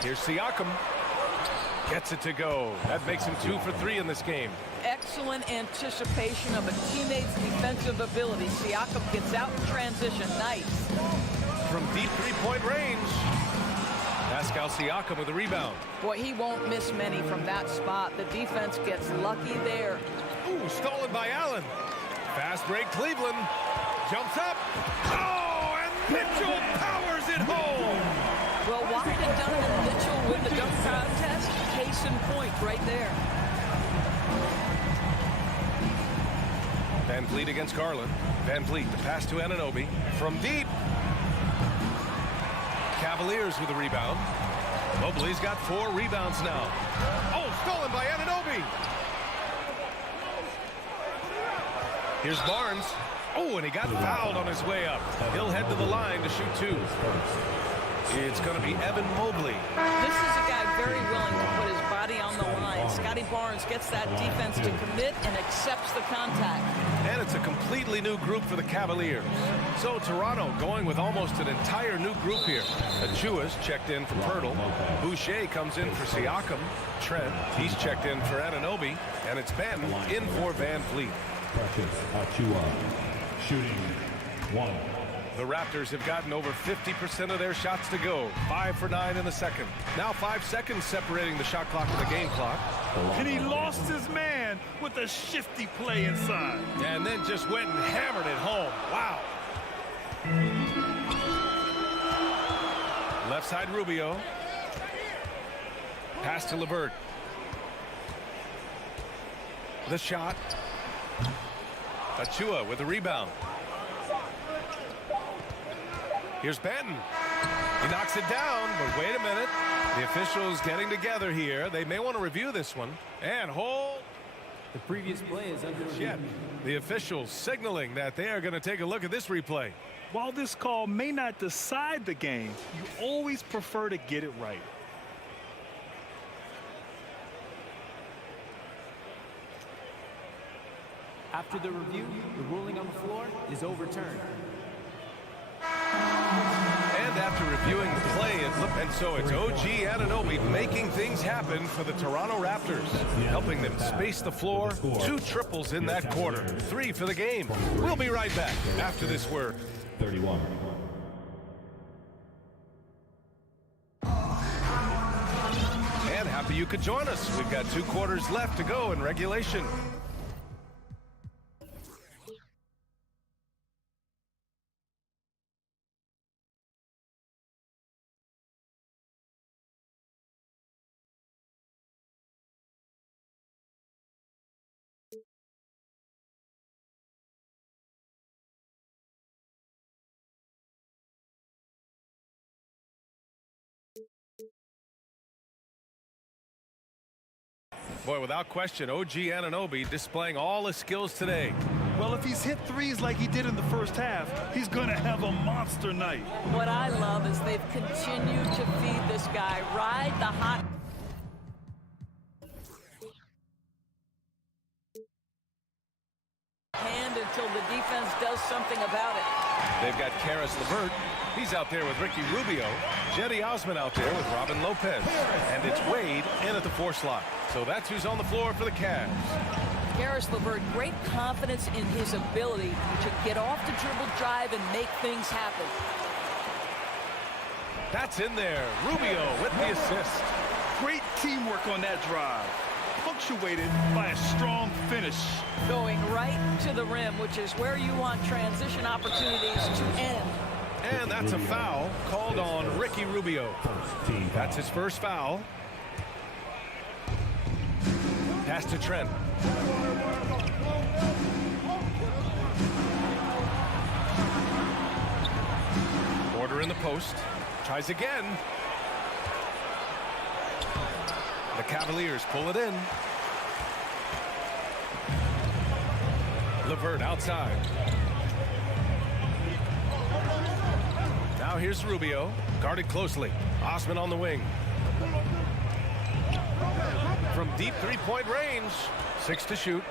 Here's Siakam. Gets it to go. That makes him 2 for 3 in this game. Excellent anticipation of a teammate's defensive ability. Siakam gets out in transition. Nice. From deep three-point range. Pascal Siakam with a rebound. Boy, he won't miss many from that spot. The defense gets lucky there. Ooh, stolen by Allen. Fast break, Cleveland. Jumps up. Oh, and Mitchell powers it home. Well, White and Donovan Mitchell with the dunk contest. Case in point right there. Van Vliet against Garland. Van Vliet, the pass to Anunoby. From deep. Cavaliers with a rebound. Mobley's got 4 rebounds now. Oh, stolen by Anunoby. Here's Barnes. Oh, and he got fouled on his way up. He'll head to the line to shoot 2. It's going to be Evan Mobley. This is a guy very willing to put his body on the line. Scotty Barnes gets that defense to commit and accepts the contact. And it's a completely new group for the Cavaliers. So Toronto going with almost an entire new group here. Achua's checked in for Pirtle. Boucher comes in for Siakam. Trent, he's checked in for Anunoby. And it's Ben in for Van Vliet. Achua shooting 1. The Raptors have gotten over 50% of their shots to go. 5 for 9 in the second. Now 5 seconds separating the shot clock and the game clock. And he lost his man with a shifty play inside. And then just went and hammered it home. Wow. Left side Rubio. Pass to LeVert. The shot. Achua with the rebound. Here's Benton. He knocks it down, but wait a minute. The officials getting together here. They may want to review this one. And hold. The previous play is under review. The officials signaling that they are going to take a look at this replay. While this call may not decide the game, you always prefer to get it right. After the review, the ruling on the floor is overturned. And after reviewing the play, and so it's OG Anunoby making things happen for the Toronto Raptors, helping them space the floor. 2 triples in that quarter. 3 for the game. We'll be right back after this word. 31. And happy you could join us. We've got 2 quarters left to go in regulation. Boy, without question, OG Anunoby displaying all his skills today. Well, if he's hit threes like he did in the first half, he's going to have a monster night. What I love is they've continued to feed this guy. Ride the hot. Hand until the defense does something about it. They've got Karis LeVert. He's out there with Ricky Rubio. Jetty Osman out there with Robin Lopez. And it's Wade in at the 4 slot. So that's who's on the floor for the Cavs. Karis LeVert, great confidence in his ability to get off the dribble drive and make things happen. That's in there. Rubio with the assist. Great teamwork on that drive. Punctuated by a strong finish. Going right to the rim, which is where you want transition opportunities to end. And that's a foul called on Ricky Rubio. That's his first foul. Pass to Trent. Order in the post. Tries again. The Cavaliers pull it in. LeVert outside. Now here's Rubio, guarded closely. Osman on the wing. From deep three-point range, 6 to shoot.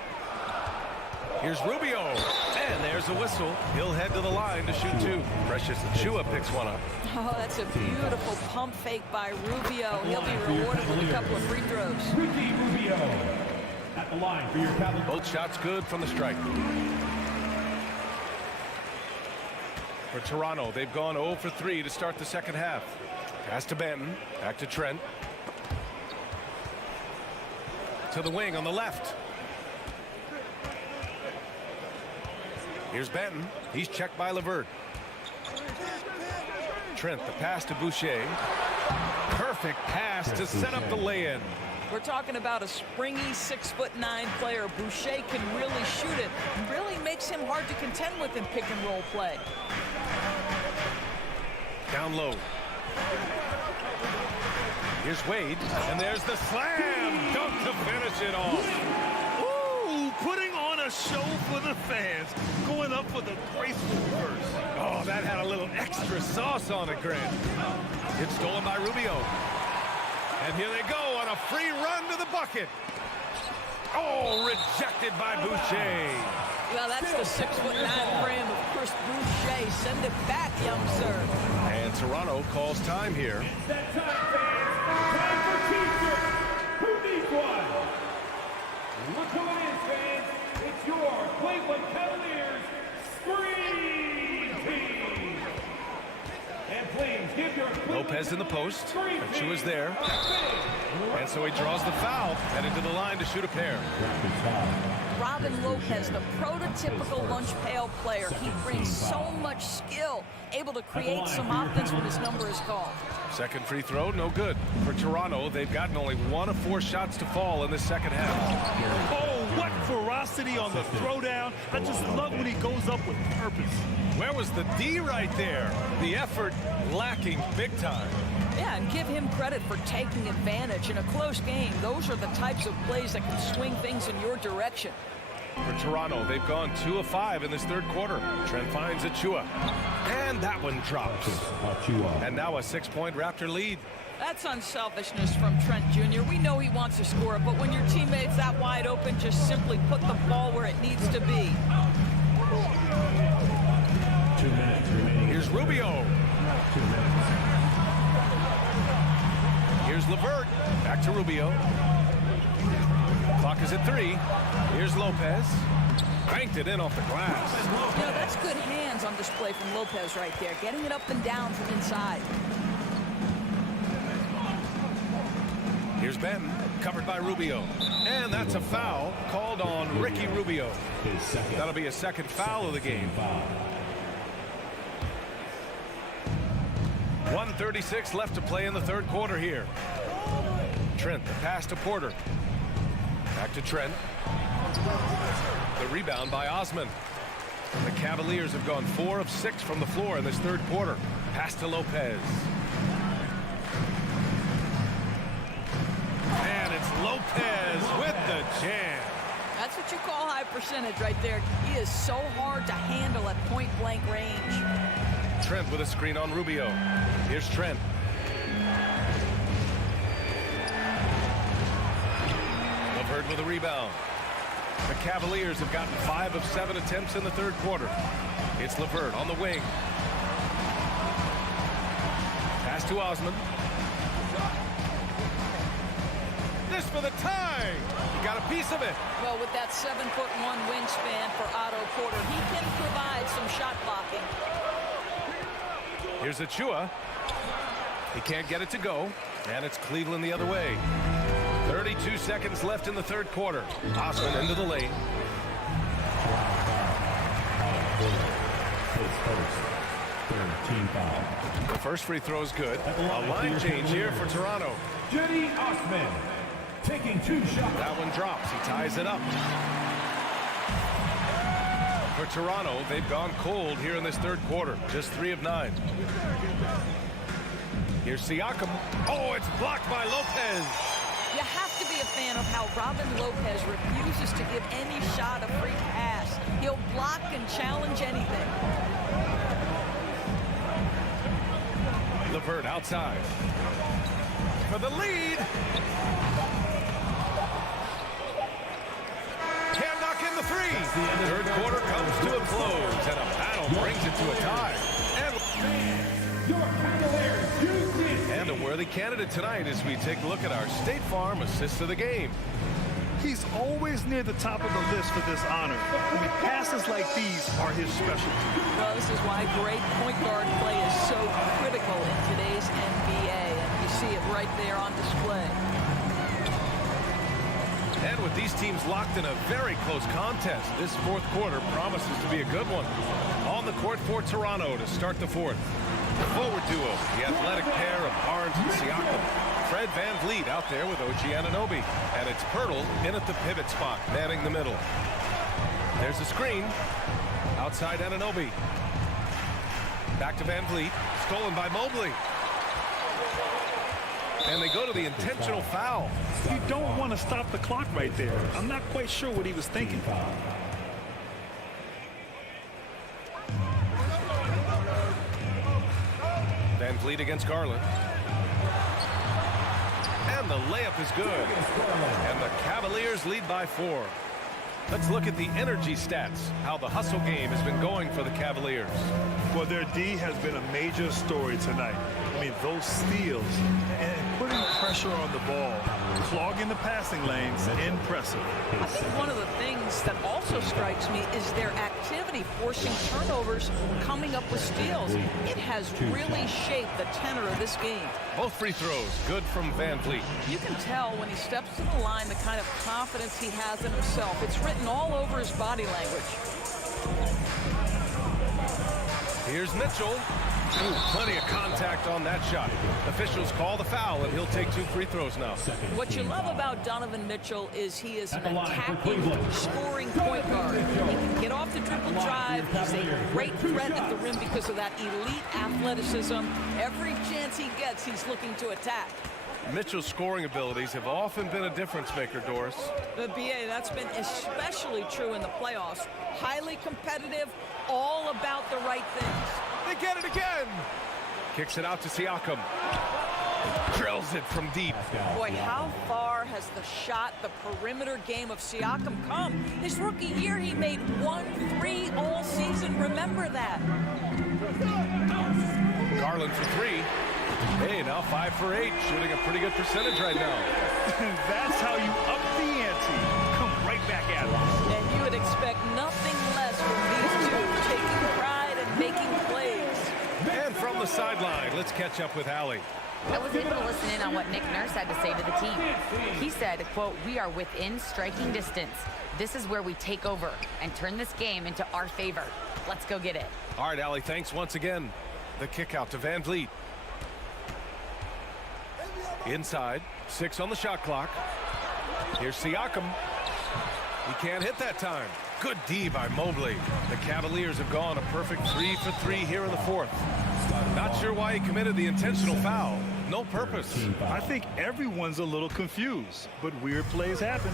Here's Rubio, and there's a whistle. He'll head to the line to shoot 2. Precious Achua picks one up. Oh, that's a beautiful pump fake by Rubio. He'll be rewarded with a couple of free throws. Ricky Rubio at the line for your Cavaliers. Both shots good from the stripe. For Toronto, they've gone 0 for 3 to start the second half. Pass to Banton, back to Trent. To the wing on the left. Here's Banton. He's checked by LeVert. Trent, the pass to Boucher. Perfect pass to set up the lay-in. We're talking about a springy 6'9" player. Boucher can really shoot it. Really makes him hard to contend with in pick-and-roll play. Down low. Here's Wade, and there's the slam dunk to finish it off. Ooh, putting on a show for the fans, going up for the graceful first. Oh, that had a little extra sauce on it, Grant. It's stolen by Rubio. And here they go on a free run to the bucket. Oh, rejected by Boucher. Well, that's the 6'9" frame of Chris Boucher. Send it back, young sir. And Toronto calls time here. It's that time, fans. Time for t-shirts. Who needs one? Look who it is, fans. It's your Cleveland Cavaliers Scream Team. And please give your Lopez in the post. Achua's there. And so he draws the foul. Headed to the line to shoot a pair. Robin Lopez, the prototypical lunch pail player. He brings so much skill, able to create some offense when his number is called. Second free throw, no good. For Toronto, they've gotten only 1 of 4 shots to fall in the second half. Oh, what ferocity on the throwdown. I just love when he goes up with purpose. Where was the D right there? The effort lacking big time. Yeah, and give him credit for taking advantage in a close game. Those are the types of plays that can swing things in your direction. For Toronto, they've gone 2 of 5 in this third quarter. Trent finds Achua. And that one drops. And now a 6-point Raptor lead. That's unselfishness from Trent Jr. We know he wants to score it, but when your teammate's that wide open, just simply put the ball where it needs to be. 2 minutes remaining. Here's Rubio. Here's LeVert. Back to Rubio. Clock is at 3. Here's Lopez. Banked it in off the glass. You know, that's good hands on display from Lopez right there. Getting it up and down from inside. Here's Banton. Covered by Rubio. And that's a foul called on Ricky Rubio. That'll be a second foul of the game. 1:36 left to play in the third quarter here. Trent, the pass to Porter. Back to Trent. The rebound by Osman. The Cavaliers have gone 4 of 6 from the floor in this third quarter. Pass to Lopez. And it's Lopez with the jam. That's what you call high percentage right there. He is so hard to handle at point-blank range. Trent with a screen on Rubio. Here's Trent. LeVert with a rebound. The Cavaliers have gotten 5 of 7 attempts in the third quarter. It's LeVert on the wing. Pass to Osman. This for the tie. He got a piece of it. Well, with that 7'1" wingspan for Otto Porter, he can provide some shot blocking. Here's Achua. He can't get it to go, and it's Cleveland the other way. 32 seconds left in the third quarter. Osman into the lane. The first free throw is good. A line change here for Toronto. Jenny Osman taking 2 shots. That one drops. He ties it up. For Toronto, they've gone cold here in this third quarter. Just 3 of 9. Here's Siakam. Oh, it's blocked by Lopez. You have to be a fan of how Robin Lopez refuses to give any shot a free pass. He'll block and challenge anything. LeVert outside for the lead. Can't knock in the three. Third quarter comes to a close, and a battle brings it to a tie. And a worthy candidate tonight as we take a look at our State Farm assist of the game. He's always near the top of the list for this honor. I mean, passes like these are his specialty. Well, this is why great point guard play is so critical in today's NBA, and you see it right there on display. And with these teams locked in a very close contest, this fourth quarter promises to be a good one. On the court for Toronto to start the fourth. The forward duo, the athletic pair of Barnes and Siakam. Fred VanVleet out there with OG Anunoby. And it's Pirtle in at the pivot spot, manning the middle. There's the screen. Outside Anunoby. Back to VanVleet. Stolen by Mobley. And they go to the intentional foul. You don't want to stop the clock right there. I'm not quite sure what he was thinking. VanVleet against Garland. And the layup is good. And the Cavaliers lead by 4. Let's look at the energy stats, how the hustle game has been going for the Cavaliers. Well, their D has been a major story tonight. I mean, those steals and putting pressure on the ball, clogging the passing lanes, impressive. I think one of the things that also strikes me is their activity forcing turnovers, coming up with steals. It has really shaped the tenor of this game. Both free throws, good from VanVleet. You can tell when he steps to the line the kind of confidence he has in himself. It's written all over his body language. Here's Mitchell. Ooh, plenty of contact on that shot. Officials call the foul, and he'll take 2 free throws now. What you love about Donovan Mitchell is he is an attacking, scoring point guard. He can get off the dribble drive. He's a great threat at the rim because of that elite athleticism. Every chance he gets, he's looking to attack. Mitchell's scoring abilities have often been a difference maker, Doris. The BA, that's been especially true in the playoffs. Highly competitive, all about the right things. They get it again. Kicks it out to Siakam. Drills it from deep. Boy, how far has the shot, the perimeter game of Siakam come? His rookie year, he made 1 3 all season. Remember that. Garland for 3. Hey, now 5 for 8. Shooting a pretty good percentage right now. That's how you up the ante. Come right back at it. And you would expect nothing less from these two, taking pride and making plays. And from the sideline, let's catch up with Allie. I was able to listen in on what Nick Nurse had to say to the team. He said, quote, "We are within striking distance. This is where we take over and turn this game into our favor. Let's go get it." All right, Allie, thanks once again. The kick out to VanVleet. Inside, 6 on the shot clock. Here's Siakam. He can't hit that time. Good D by Mobley. The Cavaliers have gone a perfect 3 for 3 here in the fourth. Not sure why he committed the intentional foul. No purpose. I think everyone's a little confused, but weird plays happen.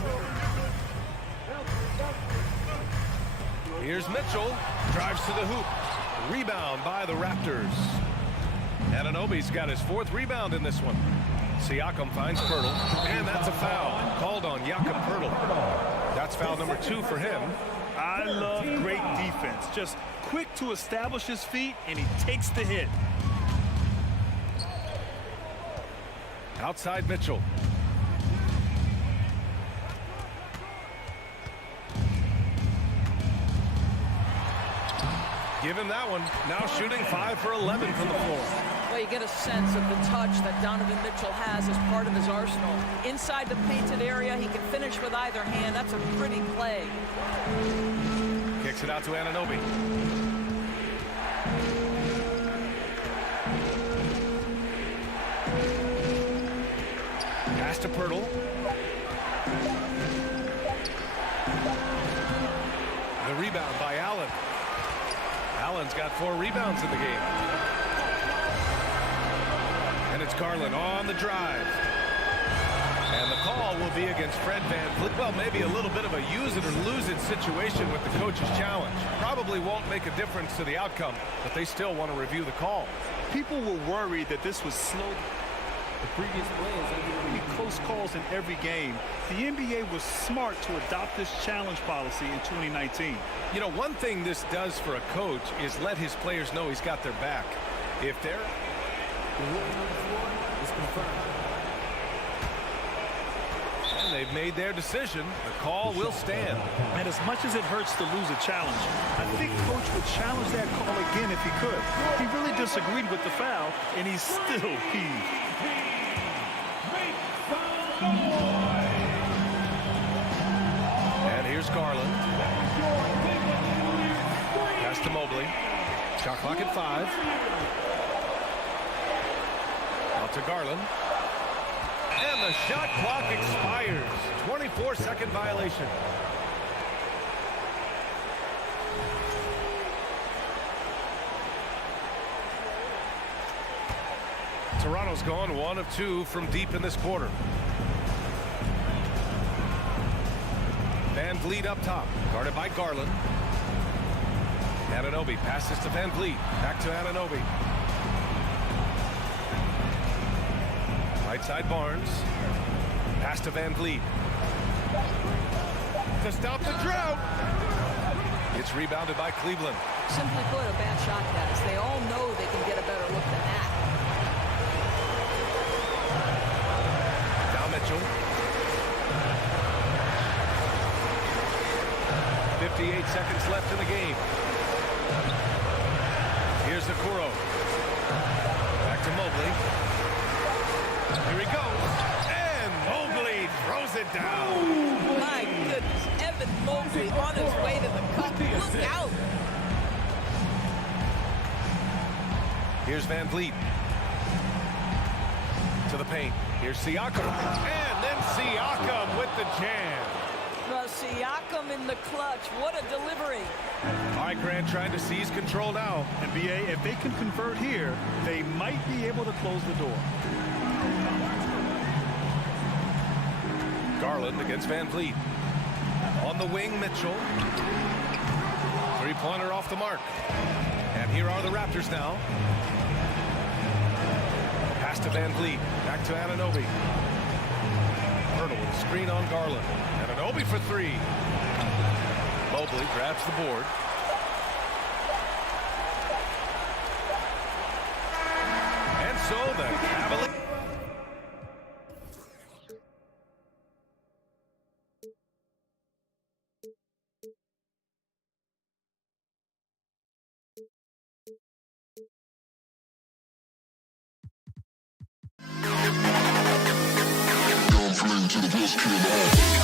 Here's Mitchell. Drives to the hoop. Rebound by the Raptors. Anunoby's got his 4th rebound in this one. Siakam finds Pirtle, and that's a foul called on Jakob Pirtle. That's foul number 2 for him. I love great defense. Just quick to establish his feet, and he takes the hit. Outside Mitchell. Give him that one. Now shooting 5 for 11 from the floor. Well, you get a sense of the touch that Donovan Mitchell has as part of his arsenal. Inside the painted area, he can finish with either hand. That's a pretty play. Kicks it out to Anunoby. Pass to Pirtle. The rebound by Allen. Allen's got 4 rebounds in the game. And it's Garland on the drive. And the call will be against Fred VanVleet. Well, maybe a little bit of a use it or lose it situation with the coach's challenge. Probably won't make a difference to the outcome, but they still want to review the call. People were worried that this would slow The previous play is many close calls in every game. The NBA was smart to adopt this challenge policy in 2019. You know, one thing this does for a coach is let his players know he's got their back. If they're... The ruling on the floor is confirmed. And they've made their decision. The call will stand. And as much as it hurts to lose a challenge, I think Coach would challenge that call again if he could. He really disagreed with the foul, and he still heaved. And here's Garland. Pass to Mobley. Shot clock at 5. Out to Garland. And the shot clock expires. 24-second violation. Toronto's gone 1 of 2 from deep in this quarter. VanVleet up top, guarded by Garland. Anunoby passes to VanVleet. Back to Anunoby. Right side Barnes. Pass to VanVleet. To stop the drought. It's rebounded by Cleveland. Simply put, a bad shot, guys. They all know they can get a better look than that. Now Mitchell. 58 seconds left in the game. Here's the Kuro. Back to Mobley. Here he goes. And Mobley throws it down. My goodness. Evan Mobley on his way to the cup. Look out. Here's VanVleet. To the paint. Here's Siakam. And then Siakam with the jam. Well, Siakam in the clutch. What a delivery. All right, Grant trying to seize control now. And BA, if they can convert here, they might be able to close the door. Garland against VanVleet. On the wing, Mitchell. Three-pointer off the mark. And here are the Raptors now. Pass to VanVleet. Back to Anunoby. Hurdle with a screen on Garland. Anunoby for 3. Mobley grabs the board. And so the Cavaliers. To the history of all.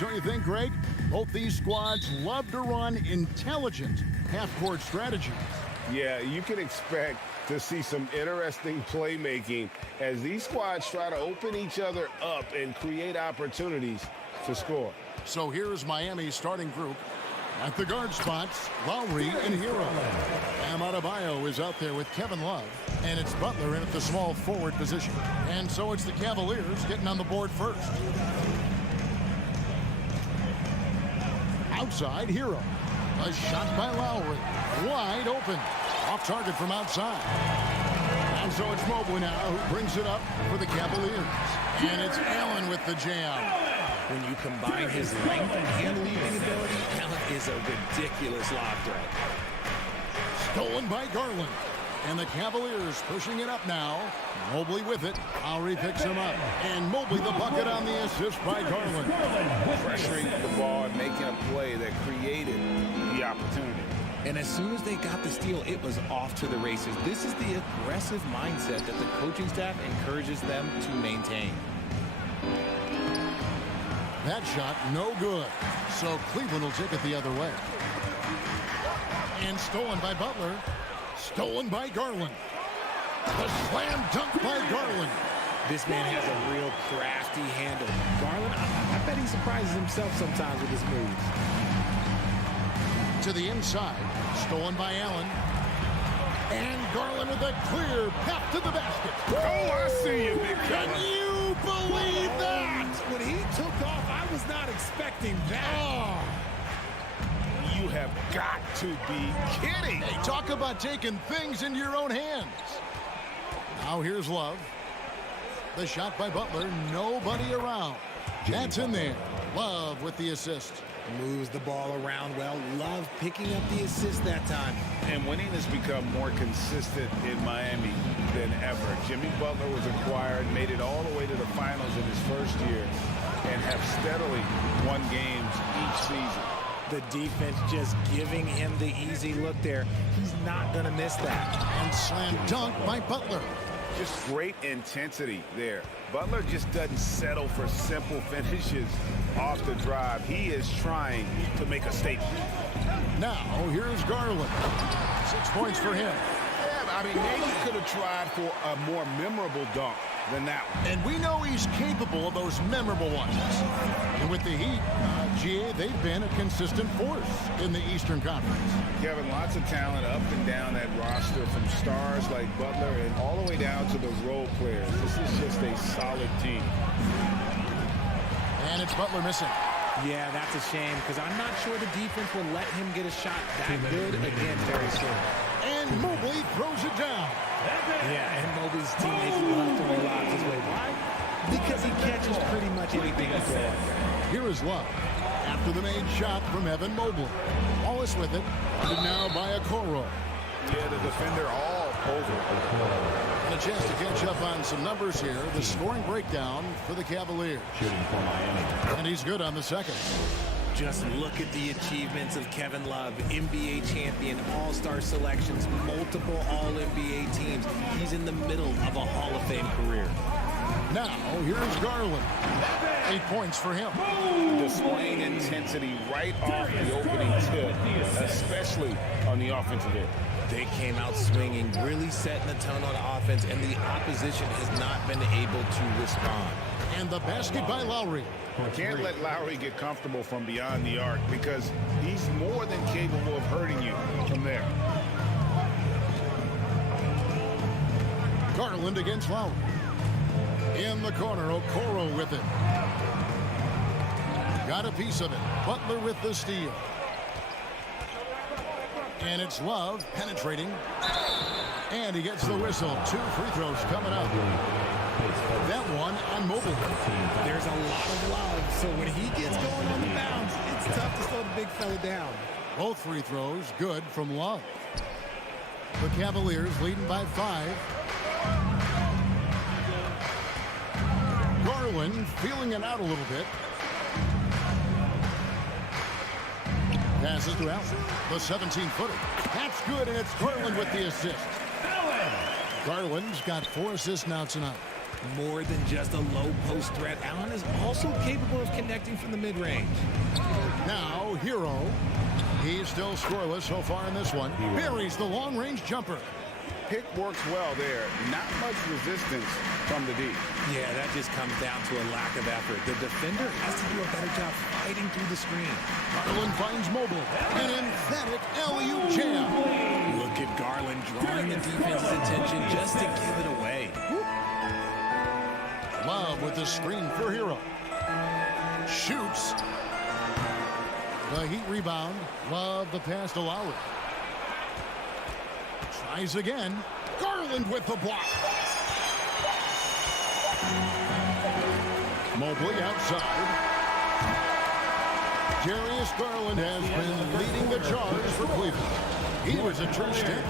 Don't you think, Greg? Both these squads love to run intelligent half-court strategies. Yeah, you can expect to see some interesting playmaking as these squads try to open each other up and create opportunities to score. So here's Miami's starting group. At the guard spots, Lowry and Hero. Bam Adebayo is out there with Kevin Love. And it's Butler in at the small forward position. And so it's the Cavaliers getting on the board first. Outside, Hero. A shot by Lowry. Wide open. Off target from outside. And so it's Mobley now who brings it up for the Cavaliers. And it's Allen with the jam. When you combine his length and leaping ability, Allen is a ridiculous lob threat. Stolen by Garland. And the Cavaliers pushing it up now. Mobley with it. Lowry picks him up. And Mobley the bucket on the assist by Garland. Pressuring the ball and making a play that created the opportunity. And as soon as they got the steal, it was off to the races. This is the aggressive mindset that the coaching staff encourages them to maintain. That shot, no good. So Cleveland will take it the other way. And stolen by Butler. Stolen by Garland. The slam dunk by Garland. This man has a real crafty handle. Garland, I bet he surprises himself sometimes with his moves. To the inside. Stolen by Allen. And Garland with a clear path to the basket. Oh, I see you, big Can you believe that? When he took off, I was not expecting that. Oh. You have got to be kidding. Hey, talk about taking things into your own hands. Now here's Love. The shot by Butler. Nobody around. That's in there. Love with the assist. Moves the ball around well. Love picking up the assist that time. And winning has become more consistent in Miami than ever. Jimmy Butler was acquired, made it all the way to the finals in his first year, and have steadily won games each season. The defense just giving him the easy look there. He's not going to miss that. And slam dunk by Butler. Just great intensity there. Butler just doesn't settle for simple finishes off the drive. He is trying to make a statement. Now, here's Garland. 6 points for him. Yeah, I mean, maybe could have tried for a more memorable dunk than that one. And we know he's capable of those memorable ones. And with the Heat, GA, they've been a consistent force in the Eastern Conference. Kevin, lots of talent up and down that roster, from stars like Butler and all the way down to the role players. This is just a solid team. And it's Butler missing. Yeah, that's a shame, because I'm not sure the defense will let him get a shot that good again very soon. And Mobley throws it down. Yeah, and Mobley's teammates love throwing lobs his way. Why? Because he catches pretty much anything he throws. Here is Love. After the made shot from Evan Mobley. Wallace with it. And now by Okoro. Yeah, the defender all over. And a chance to catch up on some numbers here. The scoring breakdown for the Cavaliers. Shooting for Miami. And he's good on the second. Just look at the achievements of Kevin Love, NBA champion, all-star selections, multiple all-NBA teams. He's in the middle of a Hall of Fame career. Now, here's Garland. 8 points for him. Displaying intensity right off the opening tip, especially on the offensive end. They came out swinging, really setting the tone on offense, and the opposition has not been able to respond. And the basket by Lowry. Can't let Lowry get comfortable from beyond the arc, because he's more than capable of hurting you from there. Garland against Lowry. In the corner, Okoro with it. Got a piece of it. Butler with the steal. And it's Love penetrating. And he gets the whistle. 2 free throws coming up. That one on Mobley. There's a lot of love, so when he gets going on the bounce, it's tough to slow the big fella down. Both free throws good from Love. The Cavaliers leading by 5. Garland feeling it out a little bit. Passes to Allen. The 17-footer. That's good, and it's Garland with the assist. Garland's got 4 assists now tonight. More than just a low post threat, Allen is also capable of connecting from the mid-range. Now, Hero. He's still scoreless so far in this one. Buries the long-range jumper. Pick works well there. Not much resistance from the D. Yeah, that just comes down to a lack of effort. The defender has to do a better job fighting through the screen. Garland finds Mobley. An emphatic alley-oop jam. Look at Garland drawing the defense's attention just to give it away. Love with the screen for Hero. Shoots. The Heat rebound. Love the pass to Lowry. Tries again. Garland with the block. Mobley outside. Darius Garland has been leading the charge for Cleveland. He was a true step.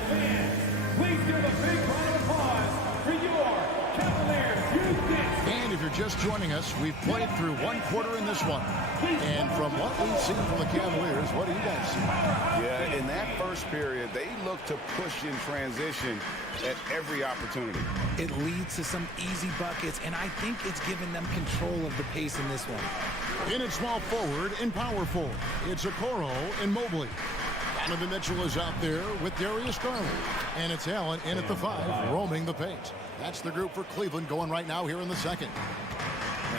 Please give a big round of applause for your Cavaliers youth. And if you're just joining us, we've played through one quarter in this one. And from what we've seen from the Cavaliers, what do you guys see? Yeah, in that first period, they looked to push in transition at every opportunity. It leads to some easy buckets, and I think it's given them control of the pace in this one. In at small forward and power forward, it's Okoro and Mobley. Donovan Mitchell is out there with Darius Garland. And it's Allen in at the 5, roaming the paint. That's the group for Cleveland going right now here in the second.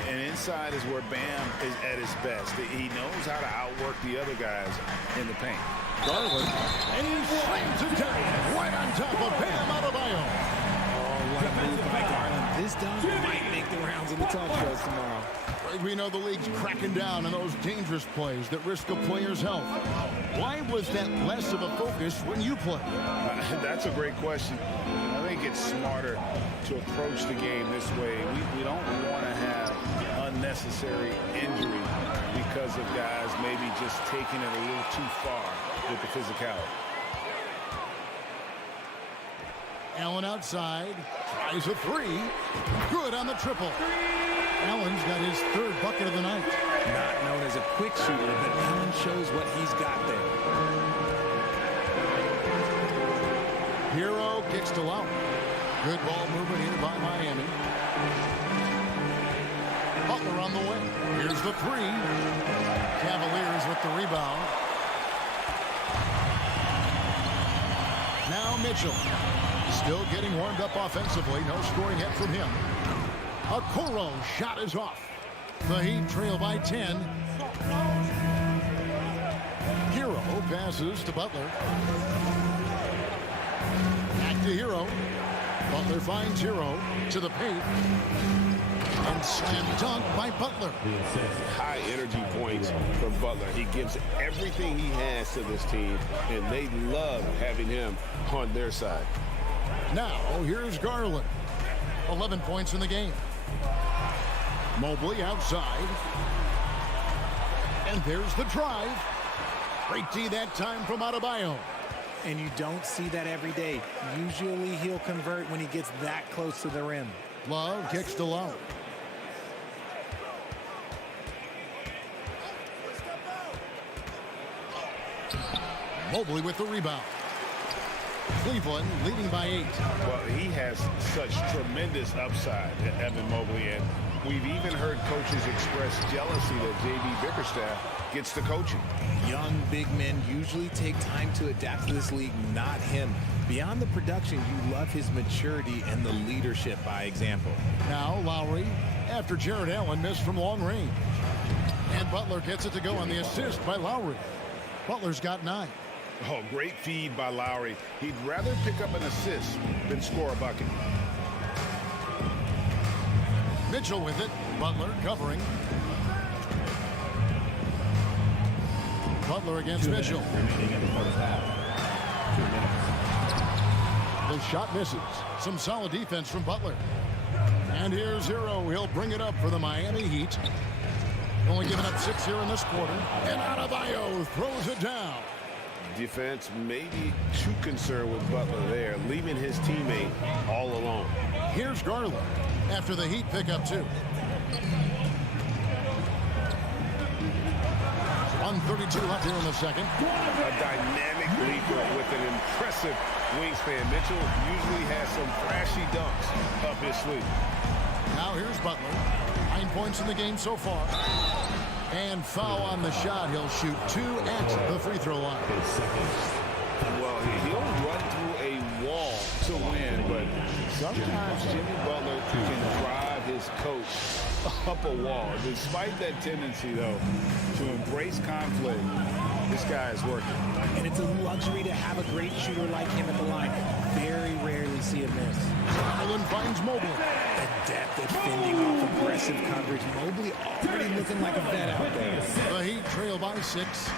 And inside is where Bam is at his best. He knows how to outwork the other guys in the paint. Garland, and he slams it down right on top of Bam Adebayo. Oh, what a move by Garland. This dunk might make the rounds of the talk shows tomorrow. We know the league's cracking down on those dangerous plays that risk a player's health. Why was that less of a focus when you play? That's a great question. I think it's smarter to approach the game this way. We don't want to have unnecessary injury because of guys maybe just taking it a little too far with the physicality. Allen outside, tries a 3. Good on the triple. Allen's got his 3rd bucket of the night. Not known as a quick shooter, but Allen shows what he's got there. Hero kicks to Lowry. Good ball movement here by Miami. Butler on the way. Here's the 3. Cavaliers with the rebound. Now Mitchell. Still getting warmed up offensively. No scoring yet from him. Okoro shot is off. The Heat trail by 10. Hero passes to Butler. Back to Hero. Butler finds Hero to the paint. And slam dunk by Butler. High energy points from Butler. He gives everything he has to this team, and they love having him on their side. Now, here's Garland. 11 points in the game. Mobley outside. And there's the drive. Great D that time from Adebayo. And you don't see that every day. Usually he'll convert when he gets that close to the rim. Love kicks to Love. Mobley with the rebound. Cleveland leading by 8. Well, he has such tremendous upside, Evan Mobley, and we've even heard coaches express jealousy that J.B. Bickerstaff gets the coaching. Young big men usually take time to adapt to this league, not him. Beyond the production, you love his maturity and the leadership by example. Now Lowry, after Jared Allen missed from long range. And Butler gets it to go on the assist by Lowry. Butler's got 9. Oh, great feed by Lowry. He'd rather pick up an assist than score a bucket. Mitchell with it. Butler covering. Butler against Mitchell. The shot misses. Some solid defense from Butler. And here's Hero. He'll bring it up for the Miami Heat. Only giving up 6 here in this quarter. And Adebayo throws it down. Defense may be too concerned with Butler there, leaving his teammate all alone. Here's Garland after the Heat pick up 2. 1:32 left here in the second. A dynamic leaper with an impressive wingspan. Mitchell usually has some flashy dunks up his sleeve. Now here's Butler. 9 points in the game so far. And foul on the shot. He'll shoot 2 at the free throw line. Well, he'll run through a wall to win, but sometimes Jimmy Butler can drive his coach up a wall. Despite that tendency, though, to embrace conflict, this guy is working. And it's a luxury to have a great shooter like him at the line. Very rarely see him miss. Allen finds Mobley. The depth at fending off aggressive coverage. Mobley already looking like a vet out there. The Heat trail by 6.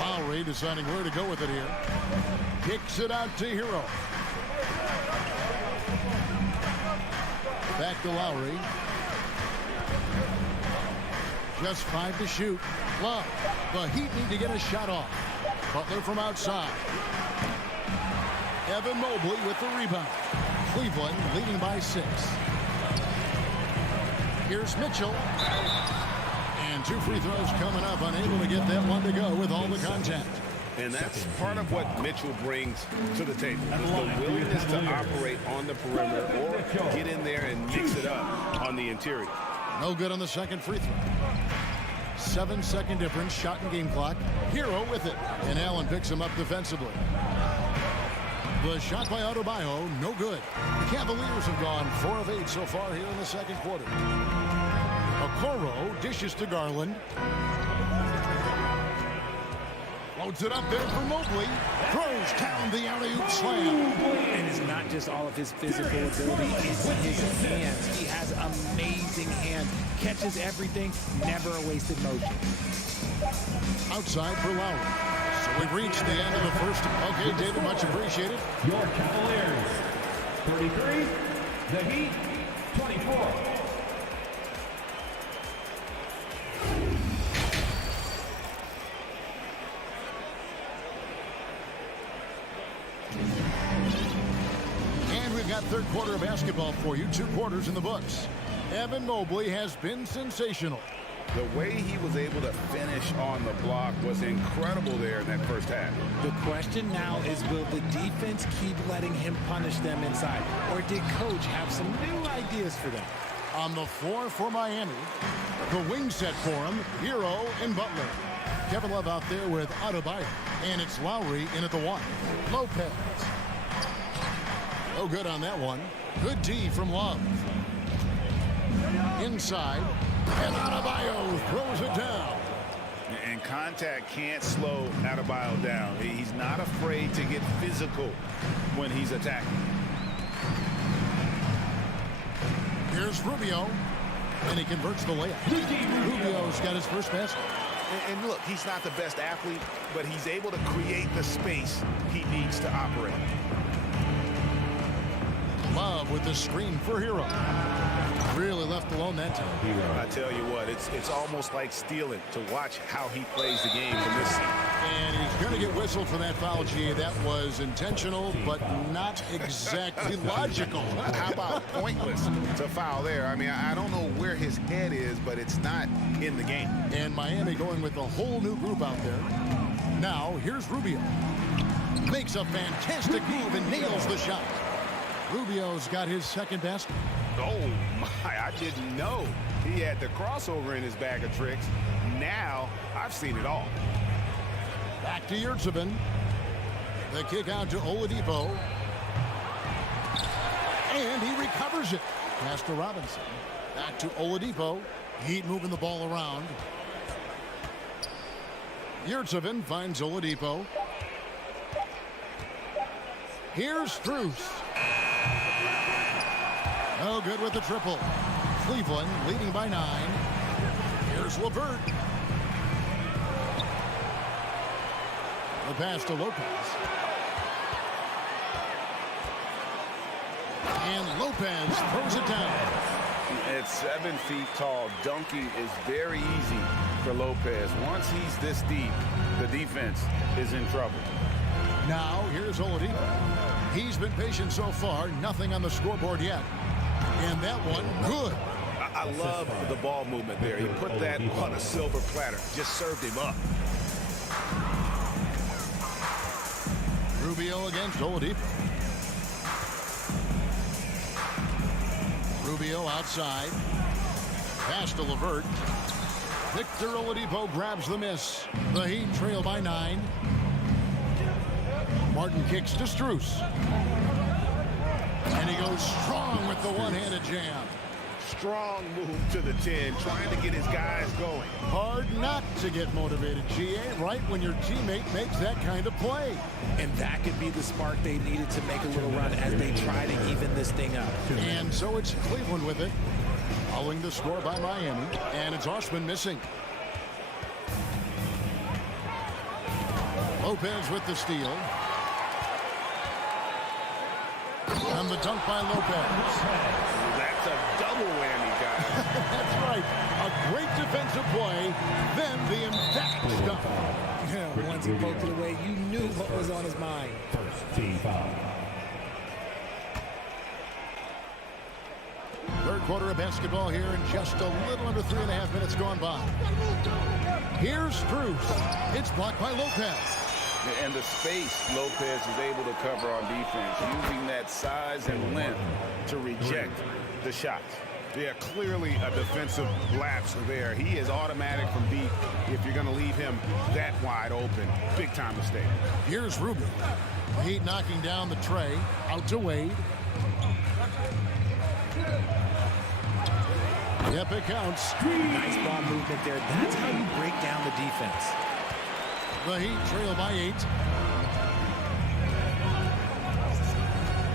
Lowry deciding where to go with it here. Kicks it out to Hero. Back to Lowry. Just 5 to shoot. Love. The Heat need to get a shot off. Butler from outside. Evan Mobley with the rebound. Cleveland leading by 6. Here's Mitchell. And 2 free throws coming up. Unable to get that one to go with all the contact. And that's part of what Mitchell brings to the table. Is the willingness to operate on the perimeter or get in there and mix it up on the interior. No good on the second free throw. 7-second difference, shot and game clock. Hero with it. And Allen picks him up defensively. The shot by Adebayo, no good. The Cavaliers have gone 4 of 8 so far here in the second quarter. Okoro dishes to Garland. Loads it up there for Mobley. Throws down the alley-oop slam. And it's not just all of his physical ability, it's his hands. He has amazing hands. Catches everything, never a wasted motion. Outside for Lowry. So we've reached the end of the first. Okay, David, much appreciated. Your Cavaliers, 33. The Heat, 24. And we've got third quarter of basketball for you. 2 quarters in the books. Evan Mobley has been sensational. The way he was able to finish on the block was incredible there in that first half. The question now is, will the defense keep letting him punish them inside? Or did Coach have some new ideas for them? On the floor for Miami, the wing set for him, Hero and Butler. Kevin Love out there with Adebayo. And it's Lowry in at the 1. Lopez. No good on that one. Good D from Love. Inside. And Adebayo throws it down. And contact can't slow Adebayo down. He's not afraid to get physical when he's attacking. Here's Rubio. And he converts the layup. Rubio's got his first basket. And look, he's not the best athlete, but he's able to create the space he needs to operate. Love with the screen for Hero. Really left alone that time. I tell you what, it's almost like stealing to watch how he plays the game from this seat. And he's going to get whistled for that foul, G. That was intentional, but not exactly logical. How about pointless to foul there? I mean, I don't know where his head is, but it's not in the game. And Miami going with a whole new group out there. Now, here's Rubio. Makes a fantastic move and nails the shot. Rubio's got his second basket. Oh, my, I didn't know he had the crossover in his bag of tricks. Now, I've seen it all. Back to Yurtsevin. The kick out to Oladipo. And he recovers it. Pass to Robinson. Back to Oladipo. Heat moving the ball around. Yurtsevin finds Oladipo. Here's Strus. No good with the triple. Cleveland leading by 9. Here's LeVert. The pass to Lopez. And Lopez throws it down. At 7 feet tall, dunking is very easy for Lopez. Once he's this deep, the defense is in trouble. Now, here's Oladipo. He's been patient so far. Nothing on the scoreboard yet. And that one, good. I love the ball movement there. He put that on a silver platter. Just served him up. Rubio against Oladipo. Rubio outside. Pass to LeVert. Victor Oladipo grabs the miss. The Heat trail by 9. Martin kicks to Strus. And he goes strong with the one-handed jam. Strong move to the 10, trying to get his guys going. Hard not to get motivated, GA, right when your teammate makes that kind of play. And that could be the spark they needed to make a little run as they try to even this thing up. And so it's Cleveland with it, following the score by Miami, and it's Osman missing. Lopez with the steal. And the dunk by Lopez. That's a double whammy, guys. That's right. A great defensive play, then the emphatic dunk. Yeah, once he poked it away, you knew what was on his mind. First team foul. Third quarter of basketball here, and just a little under 3.5 minutes gone by. Here's Strus. It's blocked by Lopez. And the space Lopez is able to cover on defense, using that size and length to reject the shots. Yeah, clearly a defensive lapse there. He is automatic from deep if you're going to leave him that wide open. Big time mistake. Here's Rubio. Heat knocking down the tray. Out to Wade. Yep, it counts. Nice ball movement there. That's how you break down the defense. The Heat trail by 8.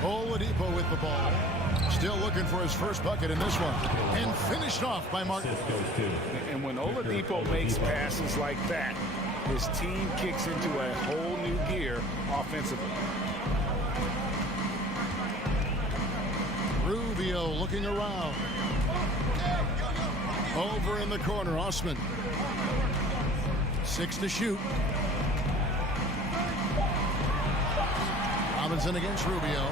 Oladipo with the ball. Still looking for his first bucket in this one. And finished off by Martin. And when Oladipo makes passes like that, his team kicks into a whole new gear offensively. Rubio looking around. Over in the corner, Osman. 6 to shoot. Robinson against Rubio.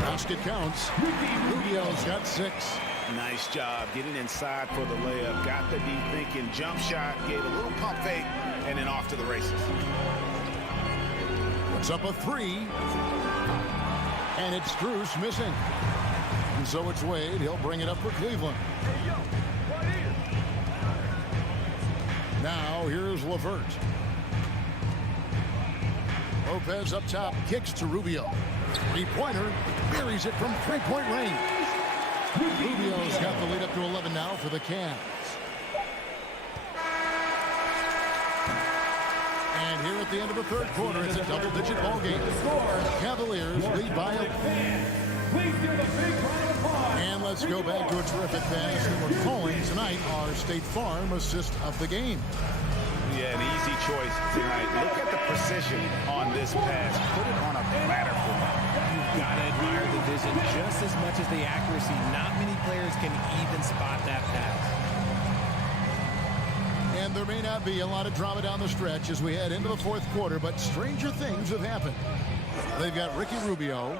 Basket counts. Rubio's got 6. Nice job getting inside for the layup. Got the deep thinking jump shot. Gave a little pump fake. And then off to the races. Puts up a 3. And it's Strus missing. And so it's Wade. He'll bring it up for Cleveland. Now here's LeVert. Lopez up top, kicks to Rubio. Three-pointer, buries it from three-point range. Rubio's got the lead up to 11 now for the Cavs. And here at the end of the third quarter, it's a double-digit ball game. Cavaliers lead by a... And let's go back to a terrific pass that we're calling tonight our State Farm assist of the game. Yeah, an easy choice tonight. Look at the precision on this pass. Put it on a platter for him. You've got to admire the vision just as much as the accuracy. Not many players can even spot that pass. And there may not be a lot of drama down the stretch as we head into the fourth quarter, but stranger things have happened. They've got Ricky Rubio.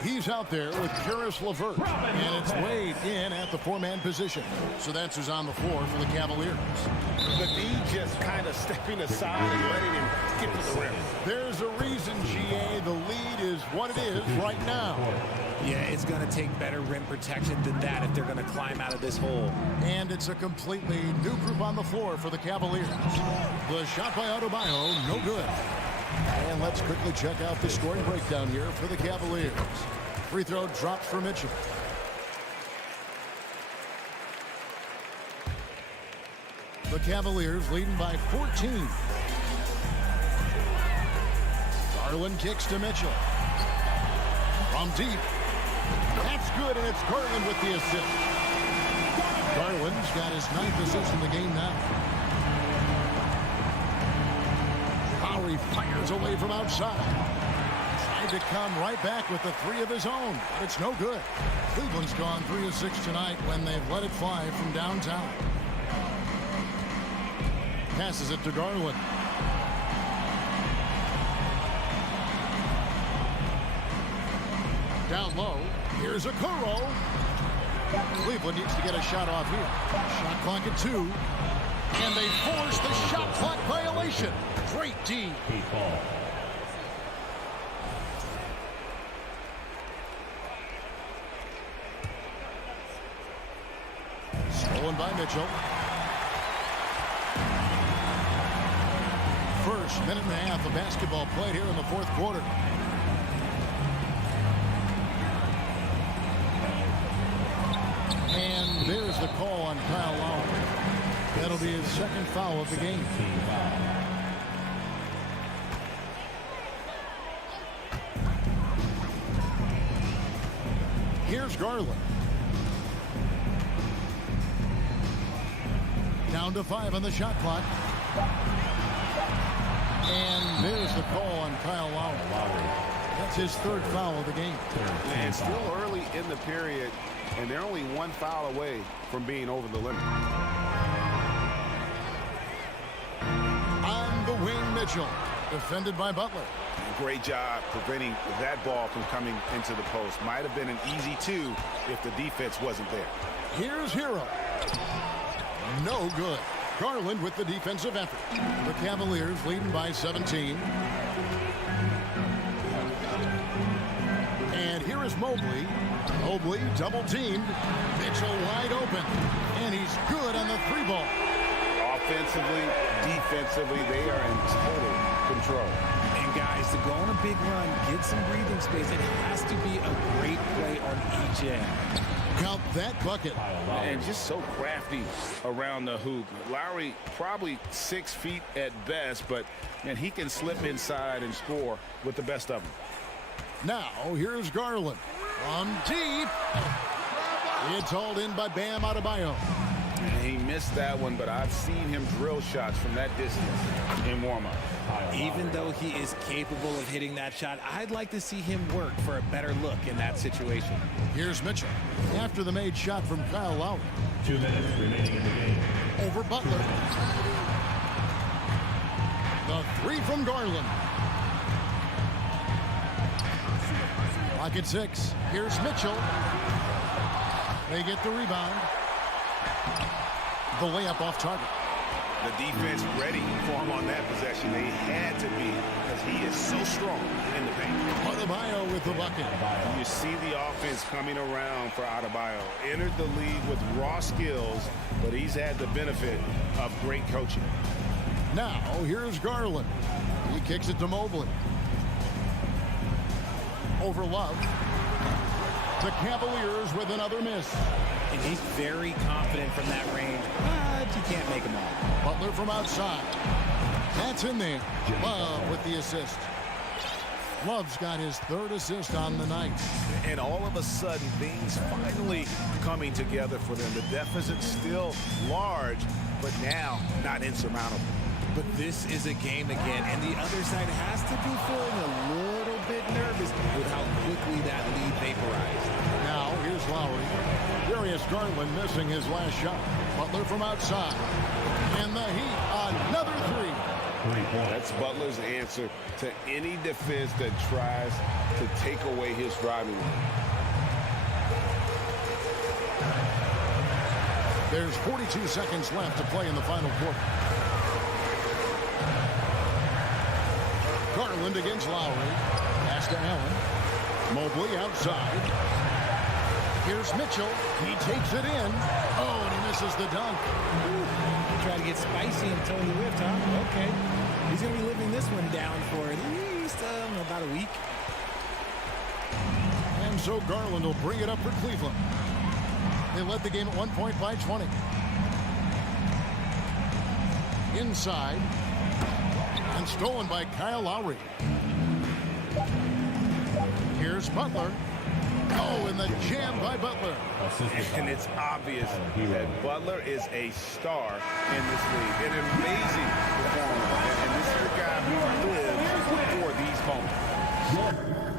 He's out there with Karis LeVert, and it's Wade in at the 4-man position. So that's who's on the floor for the Cavaliers. The D just kind of stepping aside and letting him get to the rim. There's a reason, GA, the lead is what it is right now. Yeah, it's going to take better rim protection than that if they're going to climb out of this hole. And it's a completely new group on the floor for the Cavaliers. The shot by Adebayo, no good. And let's quickly check out the scoring breakdown here for the Cavaliers. Free throw drops for Mitchell. The Cavaliers leading by 14. Garland kicks to Mitchell. From deep. That's good, and it's Garland with the assist. Garland's got his 9th assist in the game now. Lowry fires away from outside. Tried to come right back with the 3 of his own, but it's no good. Cleveland's gone 3 of 6 tonight when they've let it fly from downtown. Passes it to Garland. Down low, here's a Okoro. Cleveland needs to get a shot off here. Shot clock at 2. And they force the shot clock violation. Great D. one by Mitchell. First minute and a half of basketball played here in the fourth quarter. And there's the call on Kyle Lowry. That'll be his second foul of the game. Here's Garland. Down to 5 on the shot clock. And there's the call on Kyle Lowry. That's his third foul of the game. And it's still early in the period, and they're only one foul away from being over the limit. On the wing, Mitchell. Defended by Butler. Great job preventing that ball from coming into the post. Might have been an easy 2 if the defense wasn't there. Here's Hero. No good. Garland with the defensive effort. The Cavaliers leading by 17. And here is Mobley. Mobley double teamed. Mitchell wide open. And he's good on the 3 ball. Offensively, defensively, they are in total control. And guys, to go on a big run, get some breathing space, it has to be a great play on each end. Count that bucket. And just so crafty around the hoop. Lowry probably 6 feet at best, but man, he can slip inside and score with the best of them. Now, here's Garland. From deep. It's hauled in by Bam Adebayo. He missed that one, but I've seen him drill shots from that distance in warm-up. Even though he is capable of hitting that shot, I'd like to see him work for a better look in that situation. Here's Mitchell. After the made shot from Kyle Lowry. 2 minutes remaining in the game. Over Butler. The 3 from Garland. Lock at 6. Here's Mitchell. They get the rebound. The layup off target. The defense ready for him on that possession. They had to be because he is so strong in the paint. Adebayo with the bucket. You see the offense coming around for Adebayo. Entered the league with raw skills, but he's had the benefit of great coaching. Now, here's Garland. He kicks it to Mobley. Over Love. The Cavaliers with another miss. And he's very confident from that range, but you can't make him all. Butler from outside. That's in there. Love with the assist. Love's got his 3rd assist on the night. And all of a sudden, things finally coming together for them. The deficit's still large, but now not insurmountable. But this is a game again, and the other side has to be feeling a little bit nervous with how quickly that lead vaporized. Now, here's Lowry. Darius Garland missing his last shot. Butler from outside. And the Heat, another 3. That's Butler's answer to any defense that tries to take away his driving lane. There's 42 seconds left to play in the final quarter. Garland against Lowry. Pass to Allen. Mobley outside. Here's Mitchell. He takes it in. Oh, and he misses the dunk. Try to get spicy and Tony whipped, huh? Okay. He's going to be living this one down for at least about a week. And so Garland will bring it up for Cleveland. They led the game at 1 point by 20. Inside. And stolen by Kyle Lowry. Here's Butler. Oh, and the jam by Butler. And it's obvious that Butler is a star in this league. An amazing performer. And this is the guy who lives for these moments.